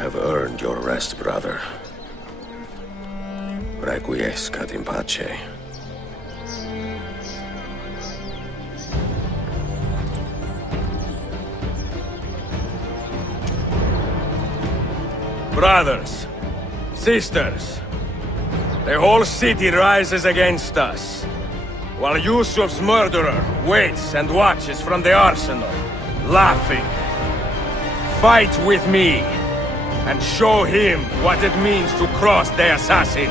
Have earned your rest, brother. Requiescat in pace. Brothers, sisters, the whole city rises against us, while Yusuf's murderer waits and watches from the arsenal, laughing. Fight with me, and show him what it means to cross the assassins.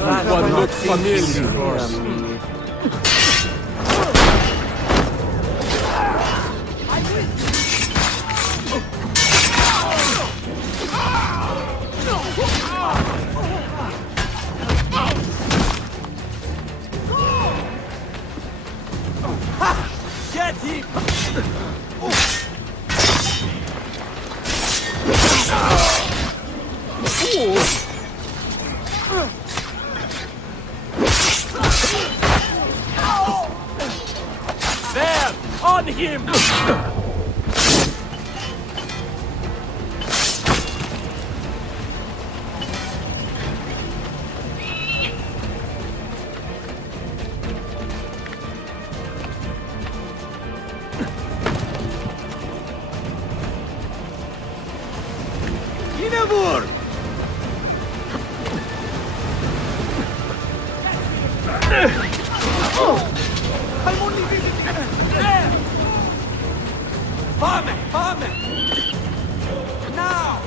That one looks familiar. There! On him! Yine vur! Fame! Fame! Now!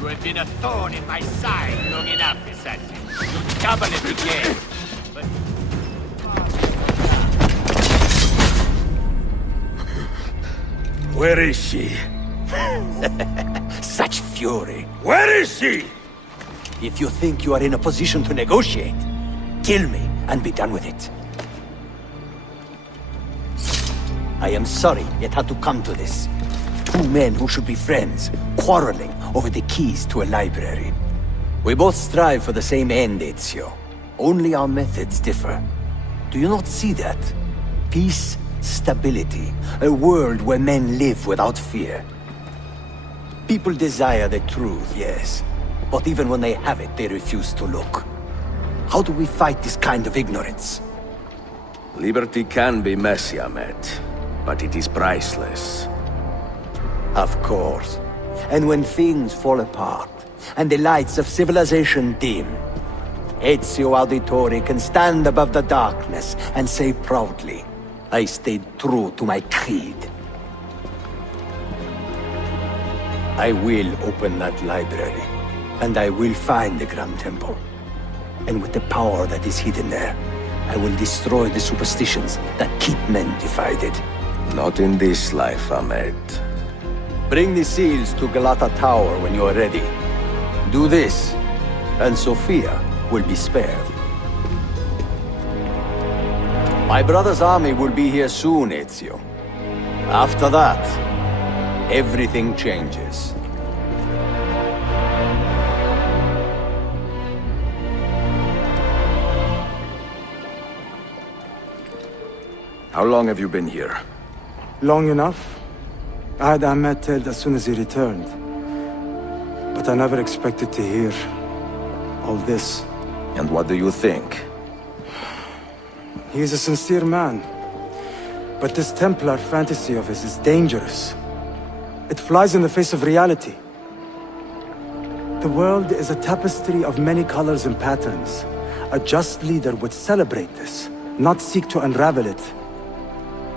You have been a thorn in my side long enough, Assassin. You double it again. But Where is she? Such fury. Where is she? If you think you are in a position to negotiate, kill me and be done with it. I am sorry it had to come to this. Two men who should be friends, quarreling over the keys to a library. We both strive for the same end, Ezio. Only our methods differ. Do you not see that? Peace, stability, a world where men live without fear. People desire the truth, yes. But even when they have it, they refuse to look. How do we fight this kind of ignorance? Liberty can be messy, Ahmet, but it is priceless. Of course. And when things fall apart, and the lights of civilization dim, Ezio Auditore can stand above the darkness and say proudly, I stayed true to my creed. I will open that library, and I will find the Grand Temple. And with the power that is hidden there, I will destroy the superstitions that keep men divided. Not in this life, Ahmet. Bring the seals to Galata Tower when you are ready. Do this, and Sophia will be spared. My brother's army will be here soon, Ezio. After that, everything changes. How long have you been here? Long enough. I had Ahmed killed as soon as he returned. But I never expected to hear all this. And what do you think? He is a sincere man. But this Templar fantasy of his is dangerous. It flies in the face of reality. The world is a tapestry of many colors and patterns. A just leader would celebrate this, not seek to unravel it.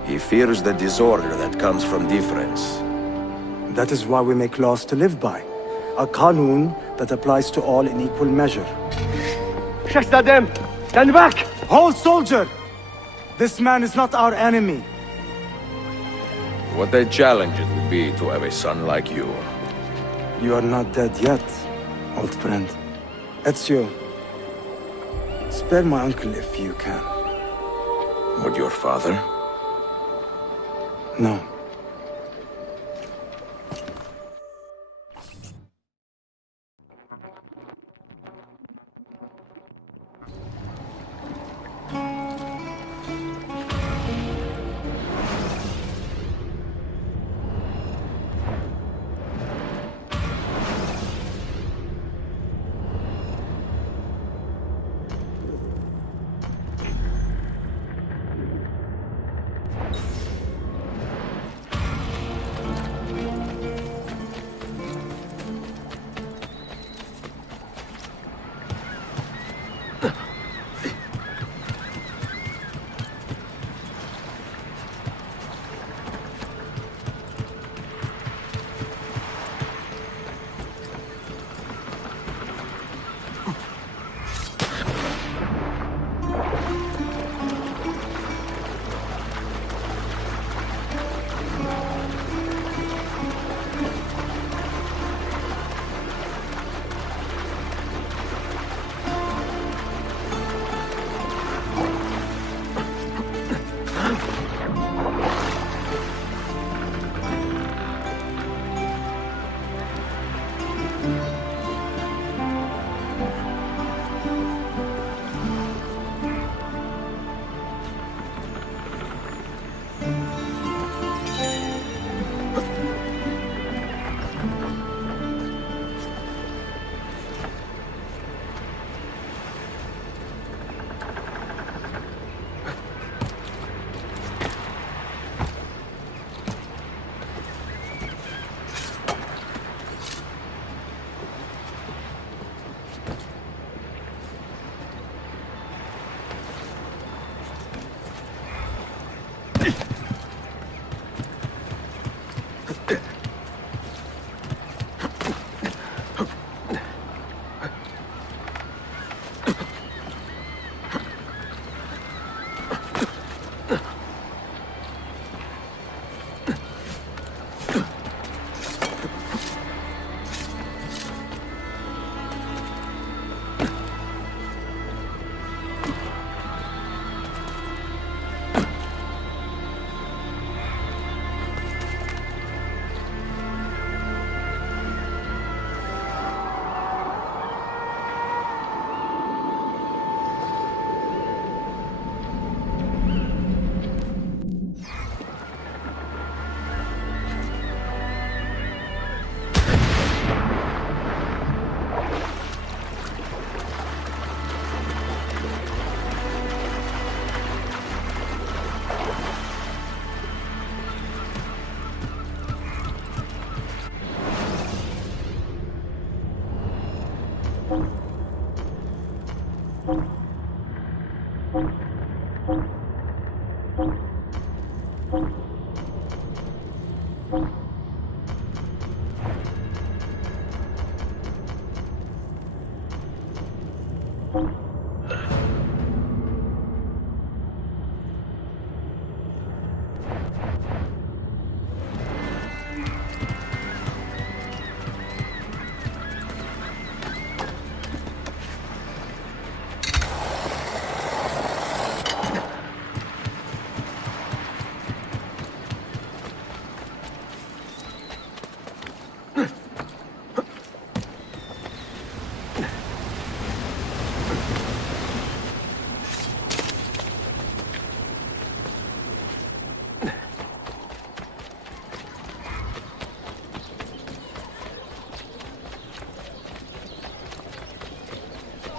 He fears the disorder that comes from difference. That is why we make laws to live by. A qanun that applies to all in equal measure. Shahzadem, stand back! Hold, soldier! This man is not our enemy. What a challenge it would be to have a son like you. You are not dead yet, old friend. Ezio, spare my uncle if you can. Would your father? No.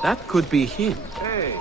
That could be him. Hey,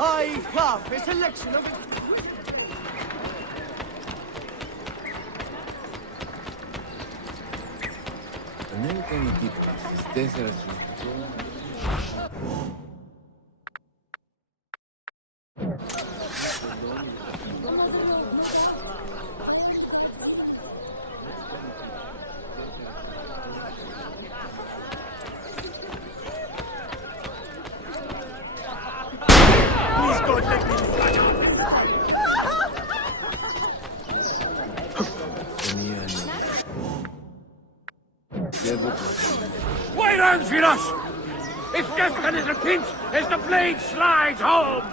I love a selection of Wait on, Firas! It's just a little pinch as the blade slides home!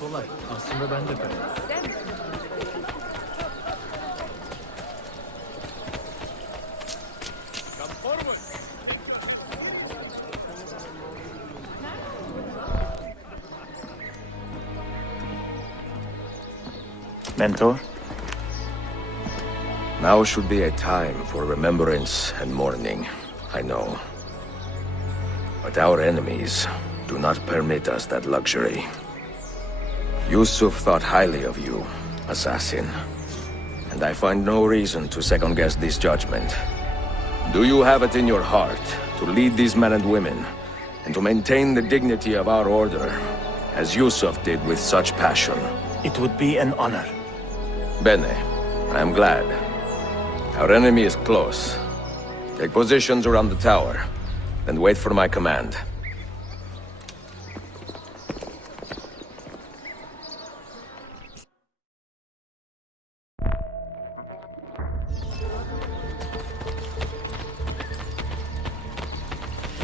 Kolay. Aslında ben de böyle. Come forward! Mentor? Now should be a time for remembrance and mourning, I know. But our enemies do not permit us that luxury. Yusuf thought highly of you, assassin. And I find no reason to second-guess this judgment. Do you have it in your heart to lead these men and women and to maintain the dignity of our order, as Yusuf did with such passion. It would be an honor. Bene, I am glad. Our enemy is close. Take positions around the tower, and wait for my command.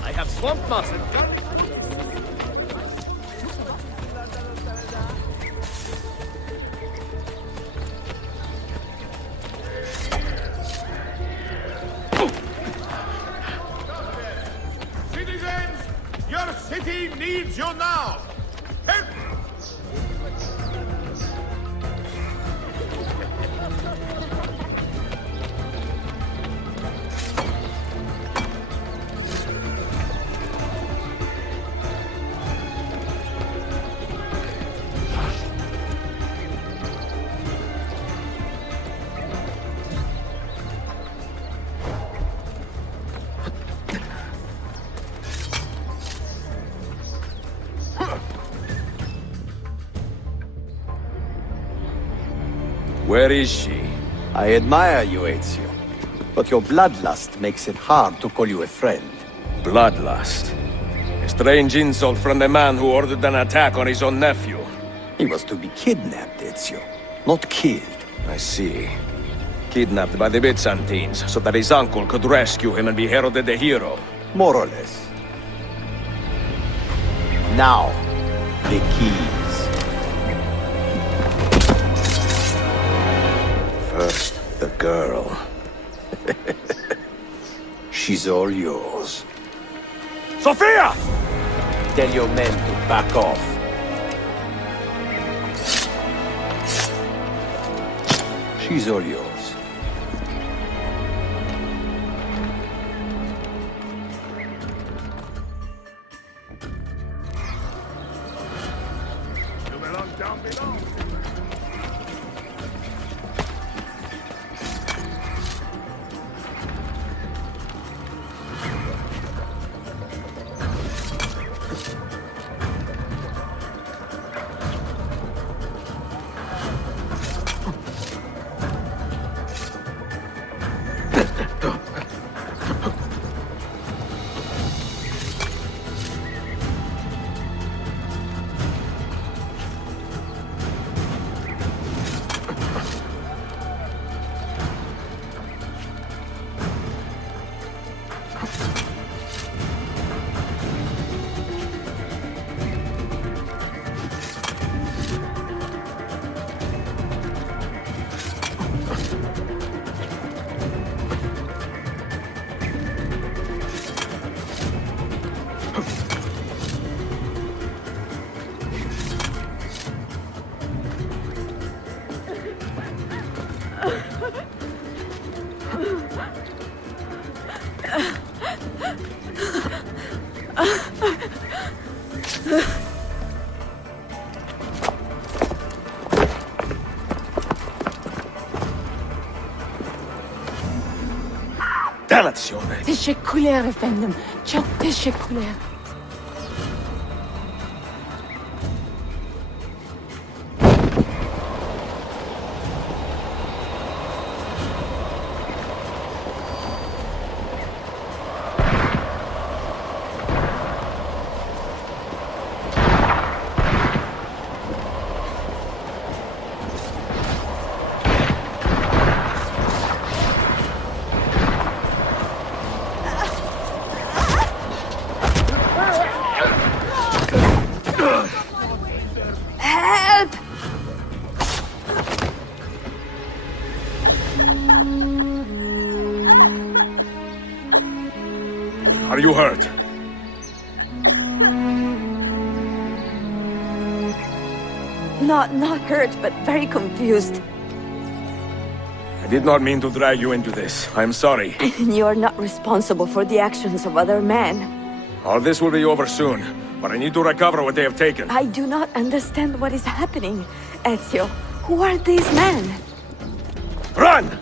I have swamp master. Citizens, your city needs you now! Help! Where is she? I admire you, Ezio. But your bloodlust makes it hard to call you a friend. Bloodlust. A strange insult from the man who ordered an attack on his own nephew. He was to be kidnapped, Ezio, not killed. I see. Kidnapped by the Byzantines, so that his uncle could rescue him and be heralded a hero. More or less. Now, the keys. First, the girl. She's all yours. Sophia! Tell your men to back off. She's all yours. You belong down below. Delazione. Teşekkürler efendim. Çok teşekkürler. Are you hurt? Not hurt, but very confused. I did not mean to drag you into this. I'm sorry. You're not responsible for the actions of other men. All this will be over soon, but I need to recover what they have taken. I do not understand what is happening, Ezio. Who are these men? Run!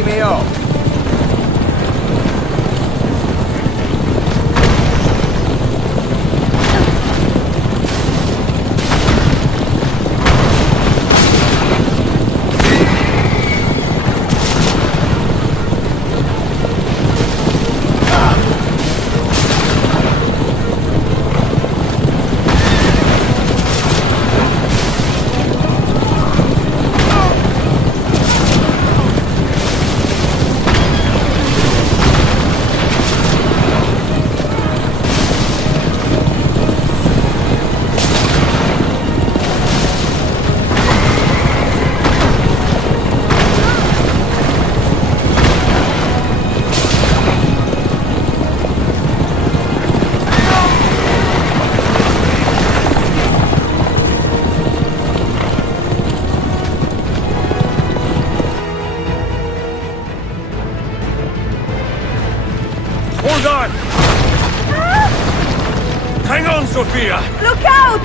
see me off. Hold on! Hang on, Sophia! Look out!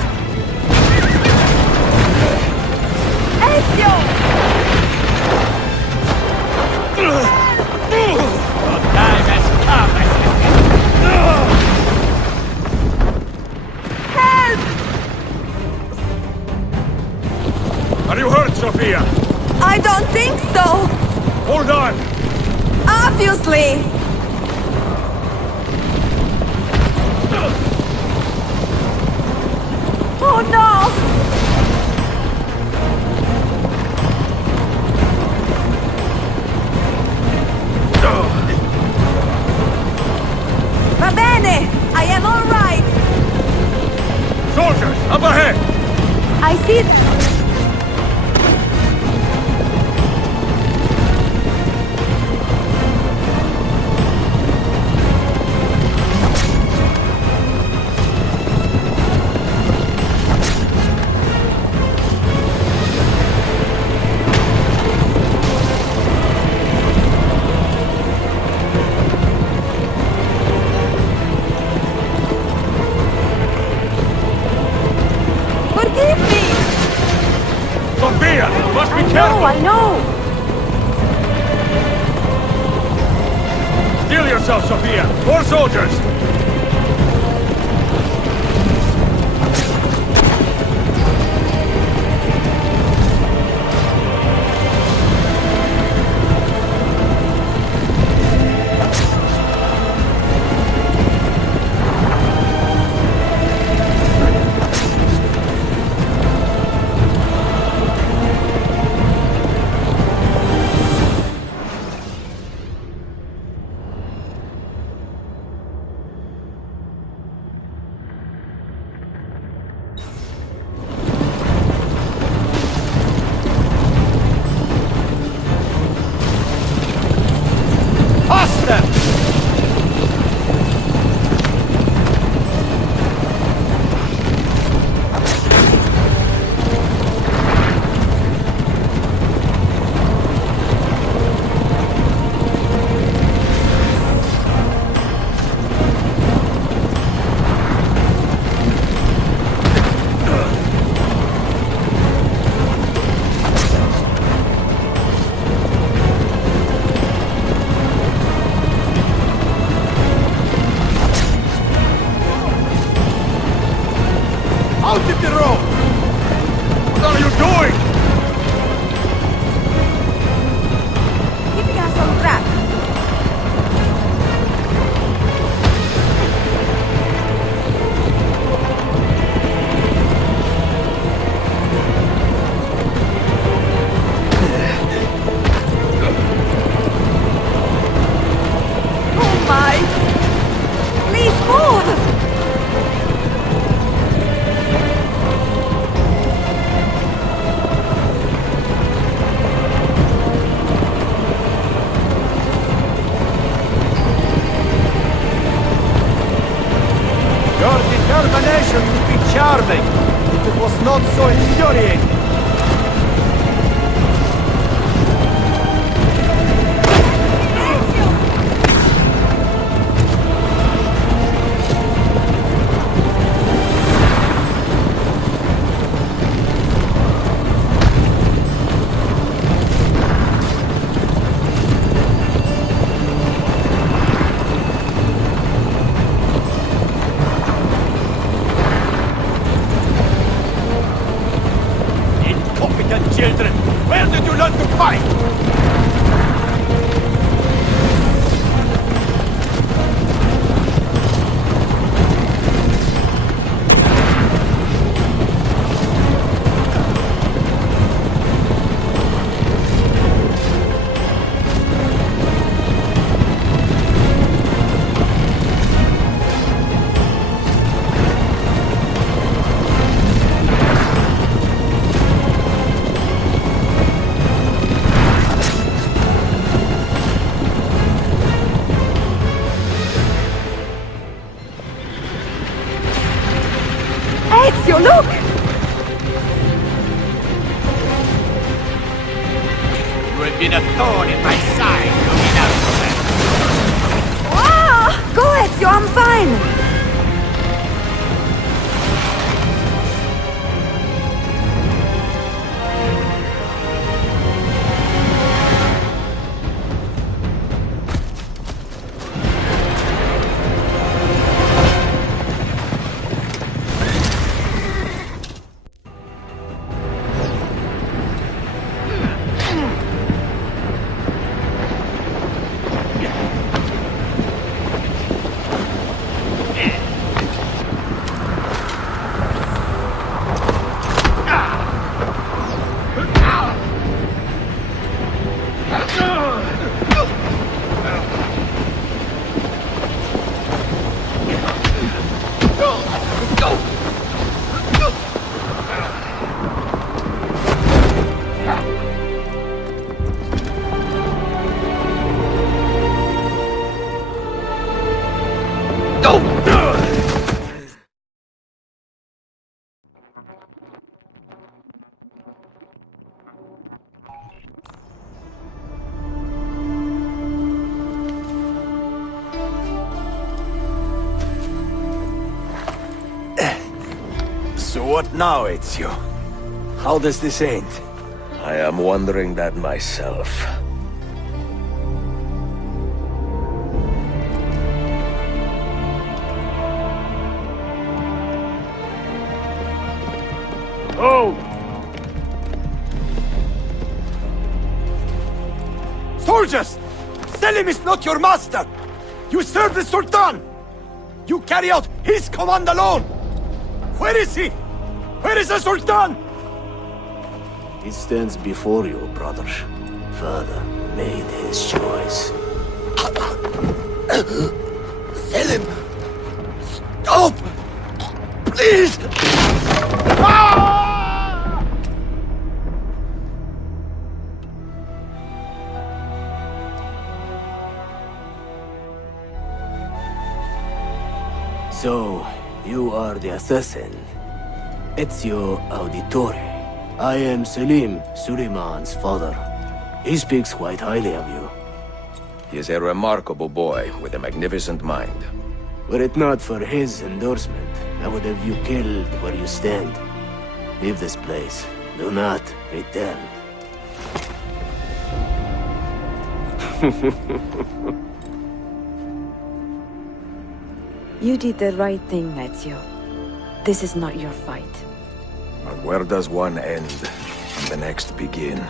Ezio! Your time has come, Help! Are you hurt, Sophia? I don't think so! Hold on! Obviously! Oh no! Va bene! I am all right! Soldiers, up ahead! I see them! Forgive me! Sophia, you must be I careful! know! Steel yourself, Sophia! More soldiers! Out of the road! What are you doing? Keeping us on track. Oh my! Please move! Your determination would be charming if it was not so infuriating. Ezio, look! You have been a thorn in my side, looking out for that. Ah! Go, Ezio, I'm fine! So what now, Ezio? How does this end? I am wondering that myself. Oh! Soldiers! Selim is not your master! You serve the Sultan! You carry out his command alone! Where is he? Where is the Sultan? He stands before you, brother. Father made his choice. Selim! Stop! Please! So, you are the assassin. Ezio Auditore. I am Selim, Suleiman's father. He speaks quite highly of you. He is a remarkable boy with a magnificent mind. Were it not for his endorsement, I would have you killed where you stand. Leave this place. Do not return. You did the right thing, Ezio. This is not your fight. But where does one end and the next begin?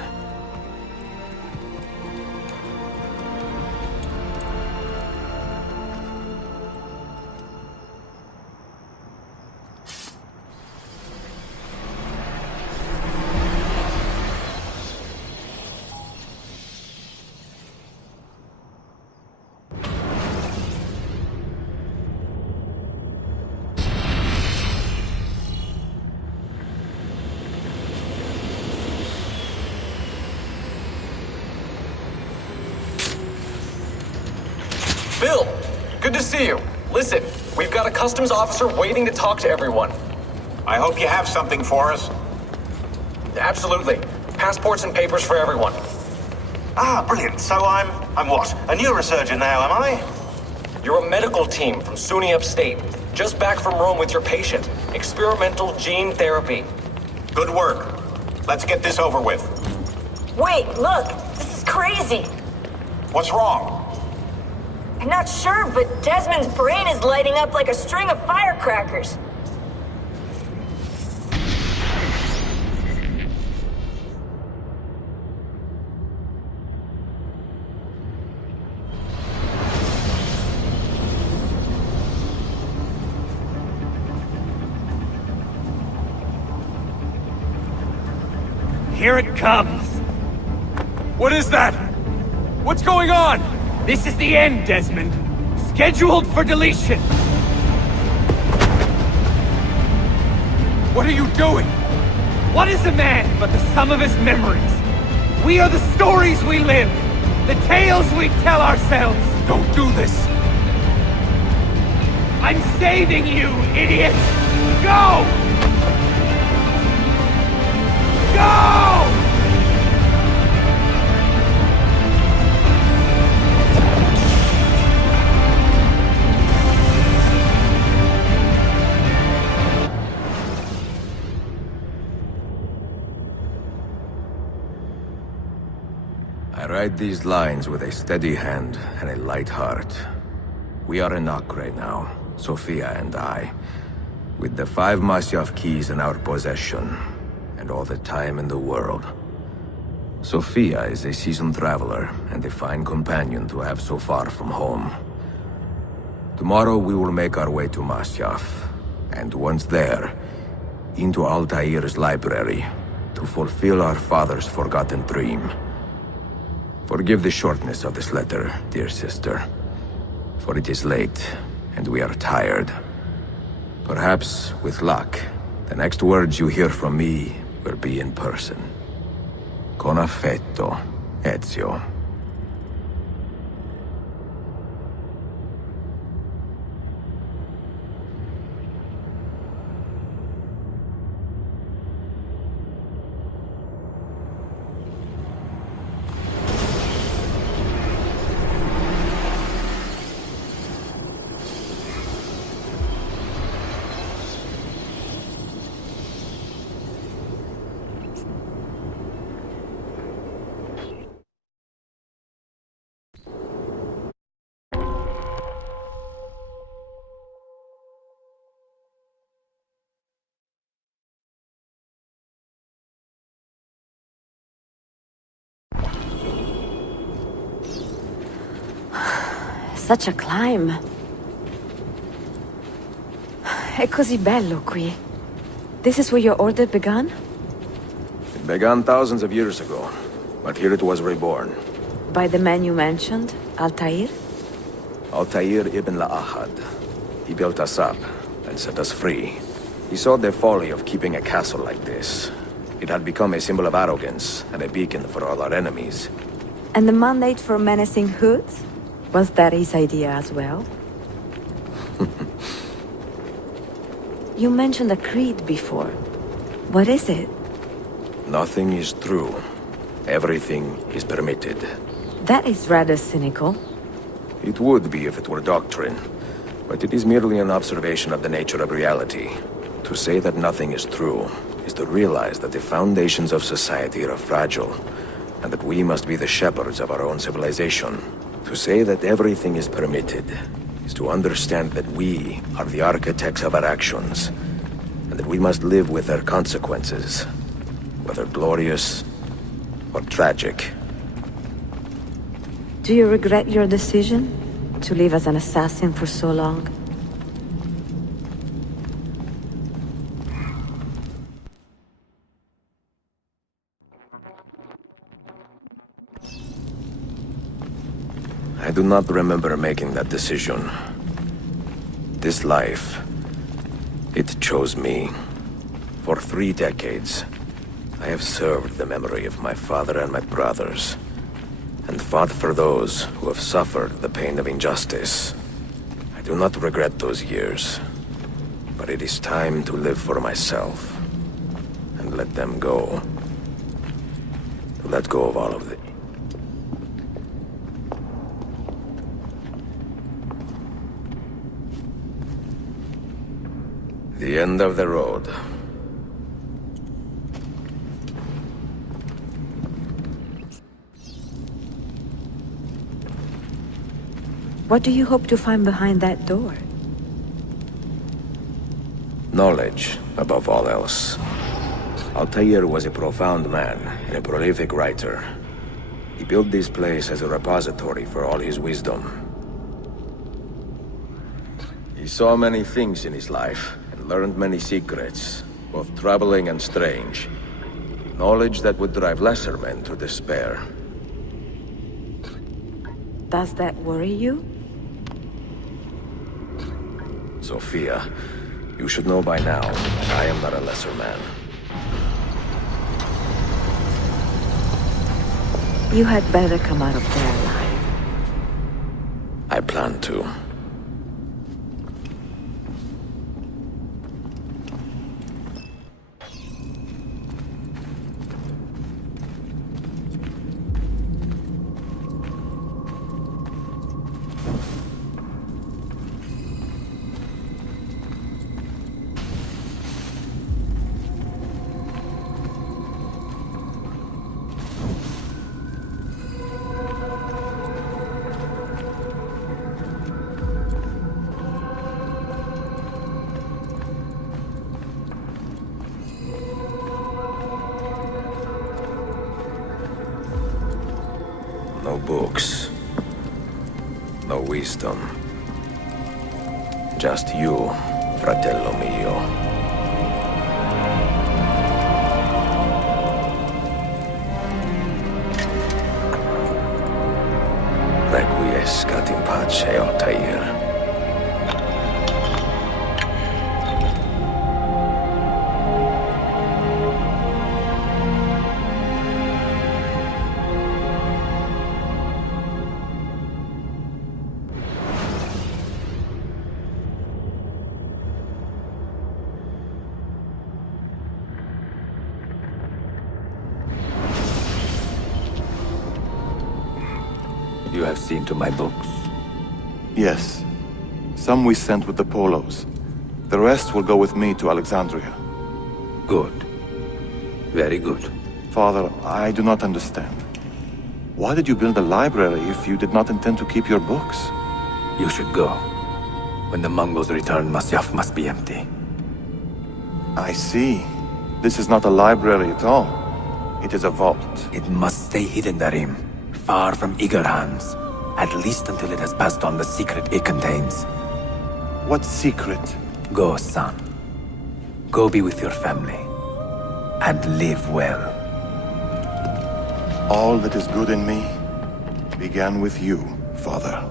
Bill, good to see you. Listen, we've got a customs officer waiting to talk to everyone. I hope you have something for us. Absolutely. Passports and papers for everyone. Ah, brilliant. So I'm what? A neurosurgeon now, am I? You're a medical team from SUNY Upstate. Just back from Rome with your patient. Experimental gene therapy. Good work. Let's get this over with. Wait, look! This is crazy! What's wrong? I'm not sure, but Desmond's brain is lighting up like a string of firecrackers. Here it comes! What is that? What's going on? This is the end, Desmond. Scheduled for deletion. What are you doing? What is a man but the sum of his memories? We are the stories we live, the tales we tell ourselves. Don't do this. I'm saving you, idiot! Go! I write these lines with a steady hand and a light heart. We are in Acre now, Sophia and I, with the 5 Masyaf keys in our possession, and all the time in the world. Sophia is a seasoned traveler, and a fine companion to have so far from home. Tomorrow we will make our way to Masyaf, and once there, into Altaïr's library, to fulfill our father's forgotten dream. Forgive the shortness of this letter, dear sister, for it is late, and we are tired. Perhaps, with luck, the next words you hear from me will be in person. Con affetto, Ezio. Such a climb. È così bello qui. This is where your order began? It began thousands of years ago, but here it was reborn. By the man you mentioned, Altaïr? Altaïr Ibn-La'Ahad. He built us up and set us free. He saw the folly of keeping a castle like this. It had become a symbol of arrogance and a beacon for all our enemies. And the mandate for menacing hoods? Was that his idea as well? You mentioned a creed before. What is it? Nothing is true. Everything is permitted. That is rather cynical. It would be if it were doctrine, but it is merely an observation of the nature of reality. To say that nothing is true is to realize that the foundations of society are fragile, and that we must be the shepherds of our own civilization. To say that everything is permitted is to understand that we are the architects of our actions, and that we must live with their consequences, whether glorious or tragic. Do you regret your decision to live as an assassin for so long? I do not remember making that decision. This life, it chose me. For 3 decades, I have served the memory of my father and my brothers, and fought for those who have suffered the pain of injustice. I do not regret those years, but it is time to live for myself, and let them go. To let go of all of it. The end of the road. What do you hope to find behind that door? Knowledge, above all else. Altaïr was a profound man and a prolific writer. He built this place as a repository for all his wisdom. He saw many things in his life, and learned many secrets, both troubling and strange. Knowledge that would drive lesser men to despair. Does that worry you? Sophia, you should know by now that I am not a lesser man. You had better come out of there alive. I plan to. no wisdom. Just you, fratello mio. Requiescat in pace, Altaïr. You have seen to my books. Yes. Some we sent with the Polos. The rest will go with me to Alexandria. Good. Very good. Father, I do not understand. Why did you build a library if you did not intend to keep your books? You should go. When the Mongols return, Masyaf must be empty. I see. This is not a library at all. It is a vault. It must stay hidden, Darim. Far from eager hands. At least until it has passed on the secret it contains. What secret? Go, son. Go be with your family. And live well. All that is good in me began with you, Father.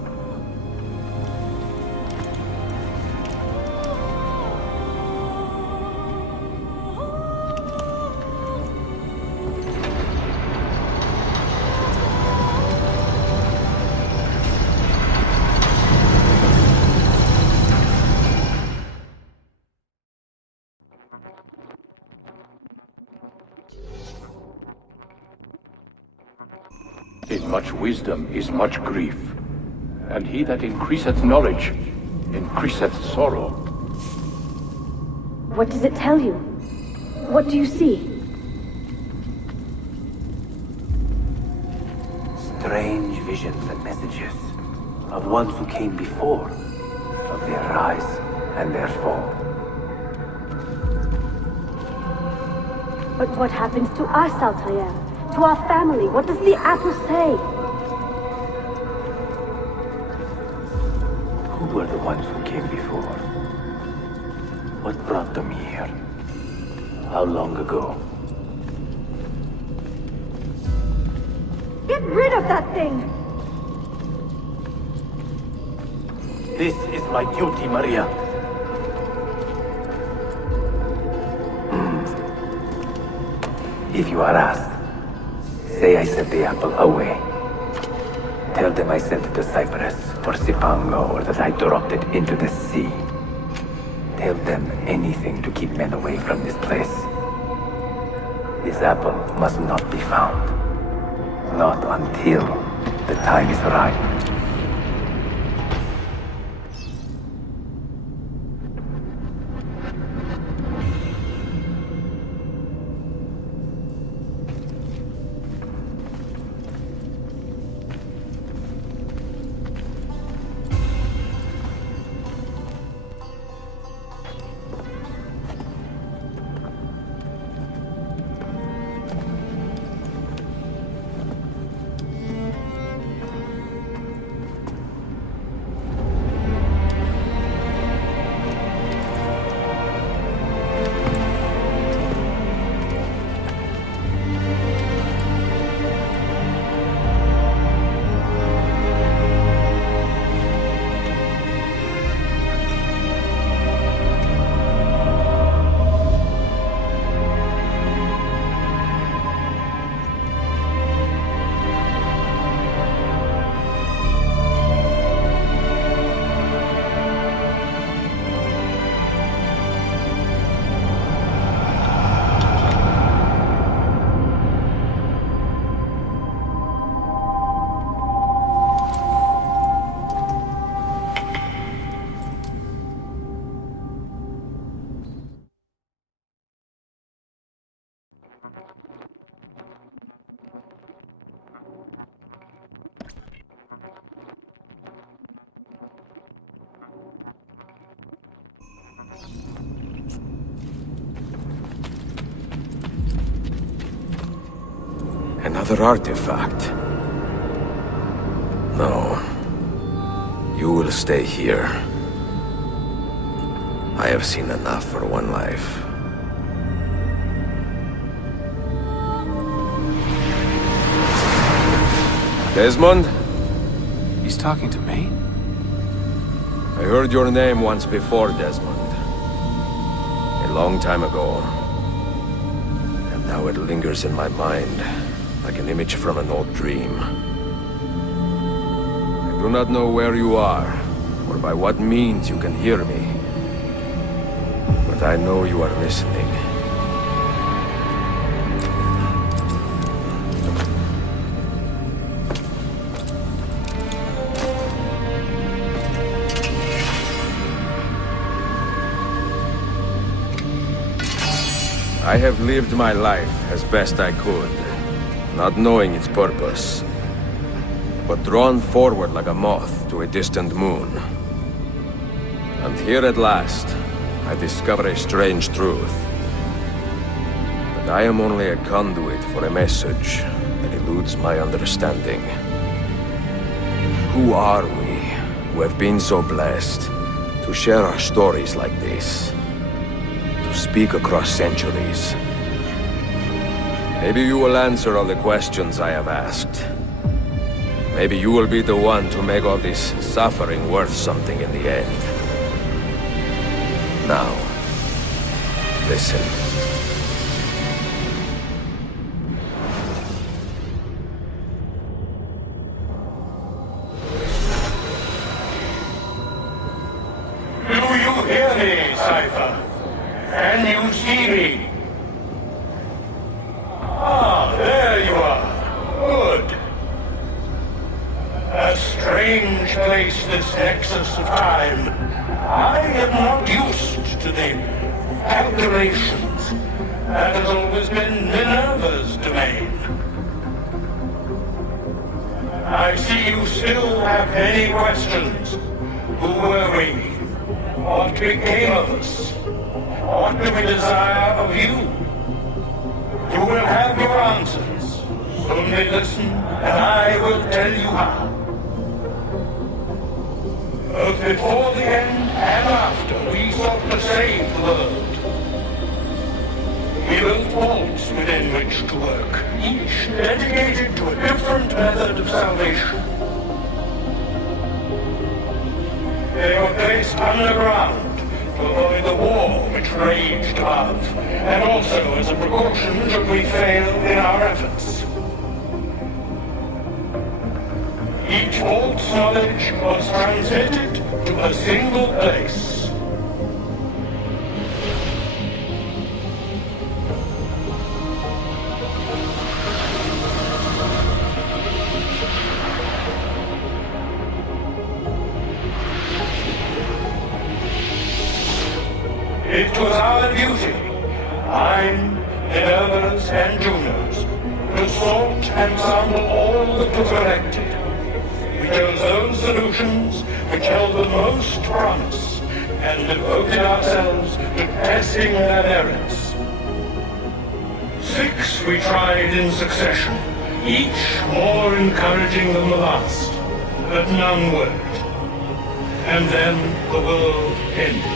In much wisdom is much grief, and he that increaseth knowledge increaseth sorrow. What does it tell you? What do you see? Strange visions and messages of ones who came before, of their rise and their fall. But what happens to us, Altaïr? To our family? What does the apple say? Who were the ones who came before? What brought them here? How long ago? Get rid of that thing! This is my duty, Maria. If you are asked, say I sent the apple away. Tell them I sent it to Cyprus, or Cipango, or that I dropped it into the sea. Tell them anything to keep men away from this place. This apple must not be found. Not until the time is right. Another artifact. No. You will stay here. I have seen enough for one life. Desmond? He's talking to me? I heard your name once before, Desmond. A long time ago. And now it lingers in my mind, like an image from an old dream. I do not know where you are, or by what means you can hear me. But I know you are listening. I have lived my life as best I could, not knowing its purpose, but drawn forward like a moth to a distant moon. And here at last, I discover a strange truth. That I am only a conduit for a message that eludes my understanding. Who are we, who have been so blessed to share our stories like this? Speak across centuries. Maybe you will answer all the questions I have asked. Maybe you will be the one to make all this suffering worth something in the end. Now, listen. Do you hear me, Cypher? Can you see me? Ah, there you are. Good. A strange place, this nexus of time. I am not used to them. Calculations. That has always been Minerva's domain. I see you still have many questions. Who were we? What became of us? What do we desire of you? You will have your answers. Only listen, and I will tell you how. Both before the end and after, we sought to save the world. We built vaults within which to work, each dedicated to a different method of salvation. They were placed underground to avoid the war which raged above, and also as a precaution should we fail in our efforts. Each vault's knowledge was transmitted to a single place. It was our duty, mine, Minerva's, and Juno's, to sort and sample all that was collected. We chose those solutions which held the most promise, and devoted ourselves to testing their merits. 6 we tried in succession, each more encouraging than the last, but none worked. And then the world ended.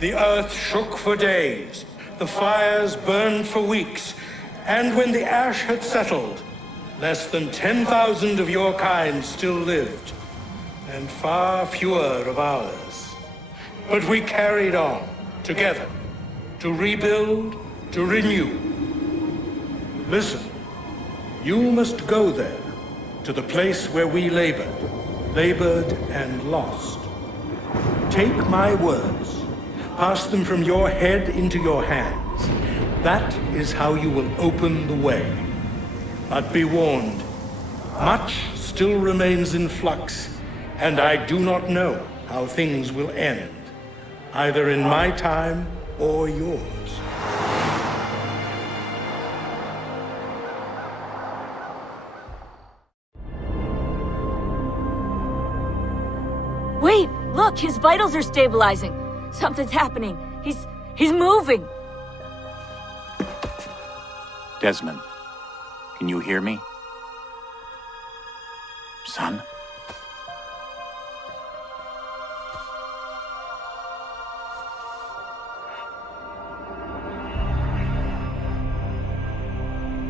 The earth shook for days, the fires burned for weeks, and when the ash had settled, less than 10,000 of your kind still lived, and far fewer of ours. But we carried on, together, to rebuild, to renew. Listen, you must go there, to the place where we labored and lost. Take my words, pass them from your head into your hands. That is how you will open the way. But be warned, much still remains in flux, and I do not know how things will end, either in my time or yours. Wait, look, his vitals are stabilizing. Something's happening. He's moving. Desmond, can you hear me? Son?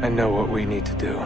I know what we need to do.